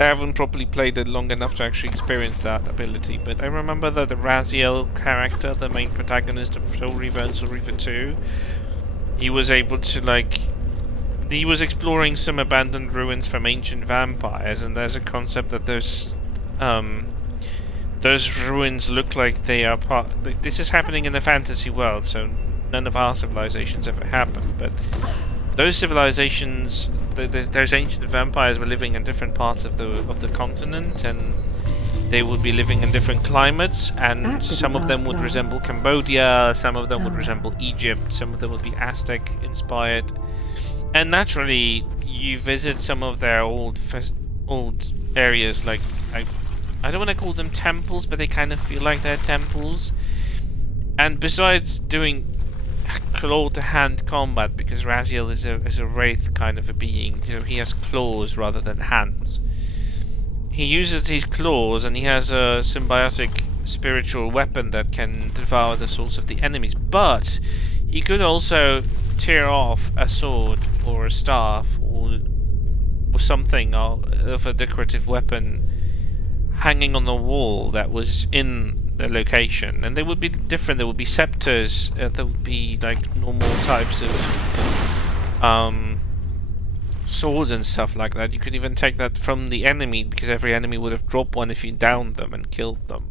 I haven't properly played it long enough to actually experience that ability. But I remember that the Raziel character, the main protagonist of Soul Reaver and Soul Reaver 2, he was able to, like, he was exploring some abandoned ruins from ancient vampires, and there's a concept that those ruins look like they are part. This is happening in a fantasy world, so none of our civilizations ever happened. But those civilizations, those ancient vampires were living in different parts of the continent, and they would be living in different climates. And some of them would resemble Cambodia, some of them would resemble Egypt, some of them would be Aztec inspired. And naturally, you visit some of their old areas, like I don't want to call them temples, but they kind of feel like they're temples. And besides doing claw-to-hand combat, because Raziel is a wraith kind of a being, you know, he has claws rather than hands. He uses his claws, and he has a symbiotic spiritual weapon that can devour the souls of the enemies. But he could also tear off a sword or a staff or something of a decorative weapon hanging on the wall that was in the location, and they would be different. There would be scepters, there would be like normal types of swords and stuff like that. You could even take that from the enemy, because every enemy would have dropped one if you downed them and killed them.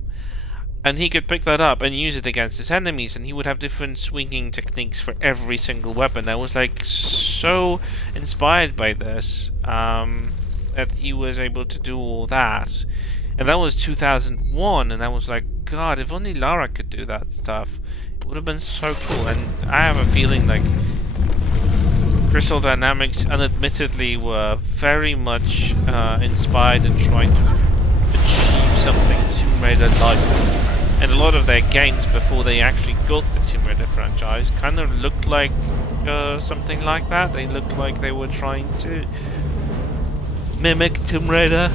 And he could pick that up and use it against his enemies, and he would have different swinging techniques for every single weapon. I was like so inspired by this, that he was able to do all that. And that was 2001, and I was like, God, if only Lara could do that stuff, it would have been so cool. And I have a feeling like Crystal Dynamics unadmittedly were very much inspired in trying to achieve something Tomb Raider-like. And a lot of their games before they actually got the Tomb Raider franchise kind of looked like something like that. They looked like they were trying to mimic Tomb Raider.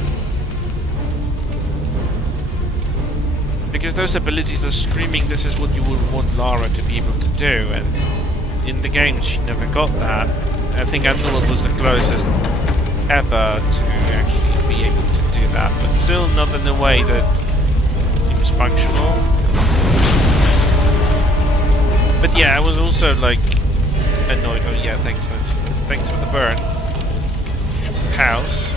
Because those abilities are screaming, this is what you would want Lara to be able to do, and in the game she never got that. I think Underworld was the closest ever to actually be able to do that, but still not in a way that seems functional. But yeah, I was also like annoyed. Oh yeah, thanks for the burn. House.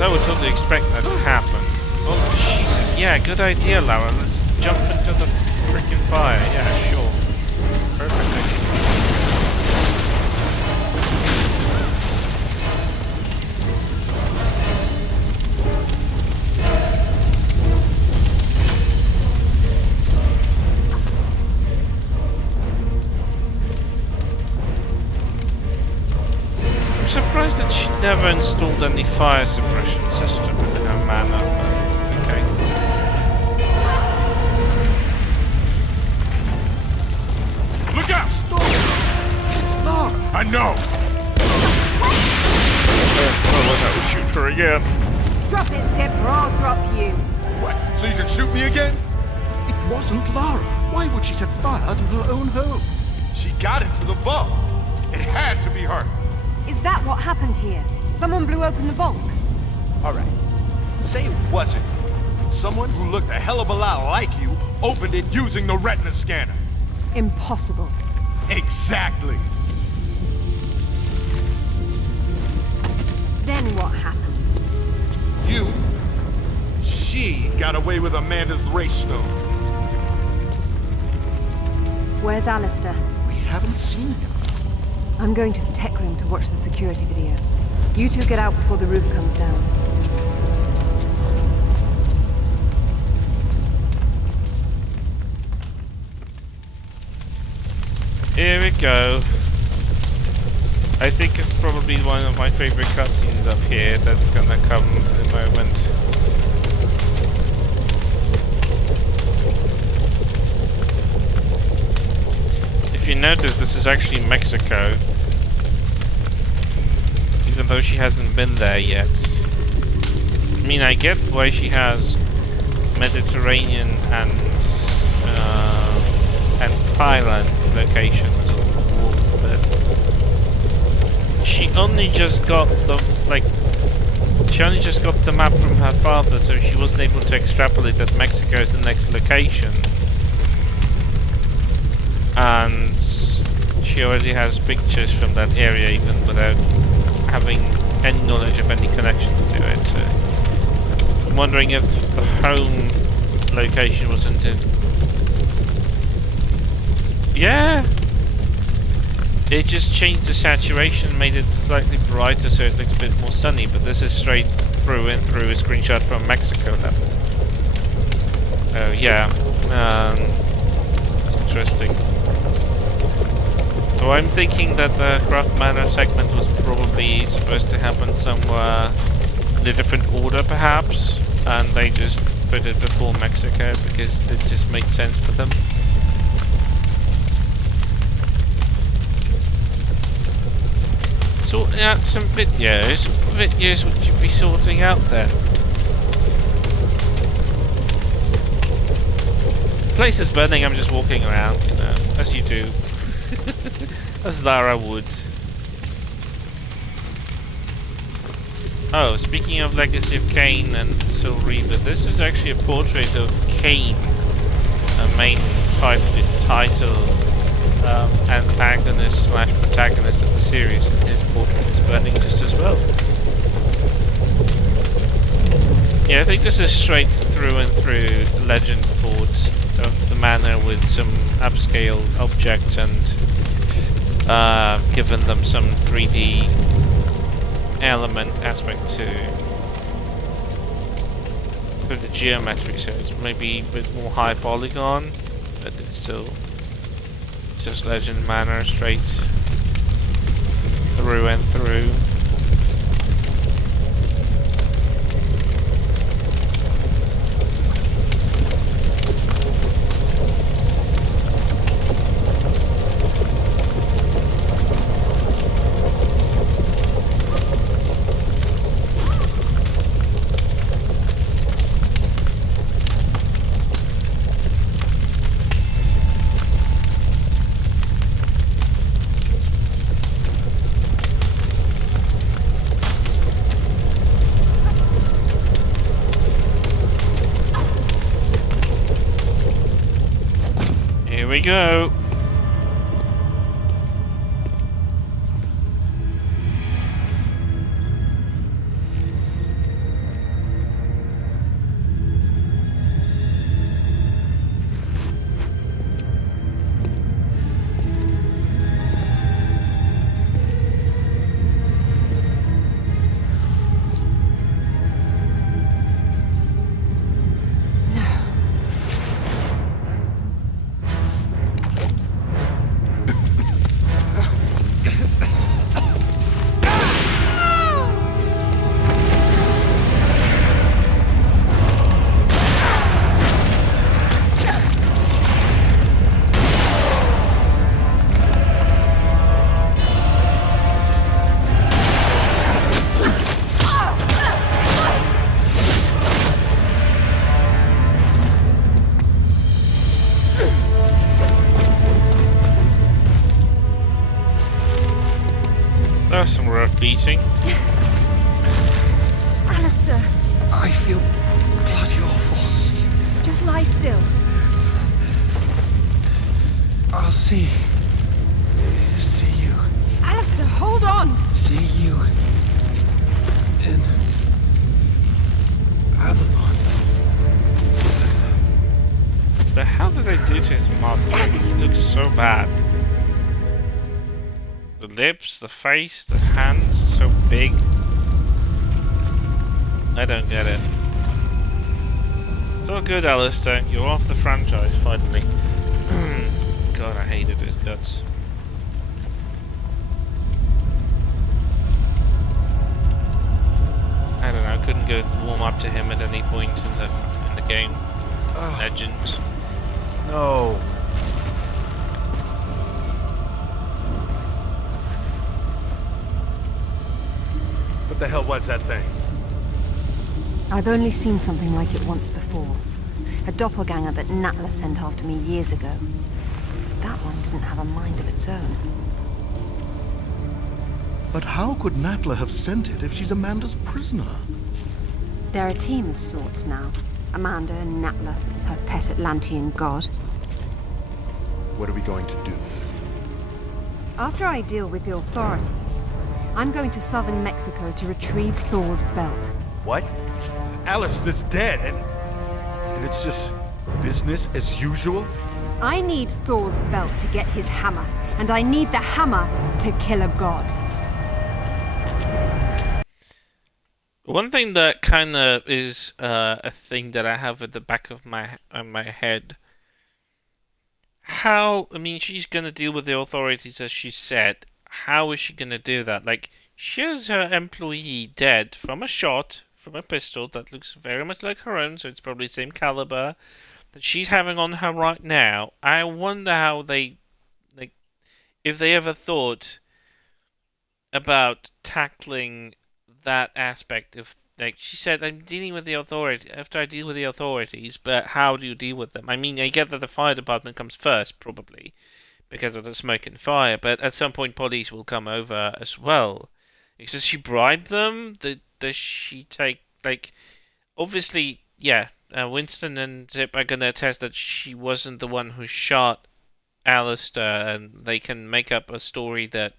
I would totally expect that to happen. Oh, Jesus. Yeah, good idea, Lara. Let's jump into the freaking fire. Yeah, sure. Perfect idea. never installed any fire suppression system in her manor. Okay. Look out! Stop! It's Lara! I know! I will shoot her again. Drop it, Zip, or I'll drop you. What? So you can shoot me again? It wasn't Lara. Why would she set fire to her own home? She got into the vault. It had to be her. Is that what happened here? Someone blew open the vault? All right. Say it wasn't. Someone who looked a hell of a lot like you opened it using the retina scanner. Impossible. Exactly. Then what happened? She got away with Amanda's race stone. Where's Alistair? We haven't seen him. I'm going to the tech room to watch the security video. You two get out before the roof comes down. Here we go. I think it's probably one of my favorite cutscenes up here that's gonna come in a moment. If you notice, this is actually Mexico. Even though she hasn't been there yet. I mean, I get why she has Mediterranean and Thailand locations, but she only just got the map from her father, so she wasn't able to extrapolate that Mexico is the next location. And she already has pictures from that area even without having any knowledge of any connections to it. So I'm wondering if the home location wasn't in. Yeah! It just changed the saturation, made it slightly brighter so it looks a bit more sunny, but this is straight through and through a screenshot from Mexico level. Oh yeah, that's interesting. So I'm thinking that the Craft Manor segment was probably supposed to happen somewhere in a different order perhaps, and they just put it before Mexico because it just made sense for them. Sorting out some videos. What videos would you be sorting out then? The place is burning, I'm just walking around, you know, as you do. As Lara would. Oh, speaking of Legacy of Kain and Soul Reaver, this is actually a portrait of Kain, a main title antagonist / protagonist of the series, and his portrait is burning just as well. Yeah, I think this is straight through and through Legend Fort of the manor with some upscale objects and given them some 3D element aspect to the geometry, so it's maybe a bit more high polygon, but it's still just Legend Manor straight through and through. Here we go. That was some rough beating. Alistair, I feel bloody awful. just lie still. I'll see you. Alistair, hold on! See you in Avalon. The hell did they do to his mouth? It looks so bad. The lips, the face, the hands are so big. I don't get it. It's all good, Alistair. You're off the franchise, finally. God, I hated his guts. I don't know, I couldn't go warm up to him at any point in the game. Legend. No. What the hell was that thing? I've only seen something like it once before. A doppelganger that Natla sent after me years ago. That one didn't have a mind of its own. But how could Natla have sent it if she's Amanda's prisoner? They're a team of sorts now. Amanda and Natla, her pet Atlantean god. What are we going to do? After I deal with the authorities, I'm going to southern Mexico to retrieve Thor's belt. What? Alistair's dead, and it's just business as usual? I need Thor's belt to get his hammer, and I need the hammer to kill a god. One thing that kind of is a thing that I have at the back of my head. How, I mean, she's going to deal with the authorities as she said. How is she going to do that? Like, she has her employee dead from a shot, from a pistol that looks very much like her own, so it's probably the same caliber that she's having on her right now. I wonder how they, like, if they ever thought about tackling that aspect of, like she said, I'm dealing with the authority after I deal with the authorities, but how do you deal with them? I mean, I get that the fire department comes first, probably, because of the smoke and fire, but at some point police will come over as well. Does she bribe them? Does she take, like, obviously, yeah, Winston and Zip are going to attest that she wasn't the one who shot Alistair, and they can make up a story that,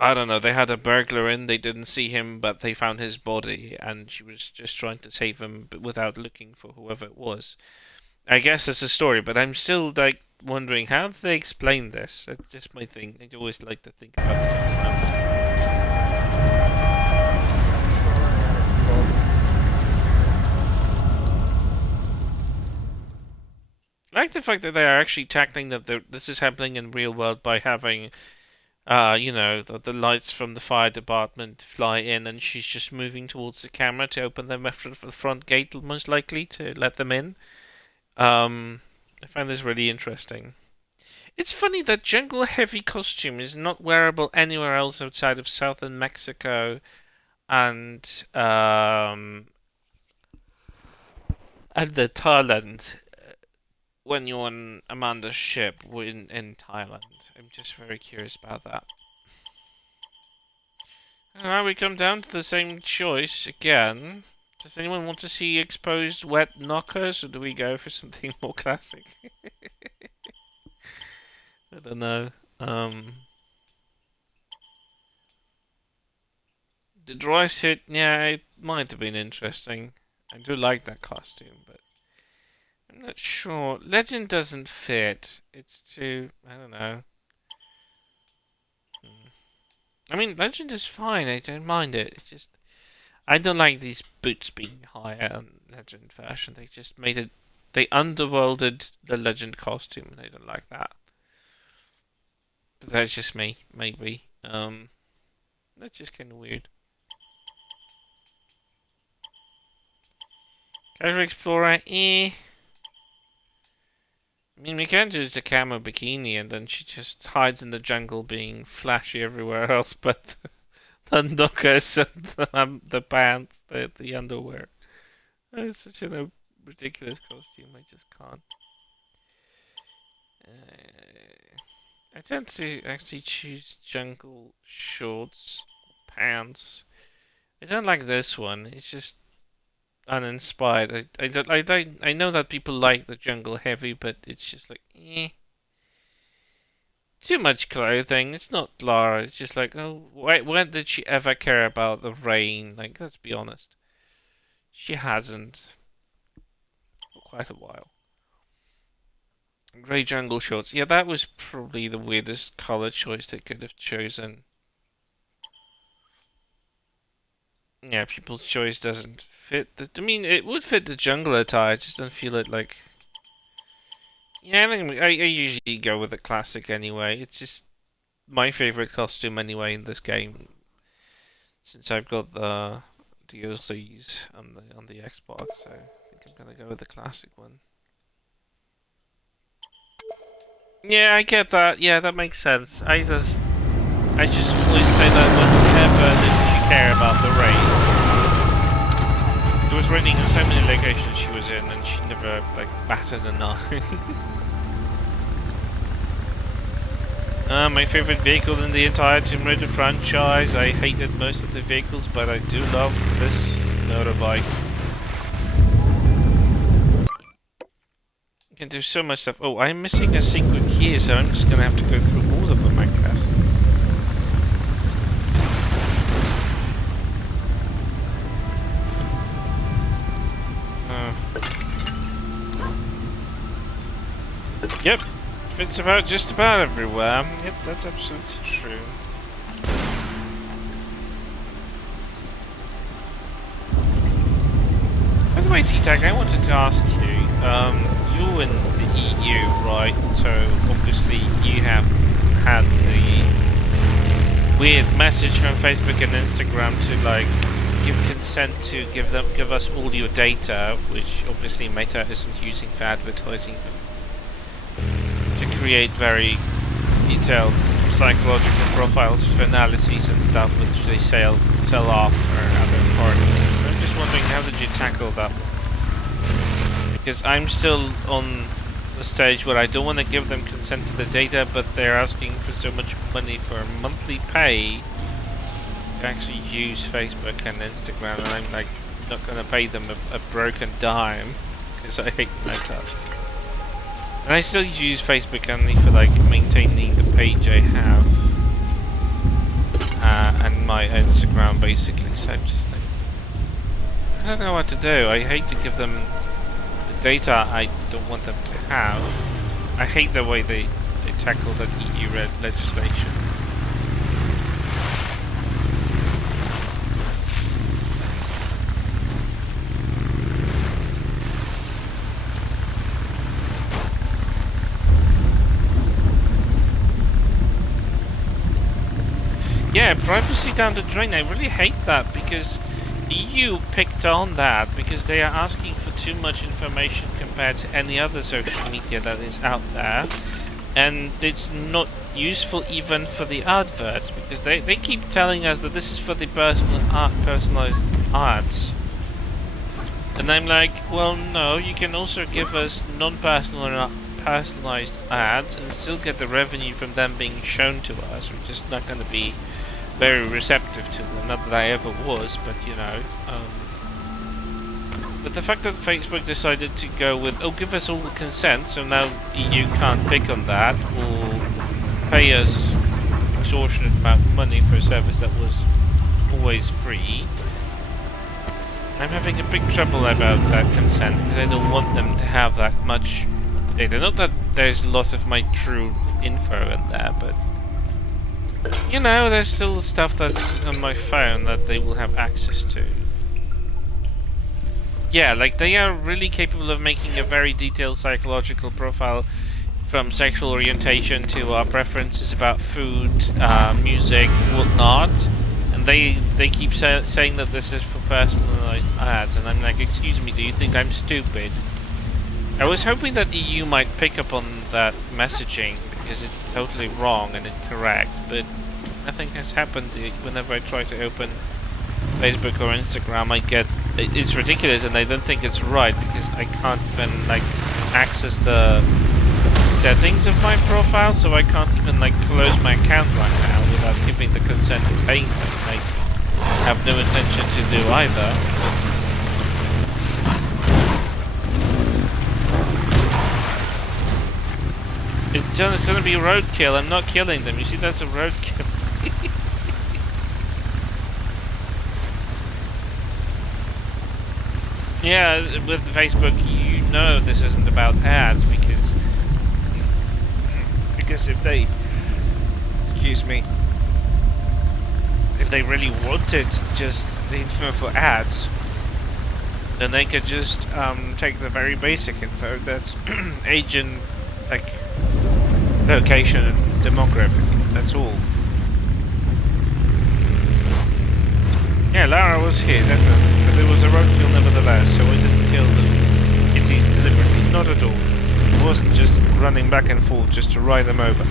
I don't know, they had a burglar in, they didn't see him, but they found his body, and she was just trying to save him but without looking for whoever it was. I guess that's a story, but I'm still, like, wondering, how do they explain this? It's just my thing. I always like to think about stuff. I like the fact that they are actually tackling that this is happening in real world by having you know, the lights from the fire department fly in, and she's just moving towards the camera to open the front gate, most likely, to let them in. I find this really interesting. It's funny that jungle heavy costume is not wearable anywhere else outside of southern Mexico and the Thailand. When you're on Amanda's ship in Thailand. I'm just very curious about that. And now we come down to the same choice again. Does anyone want to see exposed wet knockers, or do we go for something more classic? I don't know. The dry suit, yeah, it might have been interesting. I do like that costume, but I'm not sure. Legend doesn't fit. It's too, I don't know. I mean, Legend is fine. I don't mind it. It's just, I don't like these boots being higher on Legend version. They just made it, they underworlded the Legend costume, and I don't like that. But that's just me, maybe. That's just kind of weird. Casual Explorer, eh. I mean, we can use the camo bikini, and then she just hides in the jungle being flashy everywhere else, but the knuckers and the pants, the underwear. It's such a ridiculous costume, I just can't. I tend to actually choose jungle shorts, pants. I don't like this one. It's just uninspired. I know that people like the jungle heavy, but it's just like, too much clothing. It's not Lara. It's just like, oh, when did she ever care about the rain? Like, let's be honest. She hasn't for quite a while. Grey jungle shorts. Yeah, that was probably the weirdest color choice they could have chosen. Yeah, people's choice doesn't fit I mean, it would fit the jungle attire. I just don't feel it like. Yeah, I think I usually go with the classic anyway. It's just my favorite costume anyway in this game. Since I've got the DLCs on the Xbox, so I think I'm gonna go with the classic one. Yeah, I get that. Yeah, that makes sense. I just always say that whenever did she care about the rain? It was raining in so many locations she was in, and she never like batted an eye. My favorite vehicle in the entire Tomb Raider franchise. I hated most of the vehicles, but I do love this motorbike. You can do so much stuff. Oh, I'm missing a secret here, so I'm just gonna have to go through all of them, I guess. Yep, fits about just about everywhere. Yep, that's absolutely true. By the way, T-Tag, I wanted to ask you, you're in the EU, right? So obviously you have had the weird message from Facebook and Instagram to like give consent to give us all your data, which obviously Meta isn't using for advertising, to create very detailed psychological profiles for analyses and stuff, which they sell off for other parties. I'm just wondering, how did you tackle that? Because I'm still on the stage where I don't want to give them consent to the data, but they're asking for so much money for monthly pay to actually use Facebook and Instagram, and I'm like not going to pay them a broken dime because I hate Meta. And I still use Facebook only for like maintaining the page I have and my Instagram basically. So I'm just like, I don't know what to do. I hate to give them the data I don't want them to have. I hate the way they tackle that EU legislation. Yeah, privacy down the drain. I really hate that because EU picked on that because they are asking for too much information compared to any other social media that is out there, and it's not useful even for the adverts because they keep telling us that this is for the personalized ads. And I'm like, well, no, you can also give us non-personalized ads and still get the revenue from them being shown to us. We're just not going to be very receptive to them. Not that I ever was, but you know. But the fact that Facebook decided to go with, oh, give us all the consent, so now EU can't pick on that, or pay us extortionate amount of money for a service that was always free. I'm having a big trouble about that consent, because I don't want them to have that much data. Not that there's a lot of my true info in there, but you know, there's still stuff that's on my phone that they will have access to. Yeah, like they are really capable of making a very detailed psychological profile from sexual orientation to our preferences about food, music, whatnot. And they keep saying that this is for personalized ads, and I'm like, excuse me, do you think I'm stupid? I was hoping that EU might pick up on that messaging, because it's totally wrong and incorrect, but nothing has happened. Whenever I try to open Facebook or Instagram, I get, it's ridiculous, and I don't think it's right, because I can't even like access the settings of my profile, so I can't even like close my account right now without giving the consent and paying them. I have no intention to do either. It's gonna be roadkill. I'm not killing them. You see, that's a roadkill. Yeah, with Facebook, you know this isn't about ads because if they, excuse me, if they really wanted just the info for ads, then they could just take the very basic info. That's agent, like location and demographic. That's all. Yeah, Lara was here, definitely, but it was a roadkill nevertheless, so I didn't kill the kitties deliberately. Not at all. It wasn't just running back and forth just to ride them over.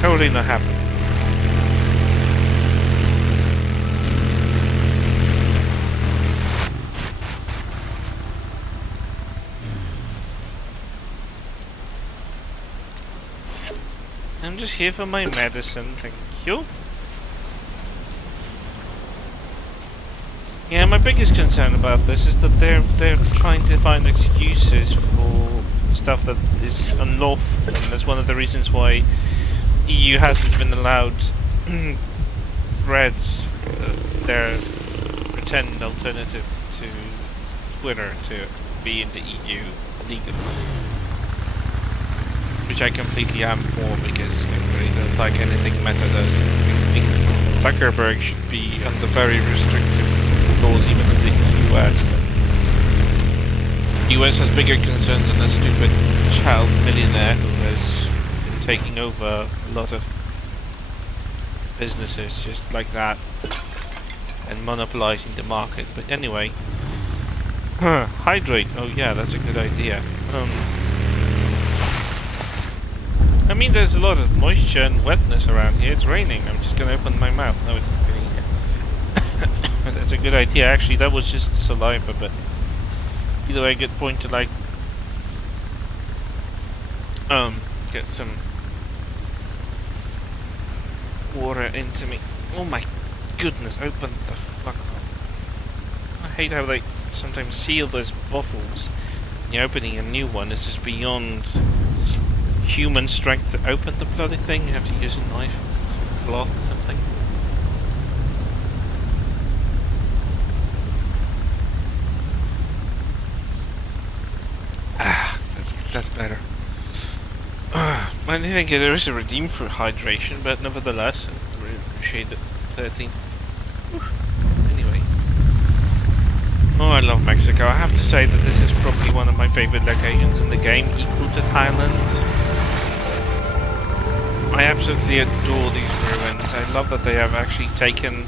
Totally not happening. I'm just here for my medicine, thank you. Yeah, my biggest concern about this is that they're trying to find excuses for stuff that is unlawful, and that's one of the reasons why EU hasn't even allowed Threads, their pretend alternative to Twitter, to be in the EU legally. Which I completely am for, because I really don't like anything Meta does. I think Zuckerberg should be under very restrictive laws even in the US. The US has bigger concerns than a stupid child millionaire who has been taking over a lot of businesses just like that and monopolizing the market. But anyway, hydrate. Oh yeah, that's a good idea. I mean, there's a lot of moisture and wetness around here. It's raining. I'm just gonna open my mouth. No, it's not raining. That's a good idea. Actually, that was just saliva, but either way, good point to like get some water into me. Oh my goodness! Open the fuck up! I hate how they sometimes seal those bottles. You're opening a new one. It's just beyond human strength to open the bloody thing. You have to use a knife, some cloth, or something. Ah, that's better. I think there is a redeem for hydration, but nevertheless, I really appreciate it. 13. Anyway. Oh, I love Mexico. I have to say that this is probably one of my favorite locations in the game, equal to Thailand. I absolutely adore these ruins. I love that they have actually taken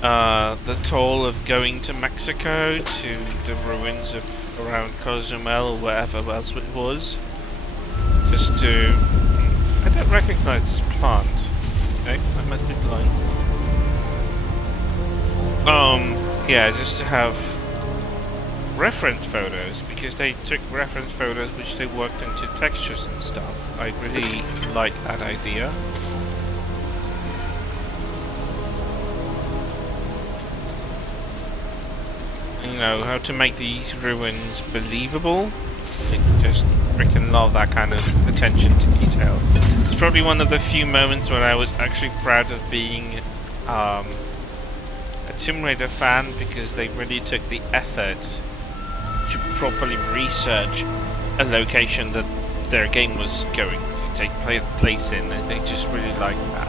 the toll of going to Mexico to the ruins of around Cozumel or wherever else it was. Just to... I don't recognize this plant. Okay, I must be blind. Yeah, just to have reference photos, because they took reference photos which they worked into textures and stuff. I really like that idea. You know, how to make these ruins believable. I just freaking love that kind of attention to detail. It's probably one of the few moments when I was actually proud of being a Tomb Raider fan, because they really took the effort to properly research a location that their game was going to take place in, and they just really liked that.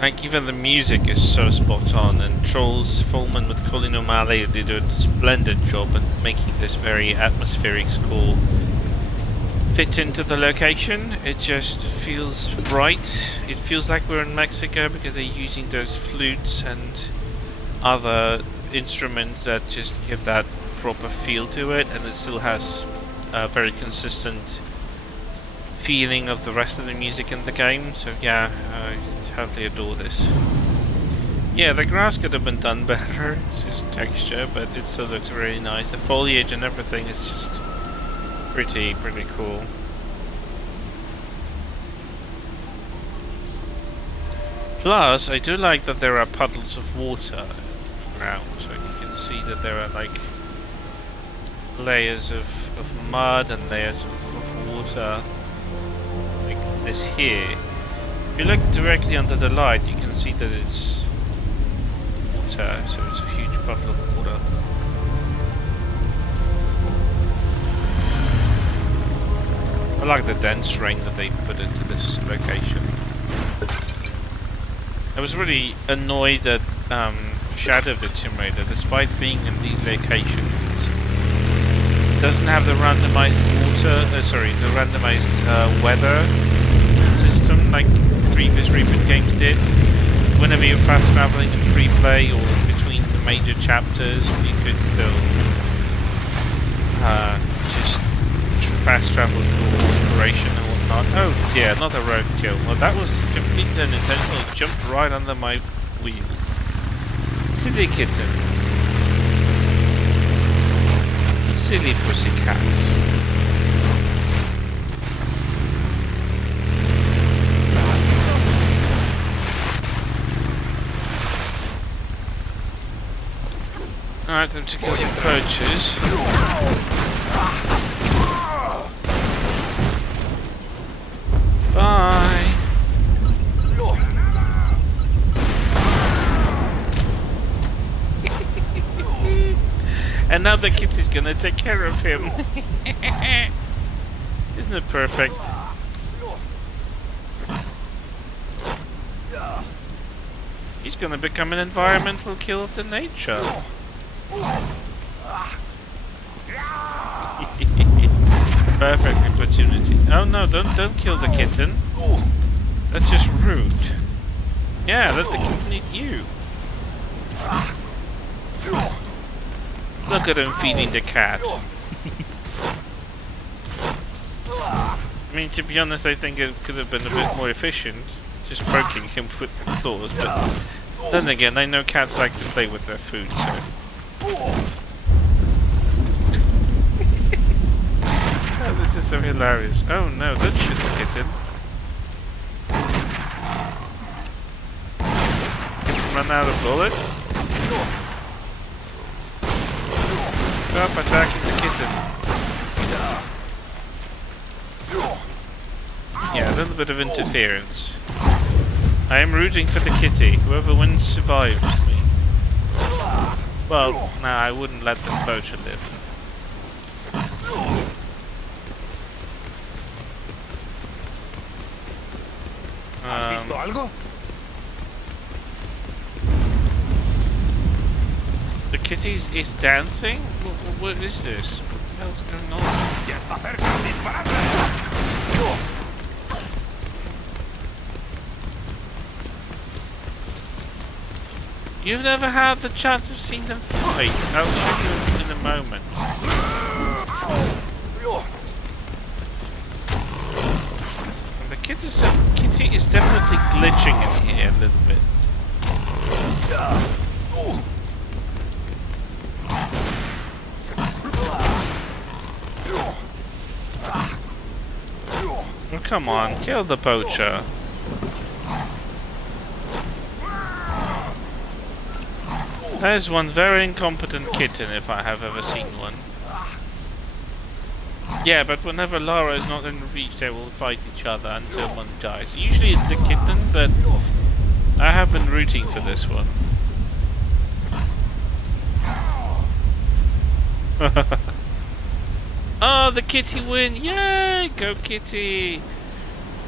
Like, even the music is so spot on, and Trolls Fullman with Colin O'Malley did a splendid job at making this very atmospheric score fit into the location. It just feels right. It feels like we're in Mexico because they're using those flutes and other instruments that just give that proper feel to it, and it still has a very consistent feeling of the rest of the music in the game. So yeah, I totally adore this. Yeah, the grass could have been done better. It's just texture, but it still looks really nice. The foliage and everything is just pretty cool. Plus, I do like that there are puddles of water around, so you can see that there are like layers of mud and layers of water like this here. If you look directly under the light, you can see that it's water, so it's a huge puddle of water. I like the dense rain that they put into this location. I was really annoyed that Shadow the Tomb Raider, despite being in these locations, doesn't have the randomized the randomized weather system like previous reboot games did. Whenever you're fast traveling in free play or between the major chapters, you could still just fast travel through exploration and whatnot. Oh dear, another roadkill. Well, that was completely unintentional. It jumped right under my wheel. Silly kitten. Silly pussycats. Alright, time to kill some poachers. Bye! And now the kitty's gonna take care of him. Isn't it perfect? He's gonna become an environmental kill of the nature. Perfect opportunity. Oh no, don't kill the kitten. That's just rude. Yeah, let the kitten eat you. Look at him feeding the cat. I mean, to be honest, I think it could have been a bit more efficient, just poking him with the claws, but then again, I know cats like to play with their food, so... Oh, this is so hilarious. Oh no, don't shoot the kitten. Kitten run out of bullets? Stop attacking the kitten. Yeah, a little bit of interference. I am rooting for the kitty. Whoever wins survives me. Well, no, I wouldn't let the poacher live. ¿Has visto algo? The kitty is dancing? What is this? What the hell's going on? ¡Ya está cerca! ¡Disparad! You've never had the chance of seeing them fight. I'll show you in a moment. And the kitty is definitely glitching in here a little bit. Oh, come on, kill the poacher. That is one very incompetent kitten if I have ever seen one. Yeah, but whenever Lara is not in reach, they will fight each other until one dies. Usually it's the kitten, but I have been rooting for this one. Oh, the kitty win! Yay! Go kitty!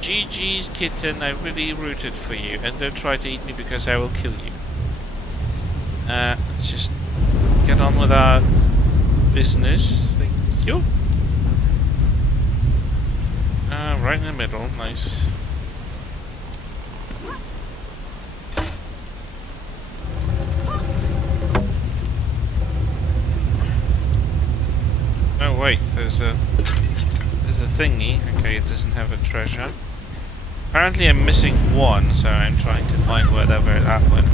GG's kitten, I really rooted for you. And don't try to eat me because I will kill you. Let's just get on with our business. Thank you. Right in the middle, nice. Oh wait, there's a thingy. Okay, it doesn't have a treasure. Apparently I'm missing one, so I'm trying to find wherever that went.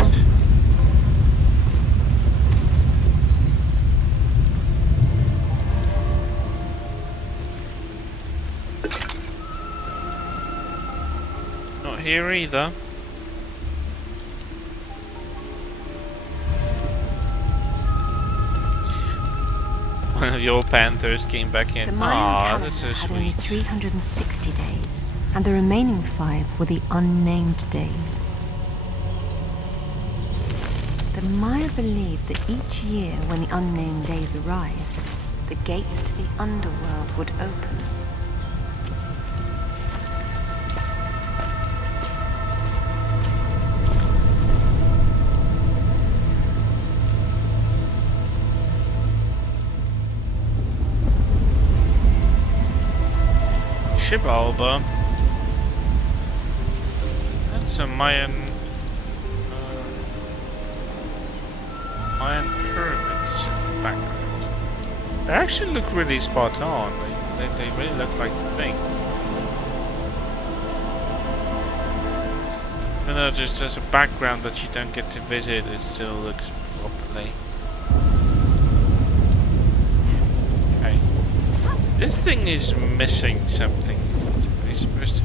here either. One of your panthers came back in. The Mayan Aw, calendar that's so had only sweet. 360 days, and the remaining 5 were the unnamed days. The Maya believed that each year when the unnamed days arrived, the gates to the Underworld would open. Shibalba. That's a Mayan pyramids background. They actually look really spot on. They really look like the thing. Even though just as a background that you don't get to visit, it still looks properly. Okay. This thing is missing something. It's supposed to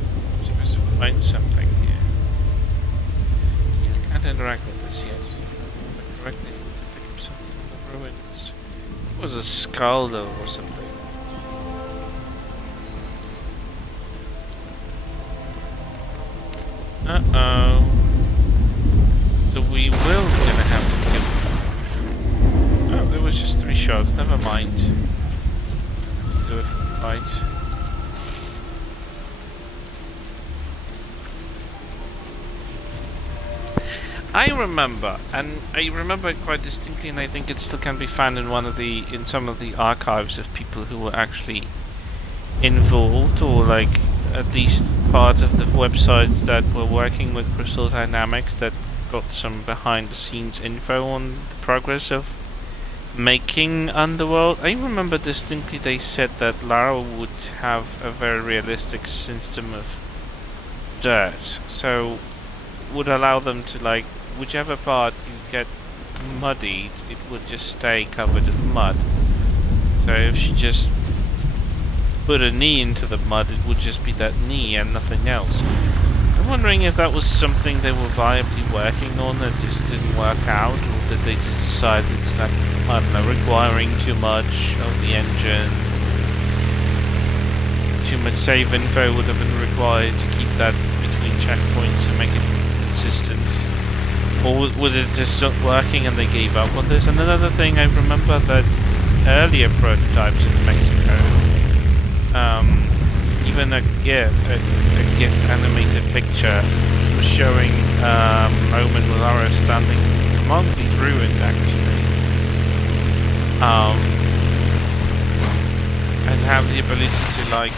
find something here. I can't interact with this yet. Correctly, to pick up something in the ruins. It was a skull though, or something. Uh-oh. So we will gonna have to kill. Oh, there was just 3 shots. Never mind. Do it for the fight. I remember it quite distinctly, and I think it still can be found in some of the archives of people who were actually involved, or like at least part of the websites that were working with Crystal Dynamics that got some behind the scenes info on the progress of making Underworld. I remember distinctly they said that Lara would have a very realistic system of dirt, so would allow them to, like, whichever part you get muddied, it would just stay covered in mud. So if she just put a knee into the mud, it would just be that knee and nothing else. I'm wondering if that was something they were viably working on that just didn't work out, or did they just decide it's like, I don't know, requiring too much of the engine, too much save info would have been required to keep that between checkpoints and make it consistent. Or was it just not working and they gave up on this? And another thing, I remember that earlier prototypes in Mexico, even a GIF animated picture was showing a moment with Lara standing among these ruins actually, and have the ability to, like,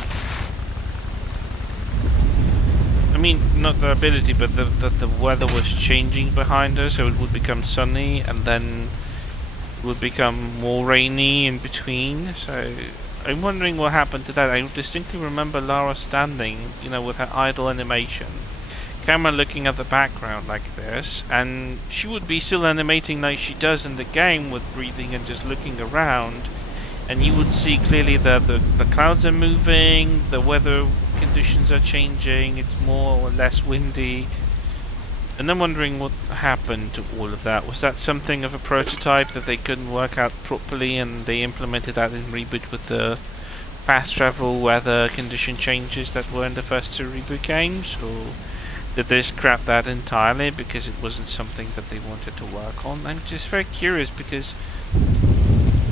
I mean, not the ability, but that the weather was changing behind her, so it would become sunny and then it would become more rainy in between. So I'm wondering what happened to that. I distinctly remember Lara standing, you know, with her idle animation, camera looking at the background like this, and she would be still animating like she does in the game with breathing and just looking around, and you would see clearly that the clouds are moving, the weather conditions are changing, it's more or less windy. And I'm wondering what happened to all of that. Was that something of a prototype that they couldn't work out properly and they implemented that in Reboot with the fast travel weather condition changes that were in the first 2 Reboot games? Or did they scrap that entirely because it wasn't something that they wanted to work on? I'm just very curious because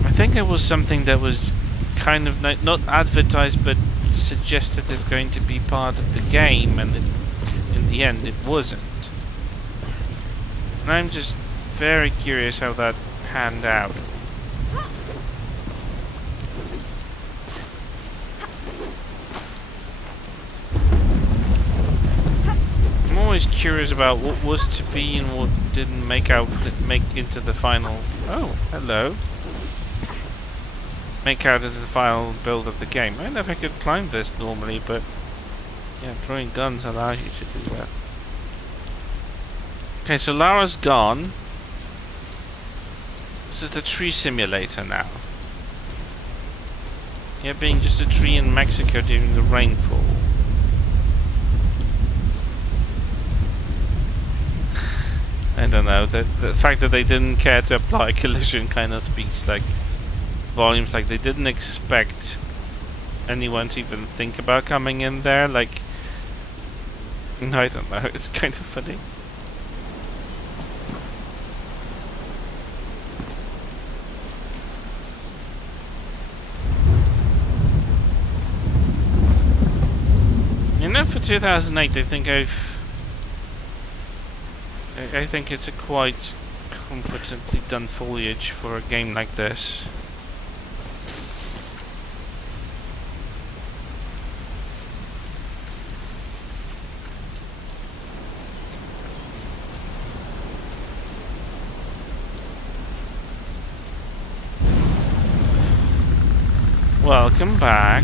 I think it was something that was kind of not advertised but suggested as going to be part of the game, and in the end it wasn't. And I'm just very curious how that panned out. I'm always curious about what was to be and what didn't make into the final. Oh, hello. Make out of the final build of the game. I don't know if I could climb this normally, but yeah, throwing guns allows you to do that. Okay, so Lara's gone. This is the tree simulator now. Yeah, being just a tree in Mexico during the rainfall. I don't know, the fact that they didn't care to apply collision kind of speaks like volumes. Like, they didn't expect anyone to even think about coming in there. Like, I don't know, it's kind of funny. You know, for 2008, I think it's a quite competently done foliage for a game like this. Welcome back.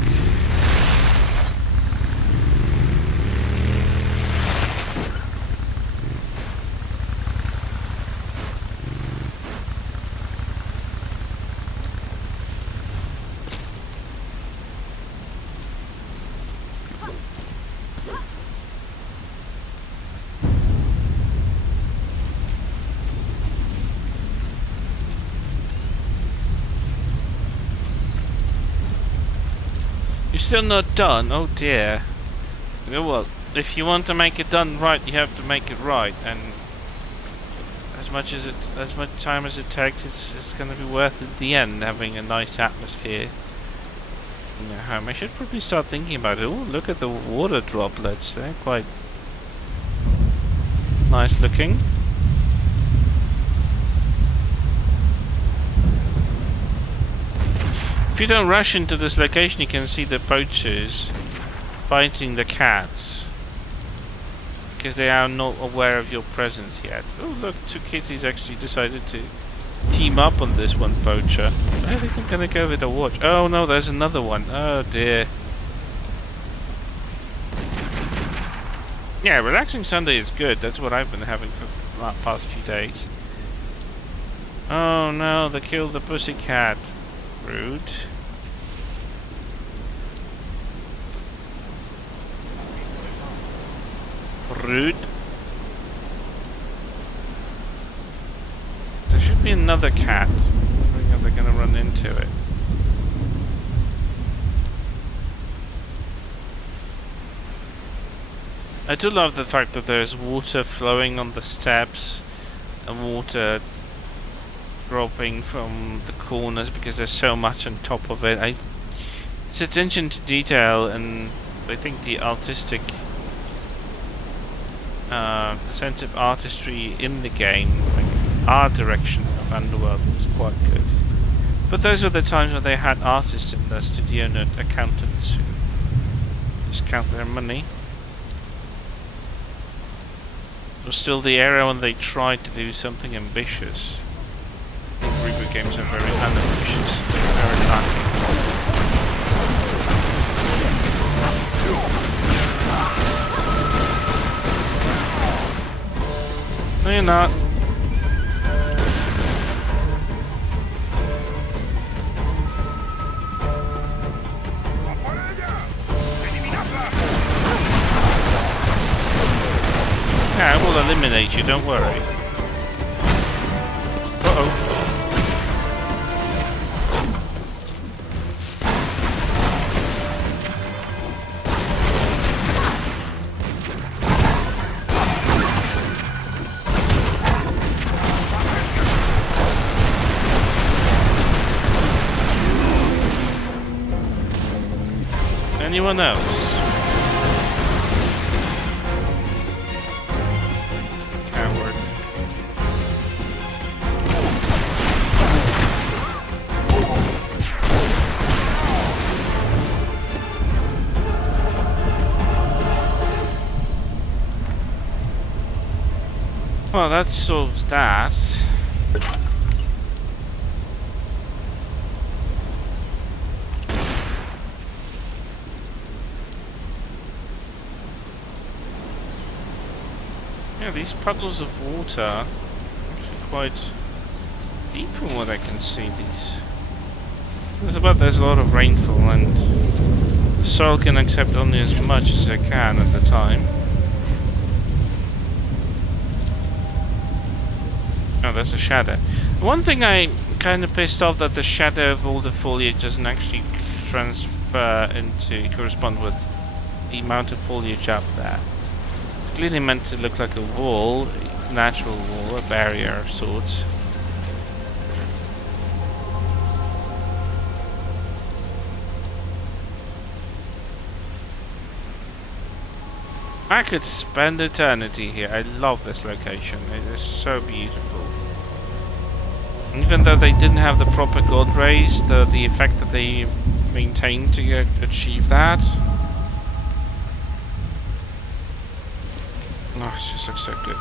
You're still not done? Oh dear. You know what? If you want to make it done right, you have to make it right, and as much time as it takes, it's going to be worth it at the end, having a nice atmosphere in your home. I should probably start thinking about it. Oh, look at the water droplets. They're quite nice looking. If you don't rush into this location, you can see the poachers fighting the cats, because they are not aware of your presence yet. Oh look, two kitties actually decided to team up on this one poacher. I think I'm gonna go with a watch. Oh no, there's another one. Oh dear. Yeah, relaxing Sunday is good. That's what I've been having for the past few days. Oh no, they killed the pussycat. Rude. Rude. There should be another cat. I'm wondering if they're gonna run into it. I do love the fact that there's water flowing on the steps and water dropping from the corners because there's so much on top of it. It's attention to detail, and I think the artistic sense of artistry in the game, like art direction of Underworld, was quite good. But those were the times when they had artists in the studio, not accountants who just count their money. It was still the era when they tried to do something ambitious. I think reboot games are very unambitious, very lacking. No, you're not. Yeah, I will eliminate you, don't worry. Uh-oh. Anyone else? Coward. Well, that solves that. Yeah, these puddles of water are actually quite deep from what I can see. There's a lot of rainfall, and the soil can accept only as much as it can at the time. Oh, there's a shadow. One thing I'm kind of pissed off that the shadow of all the foliage doesn't actually transfer into correspond with the amount of foliage up there. It's clearly meant to look like a wall, a natural wall, a barrier of sorts. I could spend eternity here. I love this location. It is so beautiful. Even though they didn't have the proper god rays, the effect that they maintained to achieve that. Oh, it just looks so good.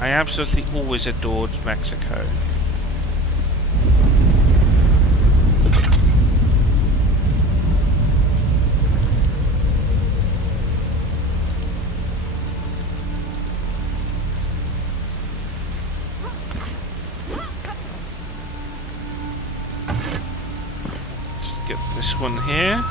I absolutely always adored Mexico. Get this one here.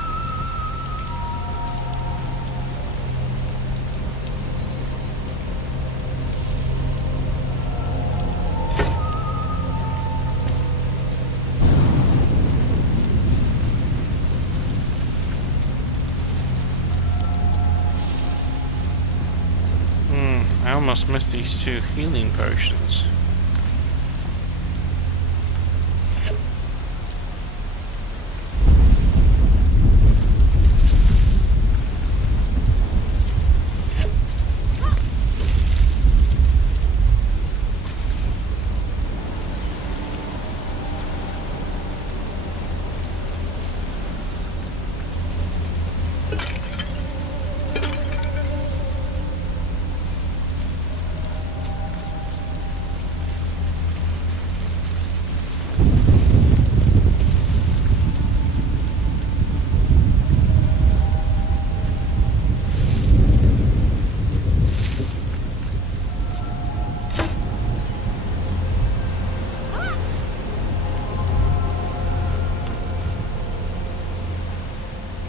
I almost missed these 2 healing potions.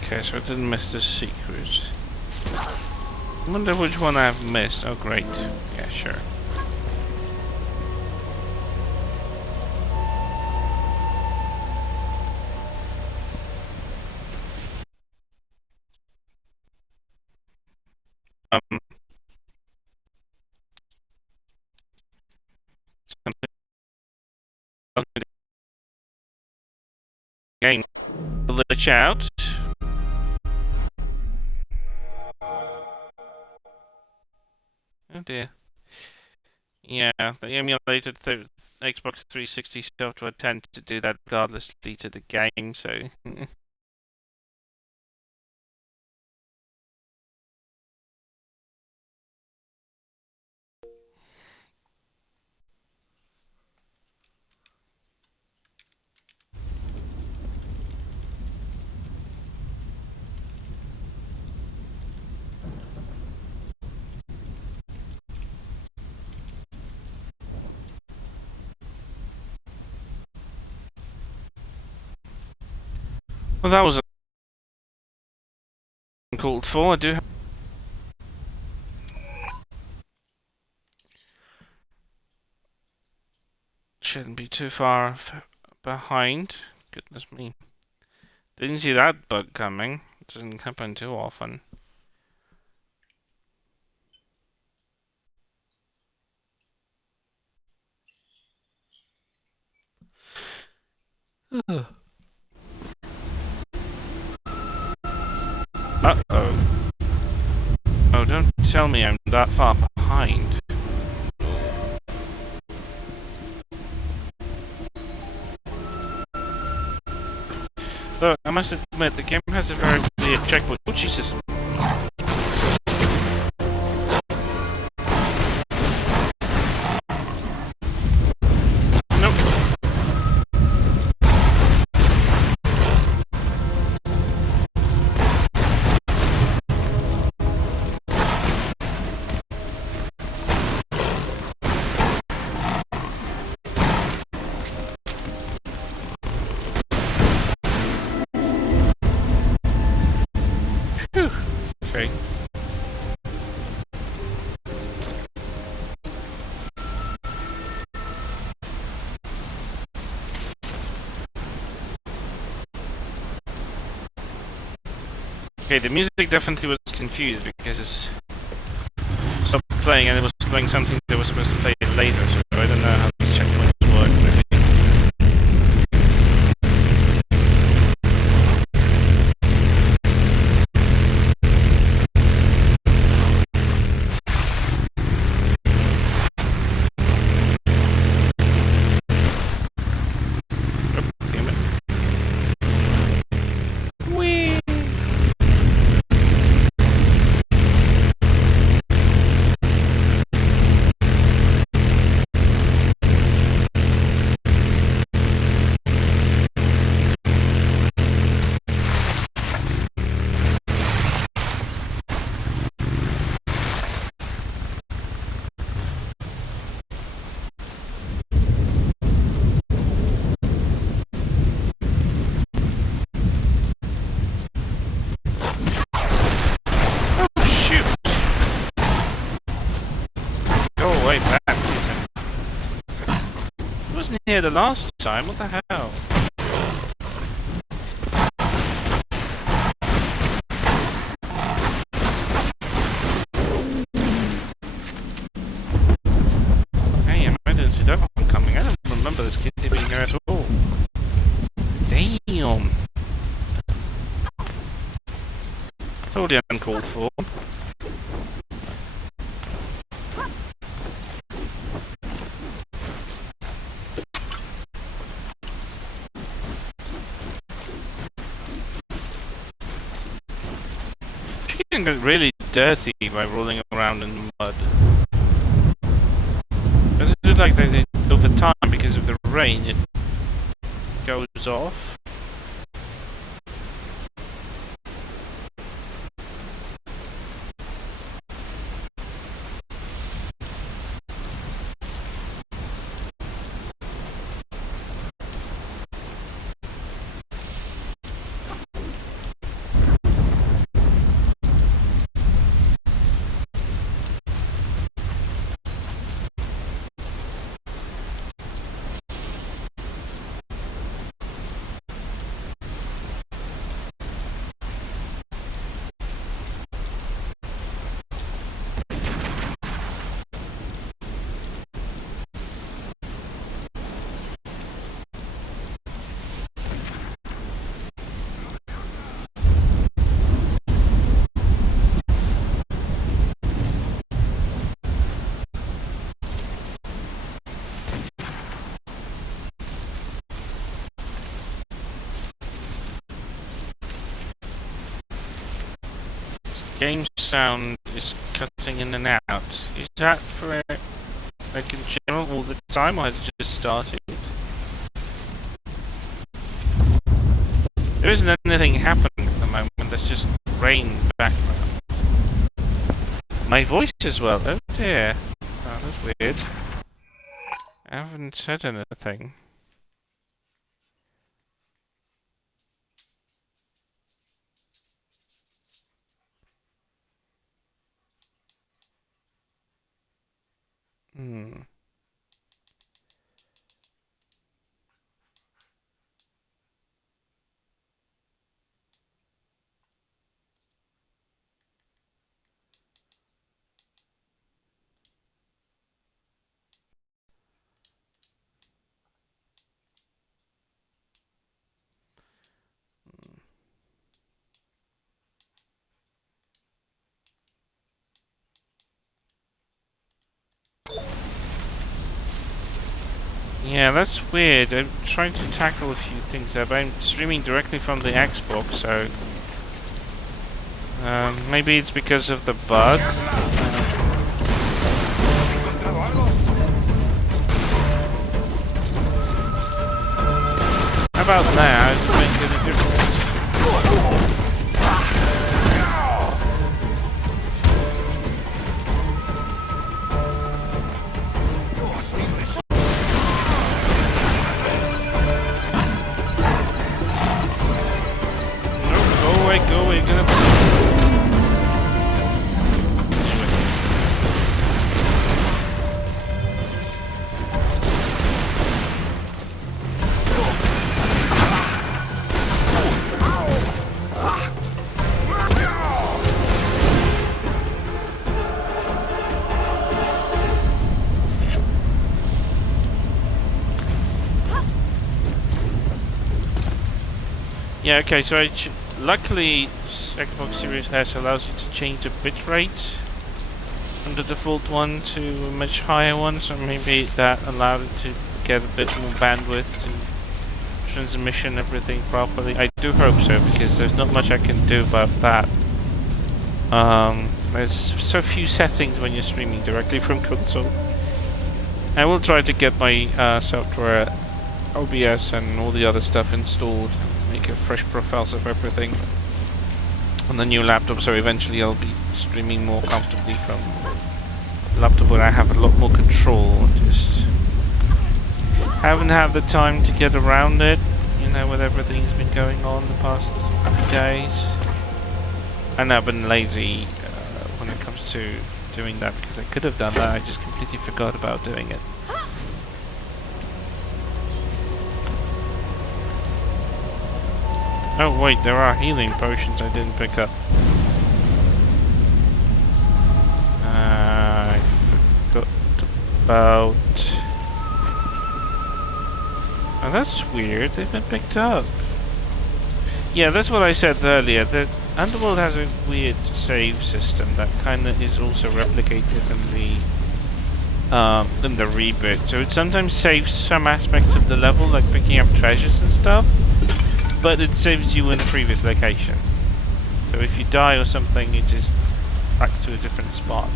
Okay, so I didn't miss the secret. I wonder which one I've missed. Oh, great. Yeah, sure. Game. Glitch out. Oh dear. Yeah, the emulated Xbox 360 software tend to do that regardlessly to the game, so... Well, that was uncalled for. I do. Shouldn't be too far behind. Goodness me. Didn't see that bug coming. It doesn't happen too often. Uh-oh. Oh, don't tell me I'm that far behind. Though, I must admit, the game has a very weird checkpoint. Oh, Jesus. Nope. Phew. Okay, the music definitely was confused because it's stopped playing and it was playing something that was supposed to play later, so I don't know how the checkpoints work really. Oh, damn it. Whee! Go away, back. He wasn't here the last time, what the hell? Hey, I didn't see that one coming. I don't remember this kid being here at all. Damn. Totally uncalled for. She can get really dirty by rolling around in the mud. But it looks like they over time, because of the rain, it goes off. Game sound is cutting in and out. Is that for like in general all the time, or has it just started? There isn't anything happening at the moment, there's just rain in the background. My voice as well, oh dear. Oh, that's weird. I haven't said anything. Yeah, that's weird. I'm trying to tackle a few things there, but I'm streaming directly from the Xbox, so... maybe it's because of the bug? How about now? Does it make any difference? Go away, you're gonna... Yeah, okay, so luckily Xbox Series S allows you to change the bitrate from the default one to a much higher one, so maybe that allowed it to get a bit more bandwidth to transmission everything properly. I do hope so, because there's not much I can do about that. There's so few settings when you're streaming directly from console. I will try to get my software, OBS and all the other stuff installed, make a fresh profiles of everything on the new laptop, so eventually I'll be streaming more comfortably from a laptop where I have a lot more control. Just haven't had the time to get around it, you know, with everything's been going on the past few days. And I've been lazy when it comes to doing that, because I could have done that, I just completely forgot about doing it. Oh wait, there are healing potions I didn't pick up. I forgot about... Oh, that's weird, they've been picked up. Yeah, that's what I said earlier, that Underworld has a weird save system that kind of is also replicated in the reboot. So it sometimes saves some aspects of the level, like picking up treasures and stuff, but it saves you in the previous location. So if you die or something, it just back to a different spot.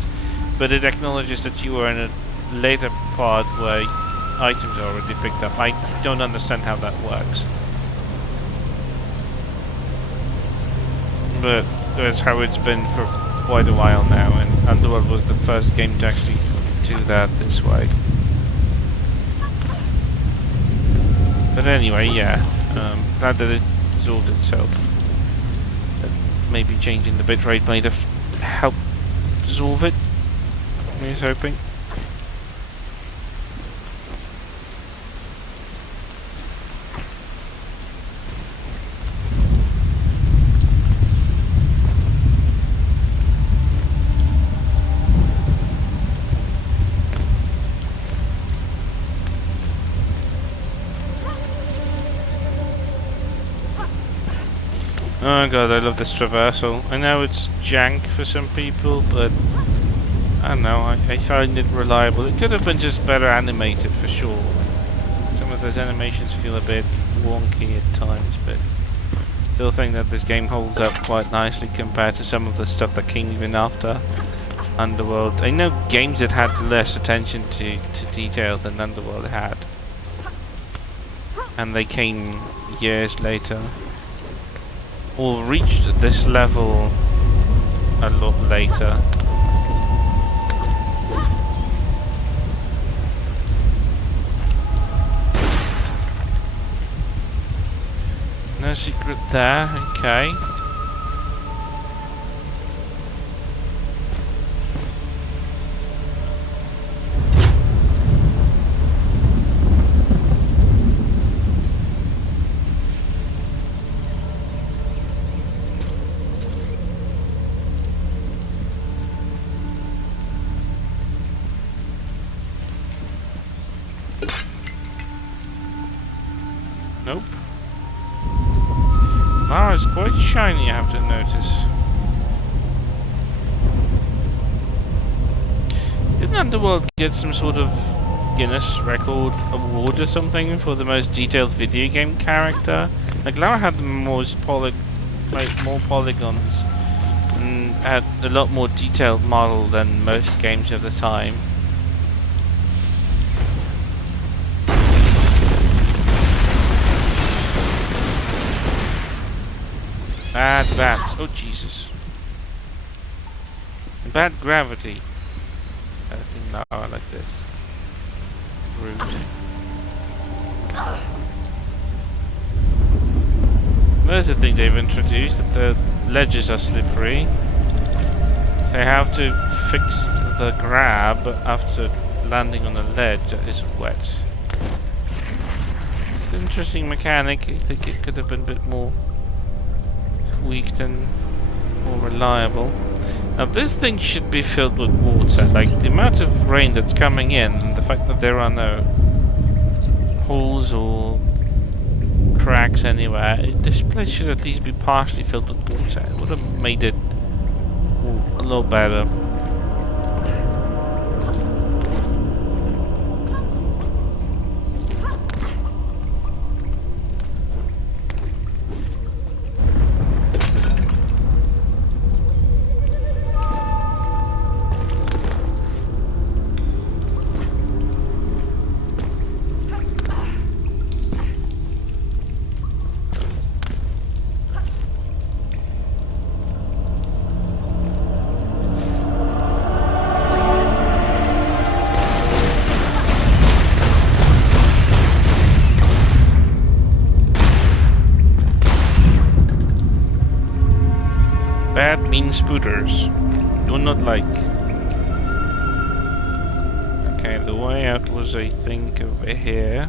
But it acknowledges that you are in a later part where items are already picked up. I don't understand how that works. But that's how it's been for quite a while now, and Underworld was the first game to actually do that this way. But anyway, yeah, glad that it resolved itself. Maybe changing the bitrate might have helped resolve it, I was hoping. Oh god, I love this traversal. I know it's jank for some people, but I don't know, I find it reliable. It could have been just better animated for sure. Some of those animations feel a bit wonky at times, but still think that this game holds up quite nicely compared to some of the stuff that came even after Underworld. I know games that had less attention to detail than Underworld had, and they came years later, or reached this level a lot later. No secret there, okay. Nope. Wow, it's quite shiny, I have to notice. Didn't Underworld get some sort of Guinness record award or something for the most detailed video game character? Like, Lara had the most more polygons and had a lot more detailed model than most games of the time. Bad bats. Oh Jesus. Bad gravity. I think now I like this. Rude. There's the thing they've introduced, that the ledges are slippery. They have to fix the grab after landing on a ledge that is wet. It's an interesting mechanic. I think it could have been a bit more tweaked and more reliable. Now this thing should be filled with water. Like, the amount of rain that's coming in, and the fact that there are no holes or cracks anywhere. This place should at least be partially filled with water. It would have made it a little better. Bad mean spooters. Do not like. Okay, the way out was, I think, over here.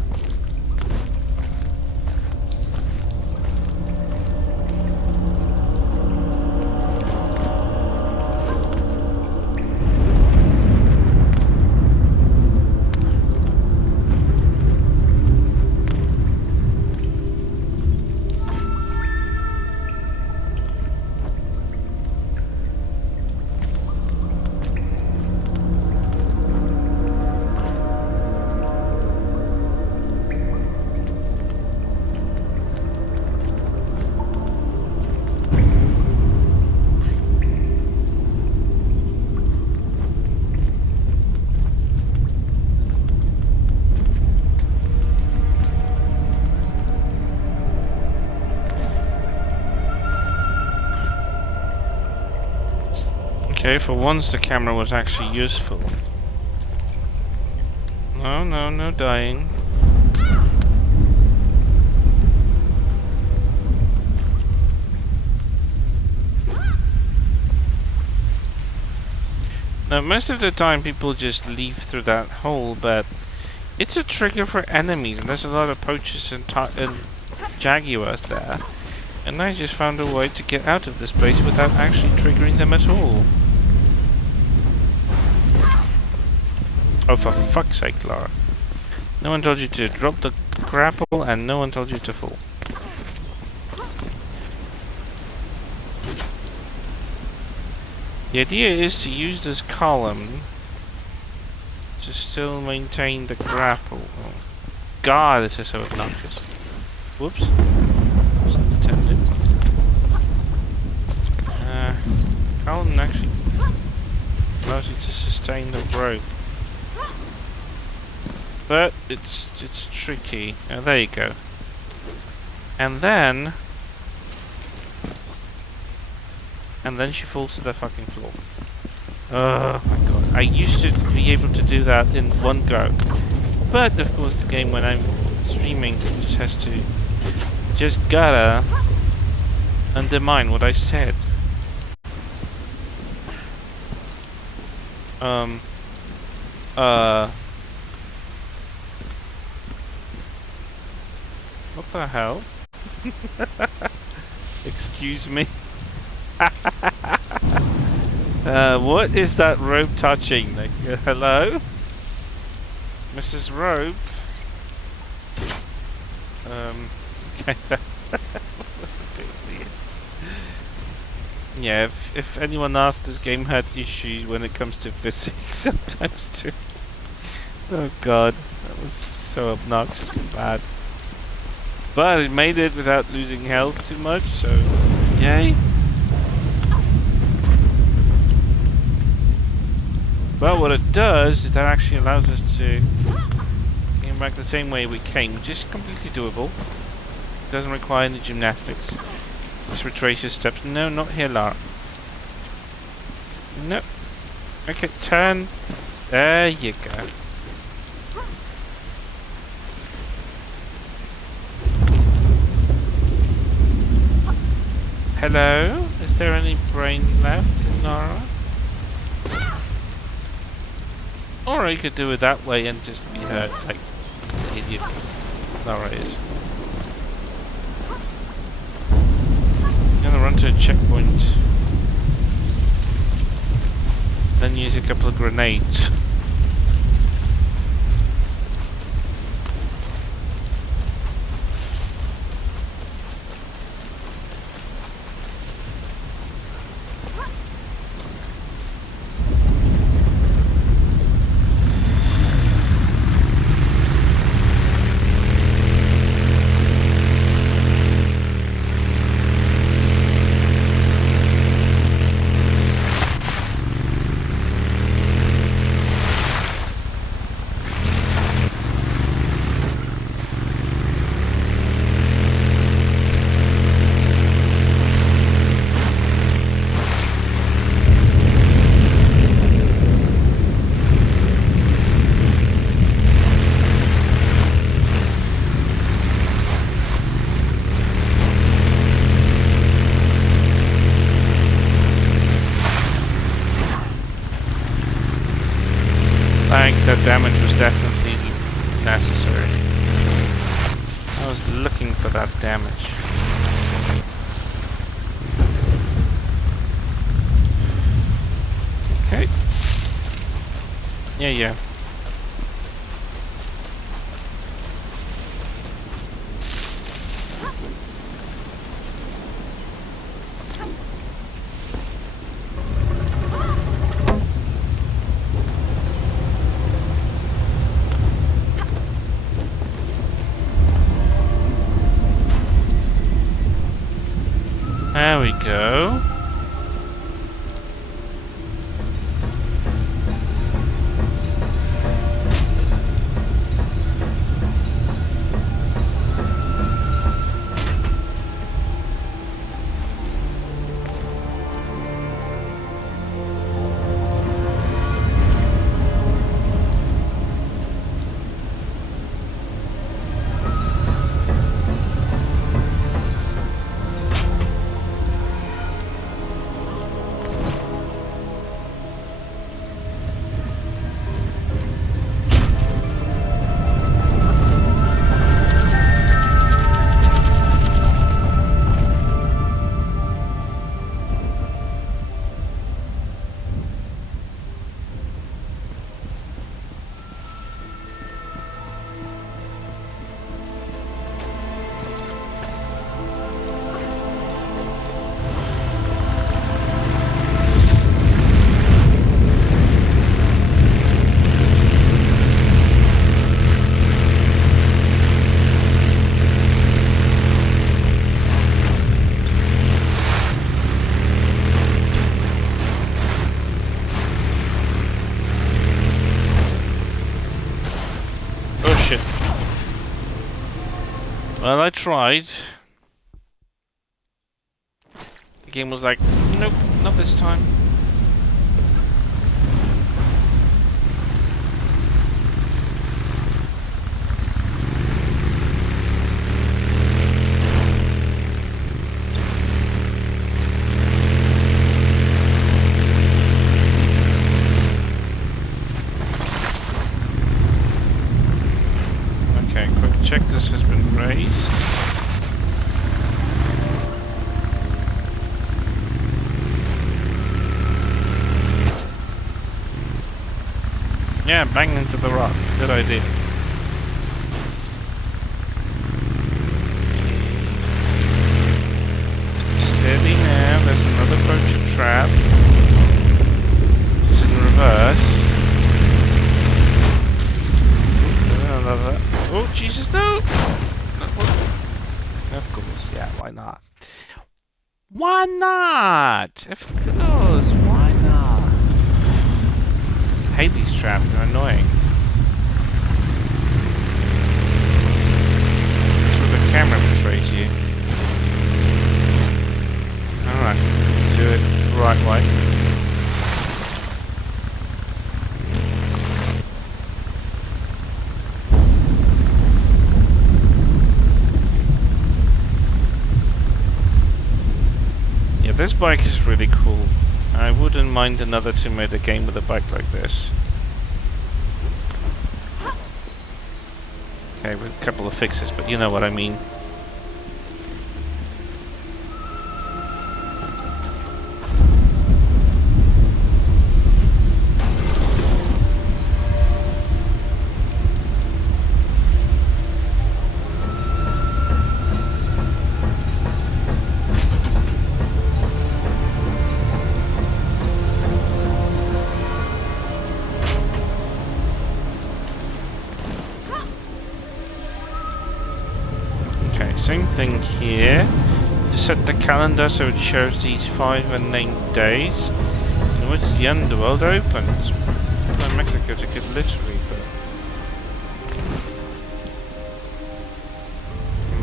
Okay, for once the camera was actually useful. No, no, no dying. Now, most of the time people just leave through that hole, but it's a trigger for enemies, and there's a lot of poachers and jaguars there. And I just found a way to get out of this place without actually triggering them at all. Oh, for fuck's sake, Lara. No one told you to drop the grapple, and no one told you to fall. The idea is to use this column to still maintain the grapple. Oh, God, this is so obnoxious. Whoops. Wasn't intended. Column actually allows you to sustain the rope. But it's tricky. Oh, there you go. And then she falls to the fucking floor. Oh my god. I used to be able to do that in one go. But of course the game, when I'm streaming, just gotta undermine what I said. What the hell? Excuse me. What is that rope touching? Like, hello? Mrs. Rope? Okay, that's a bit weird. Yeah, if anyone asked, this game had issues when it comes to physics sometimes too. Oh god, that was so obnoxiously bad. But it made it without losing health too much, so yay. But what it does is that actually allows us to get back the same way we came, which is completely doable. It doesn't require any gymnastics. Just retrace your steps. No, not here, Lara. Nope. Okay, turn. There you go. Hello? Is there any brain left in Lara? Or I could do it that way and just be hurt like the idiot Lara is. I'm gonna run to a checkpoint. Then use a couple of grenades. that damage was definitely necessary. I was looking for that damage. Okay. Yeah. There we go. Well, I tried. The game was like, nope, not this time. Okay, quick check, this has been raised. Yeah, bang into the rock. Good idea. Steady now. There's another poacher trap. It's in reverse. Oh, Jesus, no! Of course, yeah, why not? Why not? Of course, why not? I hate these traps, they're annoying. That's where the camera betrays you. Alright, do it the right way. Yeah, this bike is really cool. I wouldn't mind another Tomb Raider game with a bike like this. Okay, with a couple of fixes, but you know what I mean. Same thing here. To set the calendar so it shows these 5 unnamed days in which the Underworld opens. Well, Mexico took it literally, but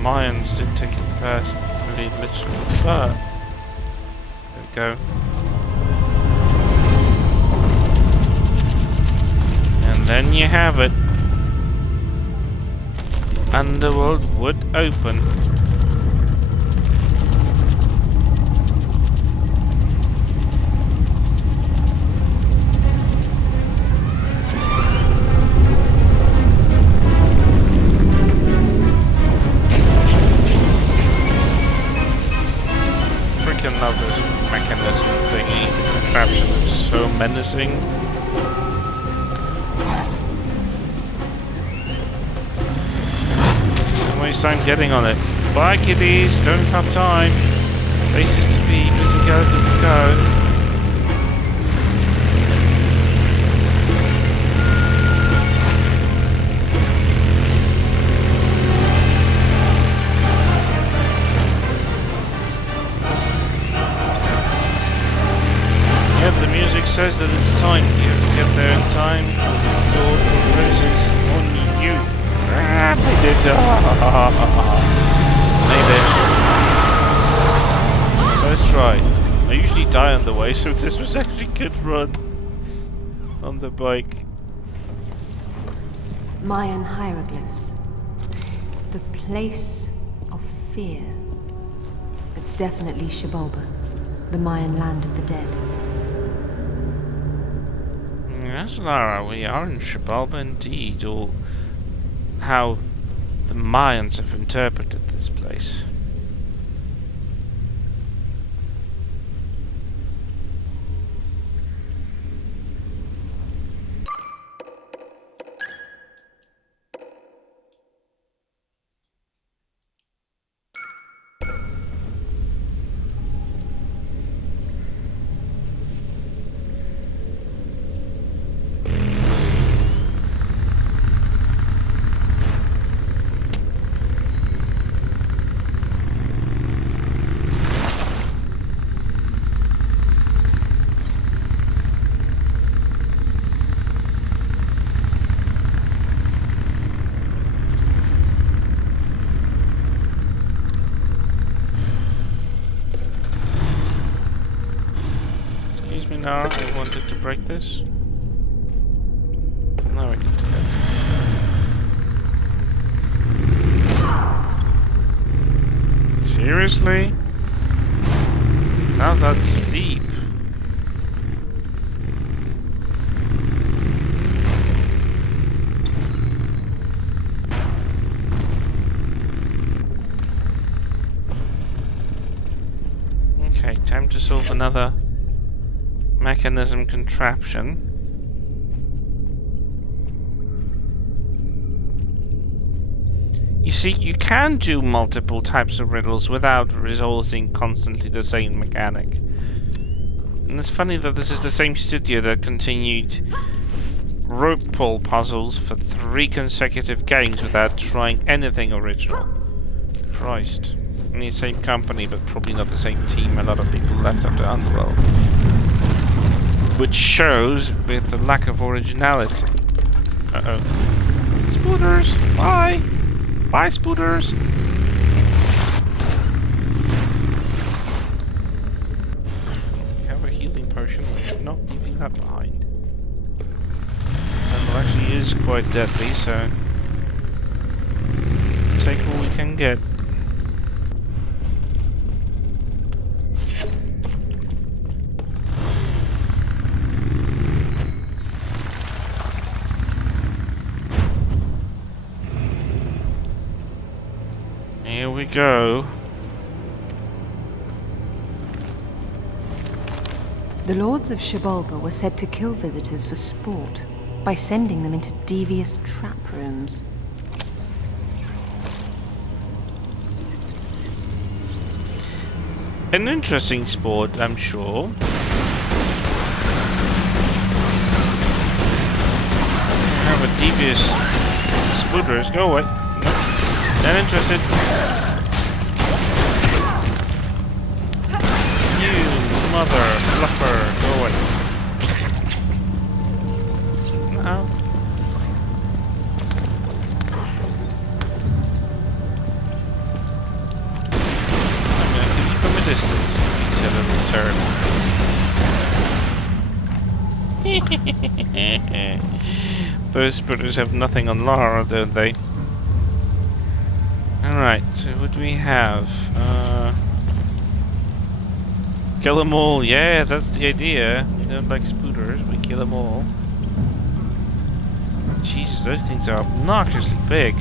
Mayans did take it personally literally, but there we go. And then you have it. Underworld would open. menacing. Don't waste time getting on it. Bye kiddies, don't have time. Places to be, busy skeletons to go. The music says that it's time. You have to get there in time. Your roses on you. Ah, made it. Made it. Let's try. I usually die on the way, so this was actually a good run on the bike. Mayan hieroglyphs. The place of fear. It's definitely Xibalba, the Mayan land of the dead. Yes, Lara, we are in Xibalba indeed, or how the Mayans have interpreted this place. I wanted to break this. Now I get to go. Seriously? Now that's deep. Okay, time to solve another mechanism contraption. You see, you can do multiple types of riddles without resolving constantly the same mechanic. And it's funny that this is the same studio that continued rope pull puzzles for 3 consecutive games without trying anything original. Christ. I mean, same company, but probably not the same team. A lot of people left after Underworld. Which shows with the lack of originality. Uh-oh. Spooters! Bye! Bye, Spooters! We have a healing potion. We should not leave that behind. That actually is quite deadly, so take what we can get. Here we go. The Lords of Xibalba were said to kill visitors for sport by sending them into devious trap rooms. An interesting sport, I'm sure. Have a devious spooters. Go away. Not interested. You mother fluffer. Go away. No. I'm gonna keep you from a distance, you little turd. Those spooters have nothing on Lara, don't they? Alright, so what do we have? Kill them all, yeah, that's the idea. We don't like spooters, we kill them all. Jesus, those things are obnoxiously big.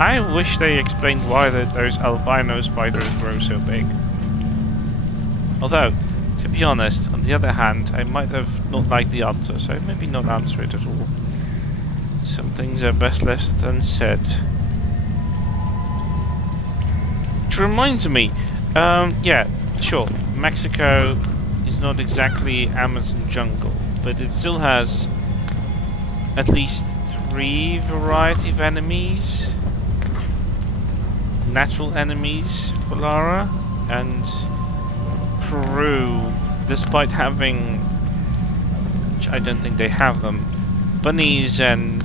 I wish they explained why those albino spiders grow so big. Although, to be honest, on the other hand, I might have not liked the answer, so maybe not answer it at all. Some things are best left unsaid. Which reminds me, yeah, sure, Mexico is not exactly Amazon jungle, but it still has at least 3 variety of enemies. Natural enemies for Lara, and Peru, despite having, which I don't think they have them, bunnies and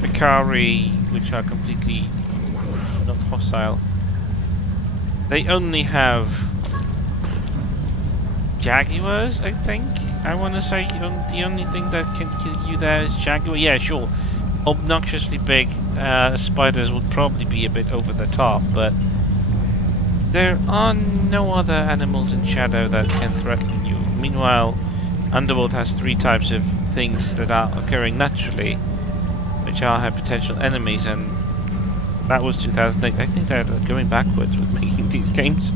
Picari, which are completely not hostile. They only have jaguars, I think. I want to say the only thing that can kill you there is jaguar. Yeah, sure. Obnoxiously big spiders would probably be a bit over the top, but there are no other animals in Shadow that can threaten you. Meanwhile, Underworld has 3 types of things that are occurring naturally, which are her potential enemies, and that was 2008. I think they're going backwards with making these games.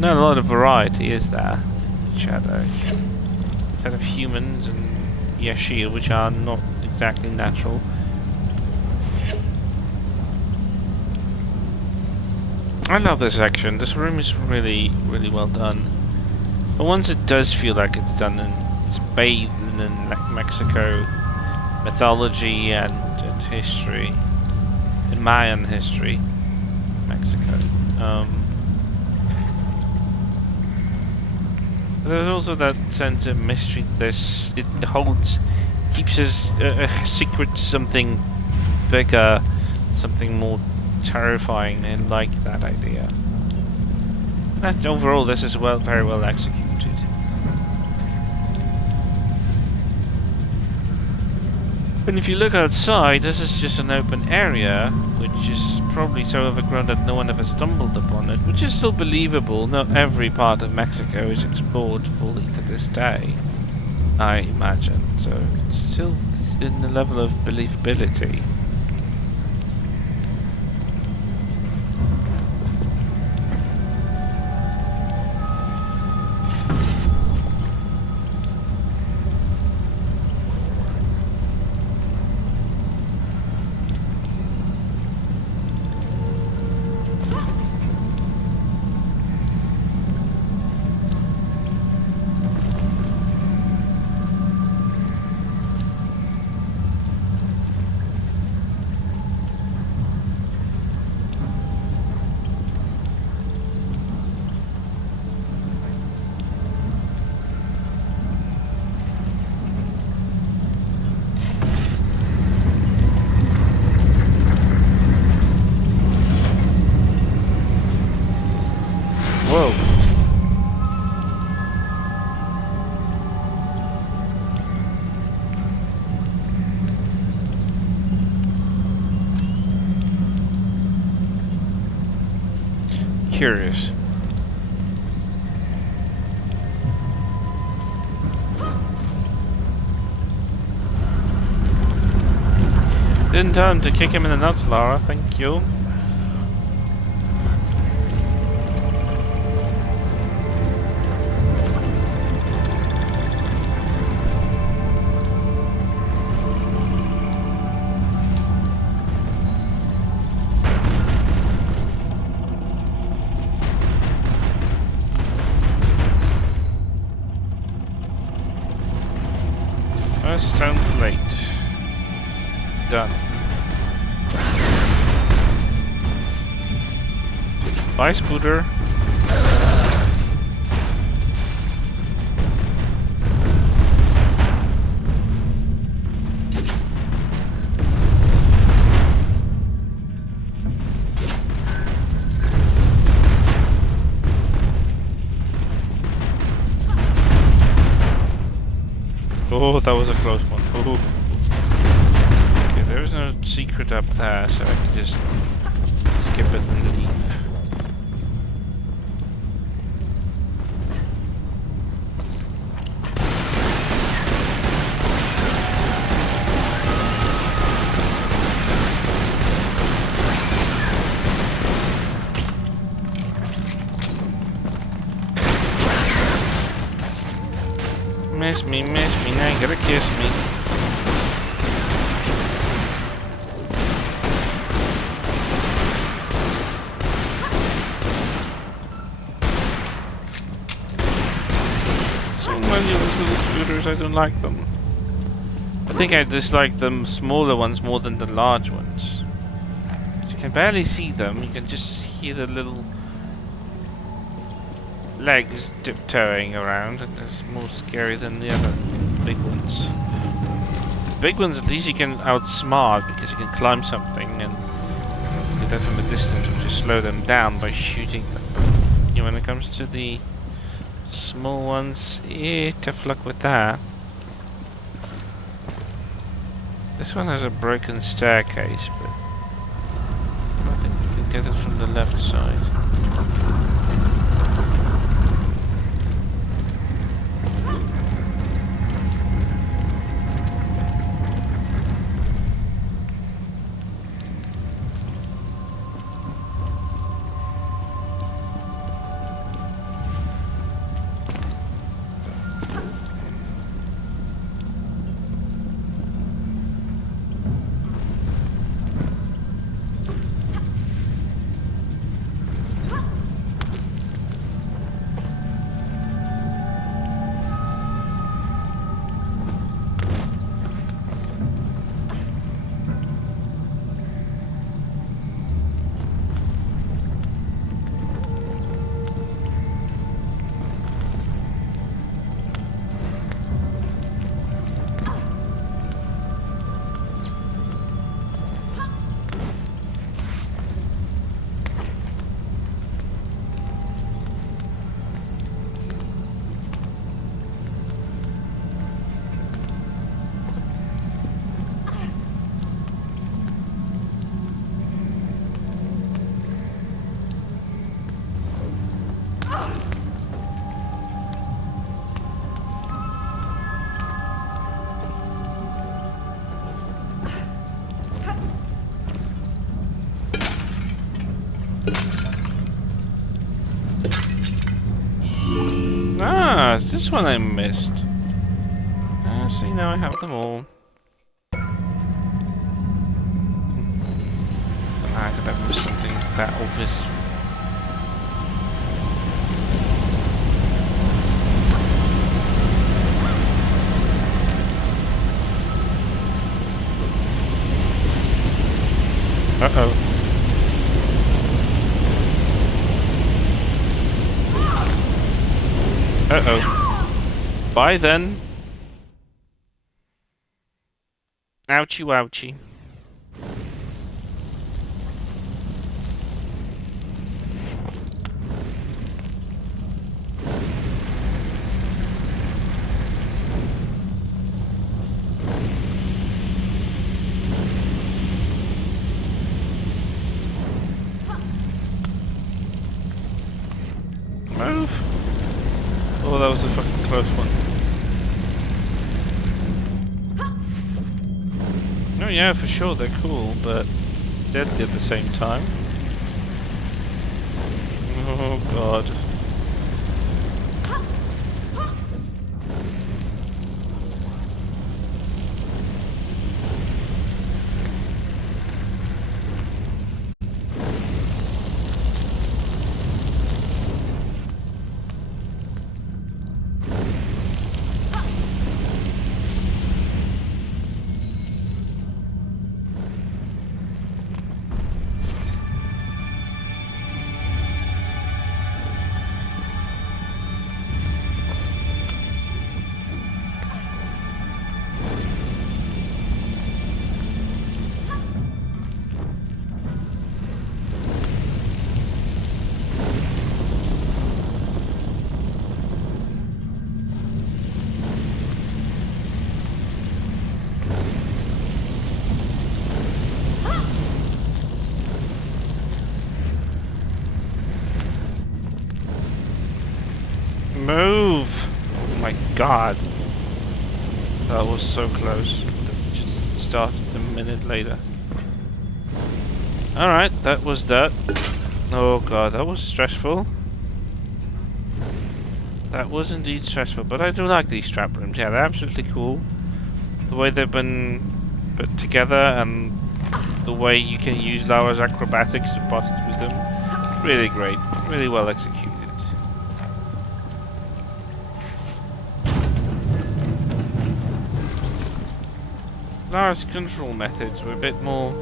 Not a lot of variety is there in Shadow. Instead of humans and Yashir, which are not exactly natural. I love this section. This room is really, really well done. But once it does feel like it's done, and it's bathed in Mexico mythology and history, in Mayan history, Mexico. There's also that sense of mystery. It holds, keeps us a secret to something bigger, something more terrifying, and like that idea. And overall, this is very well executed. And if you look outside, this is just an open area, which is probably so overgrown that no one ever stumbled upon it, which is still believable. Not every part of Mexico is explored fully to this day, I imagine, so it's still in the level of believability. Whoa. Curious. Didn't tell him to kick him in the nuts, Lara. Thank you. First sound plate. Done. Bye, Scooter. Oh, that was a close one. Oh. Okay, there's no secret up there, so I can just skip it and leave. me, miss me, now you gotta kiss me. So many of those little scooters, I don't like them. I think I dislike the smaller ones more than the large ones. You can barely see them, you can just hear the little legs tiptoeing around, and it's more scary than the other big ones. The big ones, at least you can outsmart because you can climb something and do that from a distance, or just slow them down by shooting them. You know, when it comes to the small ones, tough luck with that. This one has a broken staircase, but I think we can get it from the left side. Ah, it's this one I missed. Ah, see, now I have them all. I could have missed something that obvious. Uh-oh. Uh-oh. Bye then. Ouchie wouchie. Move. Oh, that was a fucking close one. Oh yeah, for sure, they're cool, but deadly at the same time. Oh god. Move! Oh my god. That was so close. That just started a minute later. Alright, that was that. Oh god, that was stressful. That was indeed stressful, but I do like these trap rooms. Yeah, they're absolutely cool. The way they've been put together and the way you can use Lara's acrobatics to bust through them. Really great. Really well executed. Lara's control methods were a bit more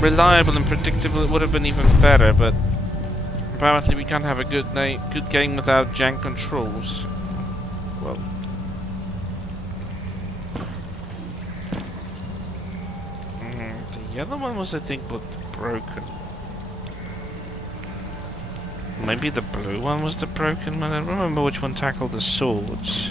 reliable and predictable. It would have been even better, but apparently we can't have a good game without jank controls. Well, the other one was, I think, what broken. Maybe the blue one was the broken one. I don't remember which one tackled the swords.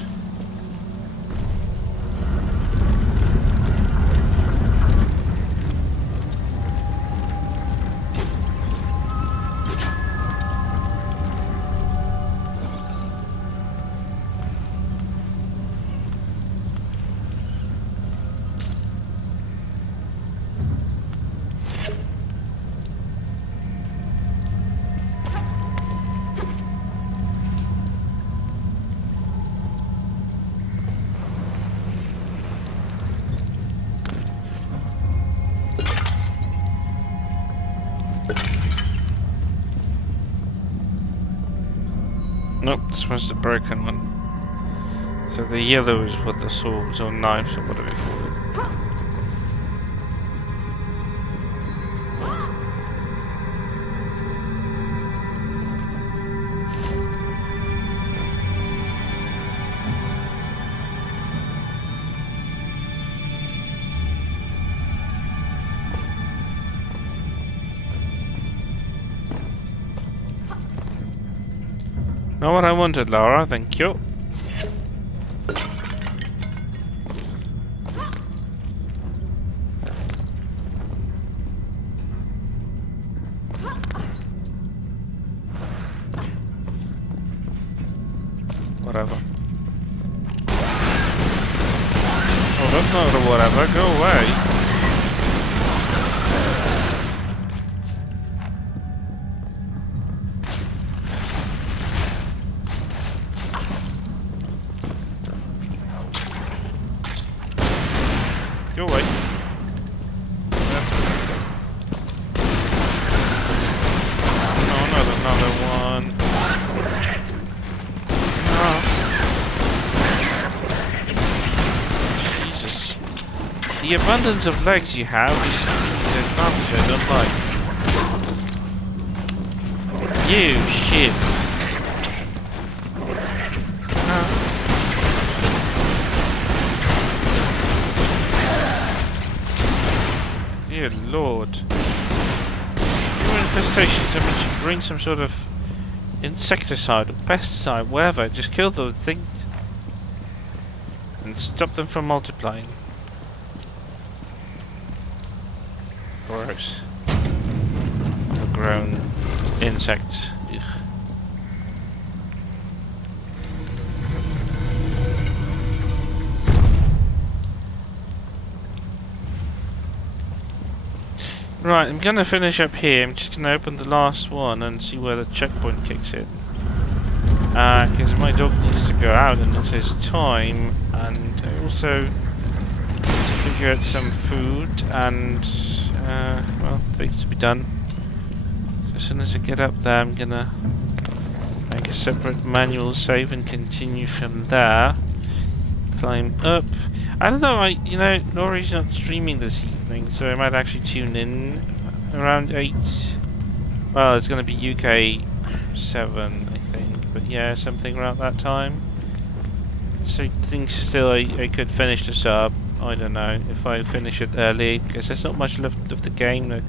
Nope, this was the broken one. So the yellow is what the swords or knives or whatever you call it. Not what I wanted, Lara, thank you. Whatever. Oh, that's not a whatever, go away. Go away. Oh, another one. Oh. Jesus. The abundance of legs you have is an advantage I don't like. You shit. Dear Lord. Your infestation, someone should bring some sort of insecticide or pesticide, whatever. Just kill those things and stop them from multiplying. Gross. Overgrown insects. Ugh. Right, I'm gonna finish up here. I'm just gonna open the last one and see where the checkpoint kicks in. Because my dog needs to go out and it is time, and I also need to figure out some food and, well, things to be done. So as soon as I get up there, I'm gonna make a separate manual save and continue from there. Climb up. I don't know, you know, Laurie's not streaming this evening, so I might actually tune in around 8. Well, it's going to be UK 7, I think, but yeah, something around that time. So I think still I could finish the sub, I don't know, if I finish it early, because there's not much left of the game. The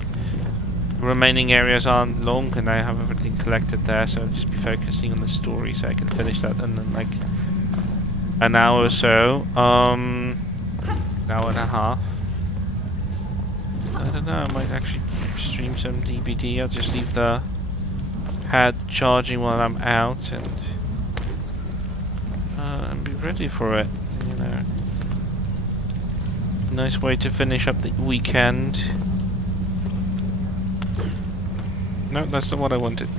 remaining areas aren't long, and I have everything collected there, so I'll just be focusing on the story, so I can finish that in like an hour or so, an hour and a half. I don't know, I might actually stream some DVD. I'll just leave the pad charging while I'm out and be ready for it, you know. Nice way to finish up the weekend. No, that's not what I wanted.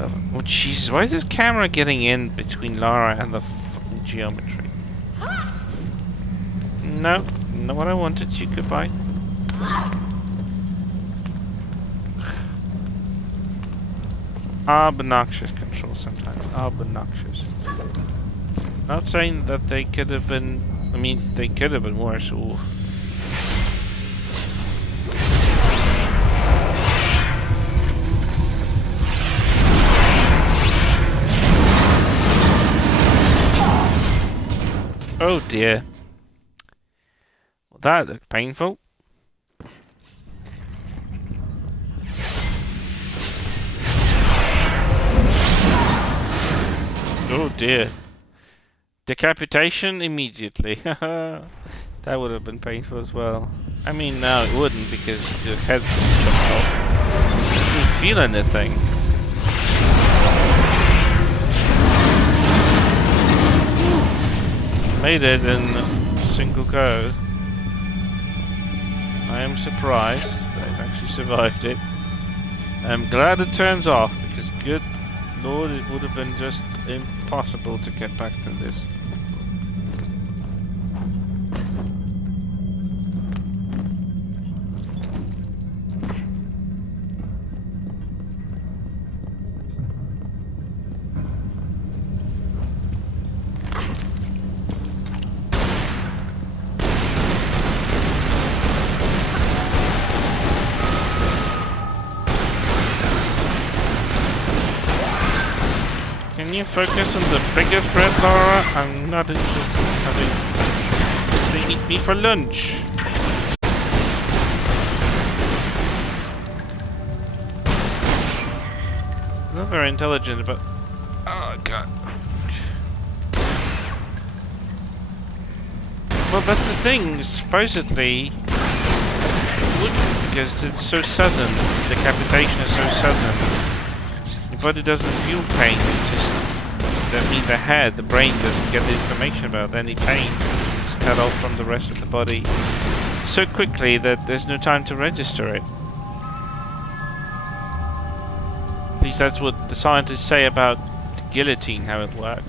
Oh Jesus! Why is this camera getting in between Lara and the fucking geometry? No, not what I wanted. You goodbye. Obnoxious control sometimes. Obnoxious. Not saying that they could have been. I mean, they could have been worse. Ooh. Oh dear. Well, that looked painful. Oh dear. Decapitation immediately. That would have been painful as well. I mean, no, it wouldn't because your head's chopped off. It doesn't feel anything. Made it in a single go. I am surprised that I've actually survived it. I'm glad it turns off because good lord, it would have been just impossible to get back to this. Can you focus on the bigger threat, Laura? I'm not interested in having... They eat me for lunch. Not very intelligent, but... Oh, God. Well, that's the thing. Supposedly... It wouldn't, because it's so sudden. The decapitation is so sudden. Your body doesn't feel pain. It just... That means the head, the brain doesn't get the information about any pain. It's cut off from the rest of the body so quickly that there's no time to register it. At least that's what the scientists say about the guillotine, how it worked.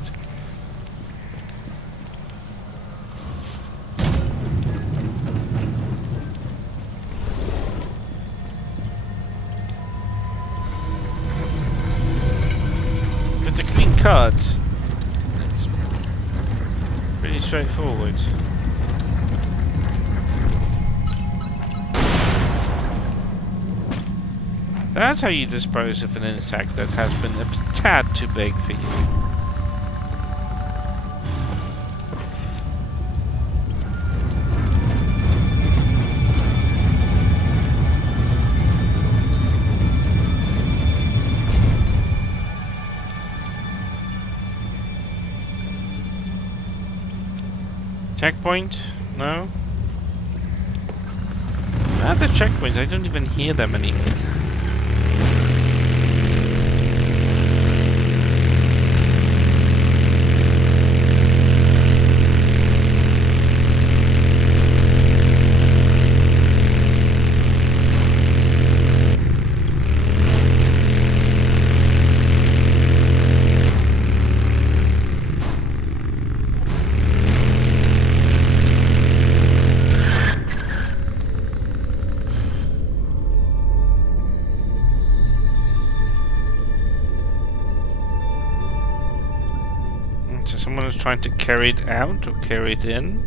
It's a clean cut. It's pretty straightforward. That's how you dispose of an insect that has been a tad too big for you. Checkpoint? No? The checkpoints, I don't even hear them anymore. Someone was trying to carry it out or carry it in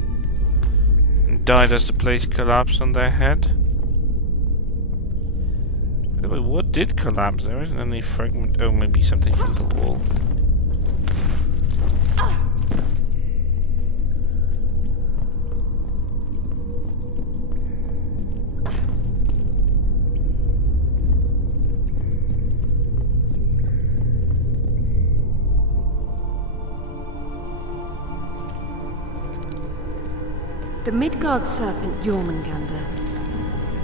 and died as the place collapsed on their head. By the way, what did collapse? There isn't any fragment. Oh, maybe something from the wall. The Midgard serpent Jormungandr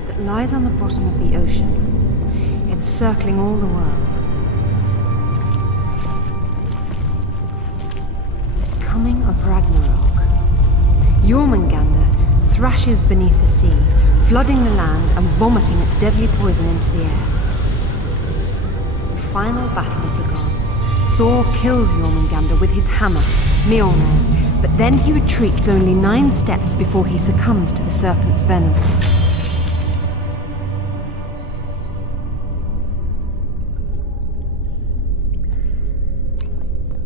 that lies on the bottom of the ocean, encircling all the world. The coming of Ragnarok. Jormungandr thrashes beneath the sea, flooding the land and vomiting its deadly poison into the air. The final battle of the gods. Thor kills Jormungandr with his hammer, Mjolnir, but then he retreats only 9 steps before he succumbs to the serpent's venom.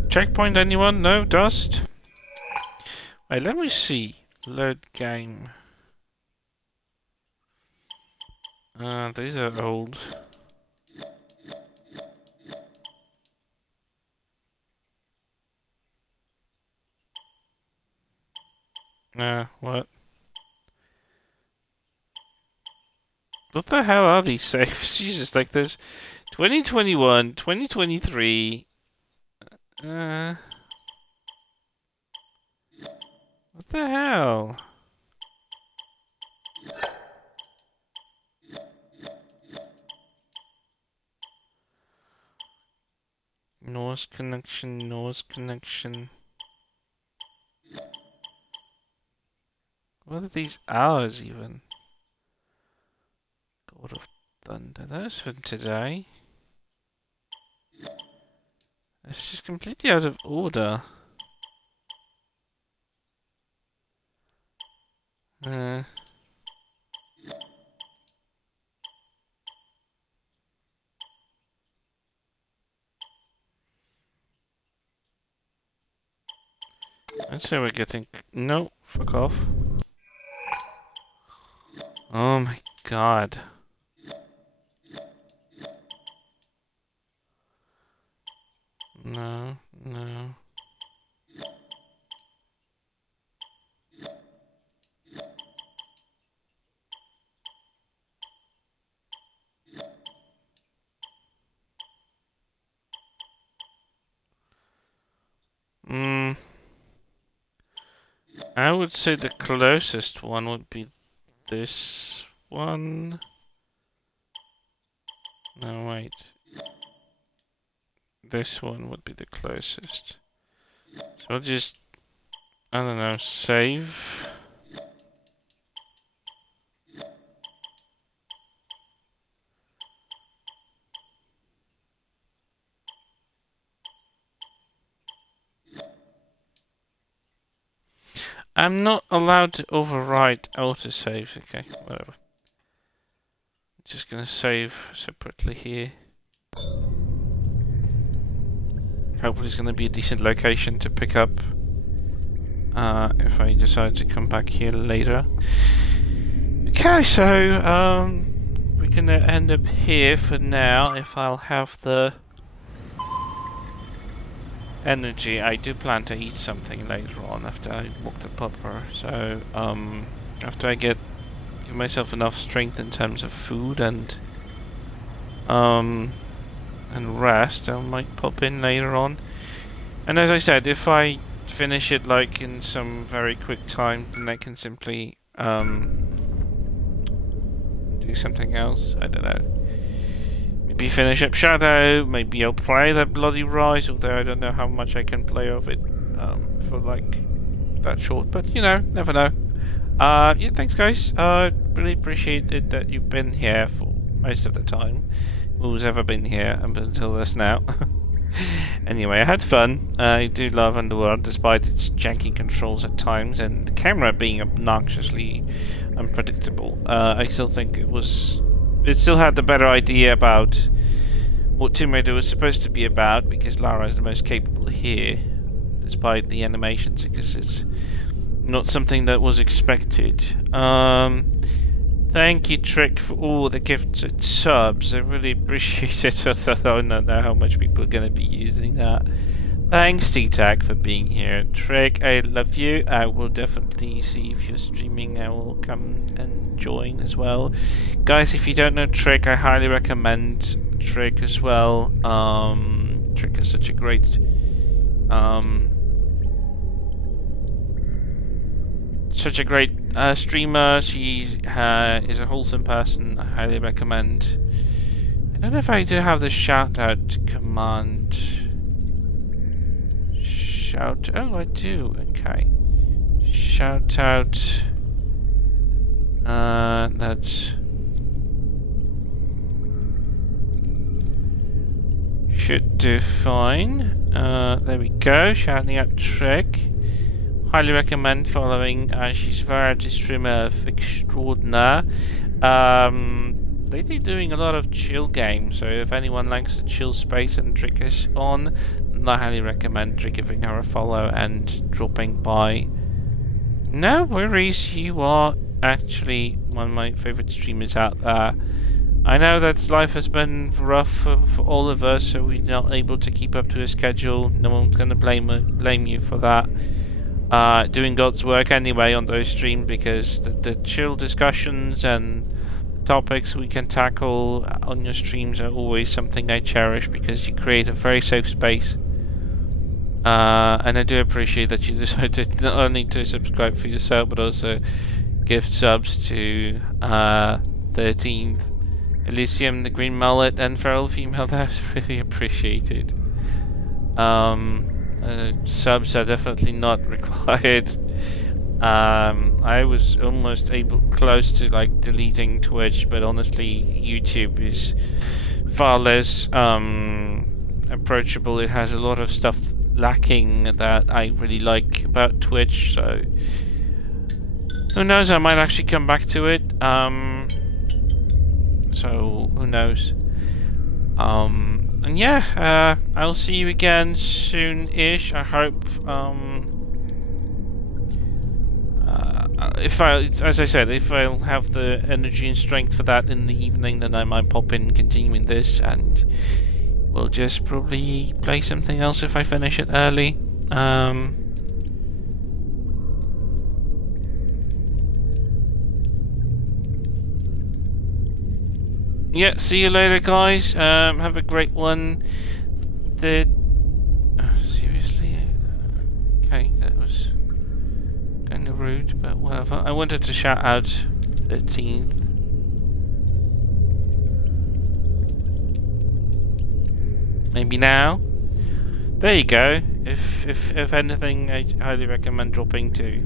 Checkpoint anyone? No? Dust? Wait, let me see. Load game. These are old. What? What the hell are these saves? Jesus, like there's 2021, 2023. What the hell? Norse connection, Norse connection. What are these hours even? God of Thunder, those from today. It's just completely out of order. I'd say we're getting... No, fuck off. Oh my god. No, no. I would say the closest one would be this one. No, wait. This one would be the closest. So I'll just, I don't know, save. I'm not allowed to override autosaves. Okay, whatever. Just gonna save separately here. Hopefully it's gonna be a decent location to pick up if I decide to come back here later. Okay, so we're gonna end up here for now. If I'll have the energy, I do plan to eat something later on after I walk the proper. So after I give myself enough strength in terms of food and rest, I might pop in later on. And as I said, if I finish it like in some very quick time, then I can simply do something else. I don't know. Maybe finish up Shadow, maybe I'll play that Bloody Rise, although I don't know how much I can play of it for like that short, but you know, never know. Yeah, thanks guys, really appreciate it that you've been here for most of the time, who's ever been here up until this now. Anyway, I had fun. I do love Underworld despite its janky controls at times and the camera being obnoxiously unpredictable. I still think it still had the better idea about what Tomb Raider was supposed to be about, because Lara is the most capable here, despite the animations, because it's not something that was expected. Thank you, Trick, for all the gifted subs. I really appreciate it. I don't know how much people are going to be using that. Thanks, T-Tag, for being here. Trick, I love you. I will definitely see if you're streaming. I will come and join as well. Guys, if you don't know Trick, I highly recommend Trick as well. Trick is such a great... streamer. She is a wholesome person. I highly recommend. I don't know if I do have the shout out command. Shout. Oh, I do. Okay. Shout out. That's should do fine. There we go, shouting out Trek. Highly recommend following she's variety streamer extraordinaire. They do doing a lot of chill games, so if anyone likes the chill space and Trick is on, then I highly recommend giving her a follow and dropping by. No worries, you are actually one of my favourite streamers out there. I know that life has been rough for all of us, so we're not able to keep up to a schedule. No one's going to blame you for that. Doing God's work anyway on those streams, because the chill discussions and topics we can tackle on your streams are always something I cherish, because you create a very safe space. And I do appreciate that you decided not only to subscribe for yourself, but also gift subs to 13th, Elysium, the Green Mullet, and Feral Female. That's really appreciated. Subs are definitely not required. I was almost close to like deleting Twitch, but honestly YouTube is far less approachable. It has a lot of stuff lacking that I really like about Twitch, so who knows, I might actually come back to it. So who knows. And yeah, I'll see you again soon-ish. I hope. As I said, if I'll have the energy and strength for that in the evening, then I might pop in continuing this, and we'll just probably play something else if I finish it early. Yeah, see you later, guys. Have a great one. Seriously? Okay, that was kind of rude, but whatever. I wanted to shout out 13th. Maybe now? There you go. If anything, I highly recommend dropping to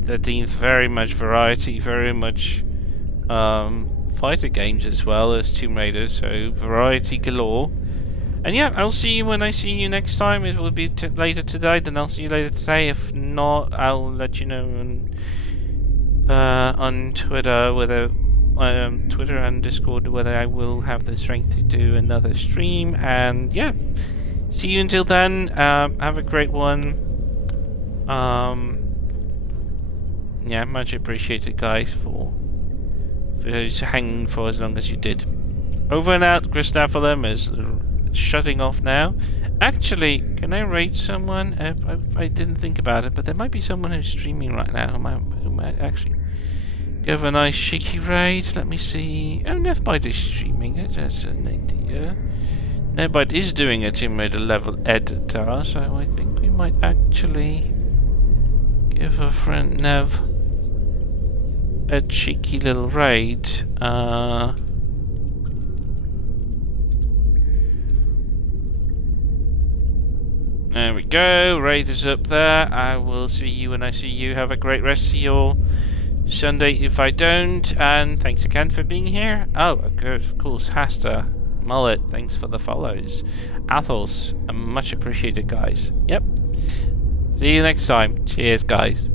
13th. Very much variety, very much fighter games as well as Tomb Raider, so variety galore. And yeah, I'll see you when I see you next time. It will be later today, then I'll see you later today. If not, I'll let you know on Twitter whether Twitter and Discord whether I will have the strength to do another stream. And yeah, see you until then. Have a great one. Yeah, much appreciated, guys, for hanging for as long as you did. Over and out. Chris Nephilim is shutting off now. Actually, can I rate someone? I didn't think about it, but there might be someone who's streaming right now who might actually give a nice cheeky raid. Let me see. Oh, Nevbite is streaming. That's an idea. Nevbite is doing a Tomb Raider level editor, so I think we might actually give a friend Nev a cheeky little raid. There we go, raid is up there. I will see you when I see you. Have a great rest of your Sunday if I don't, and thanks again for being here. Oh, of course, Hasta, Mullet, thanks for the follows. Athos, much appreciated, guys. Yep. See you next time. Cheers, guys.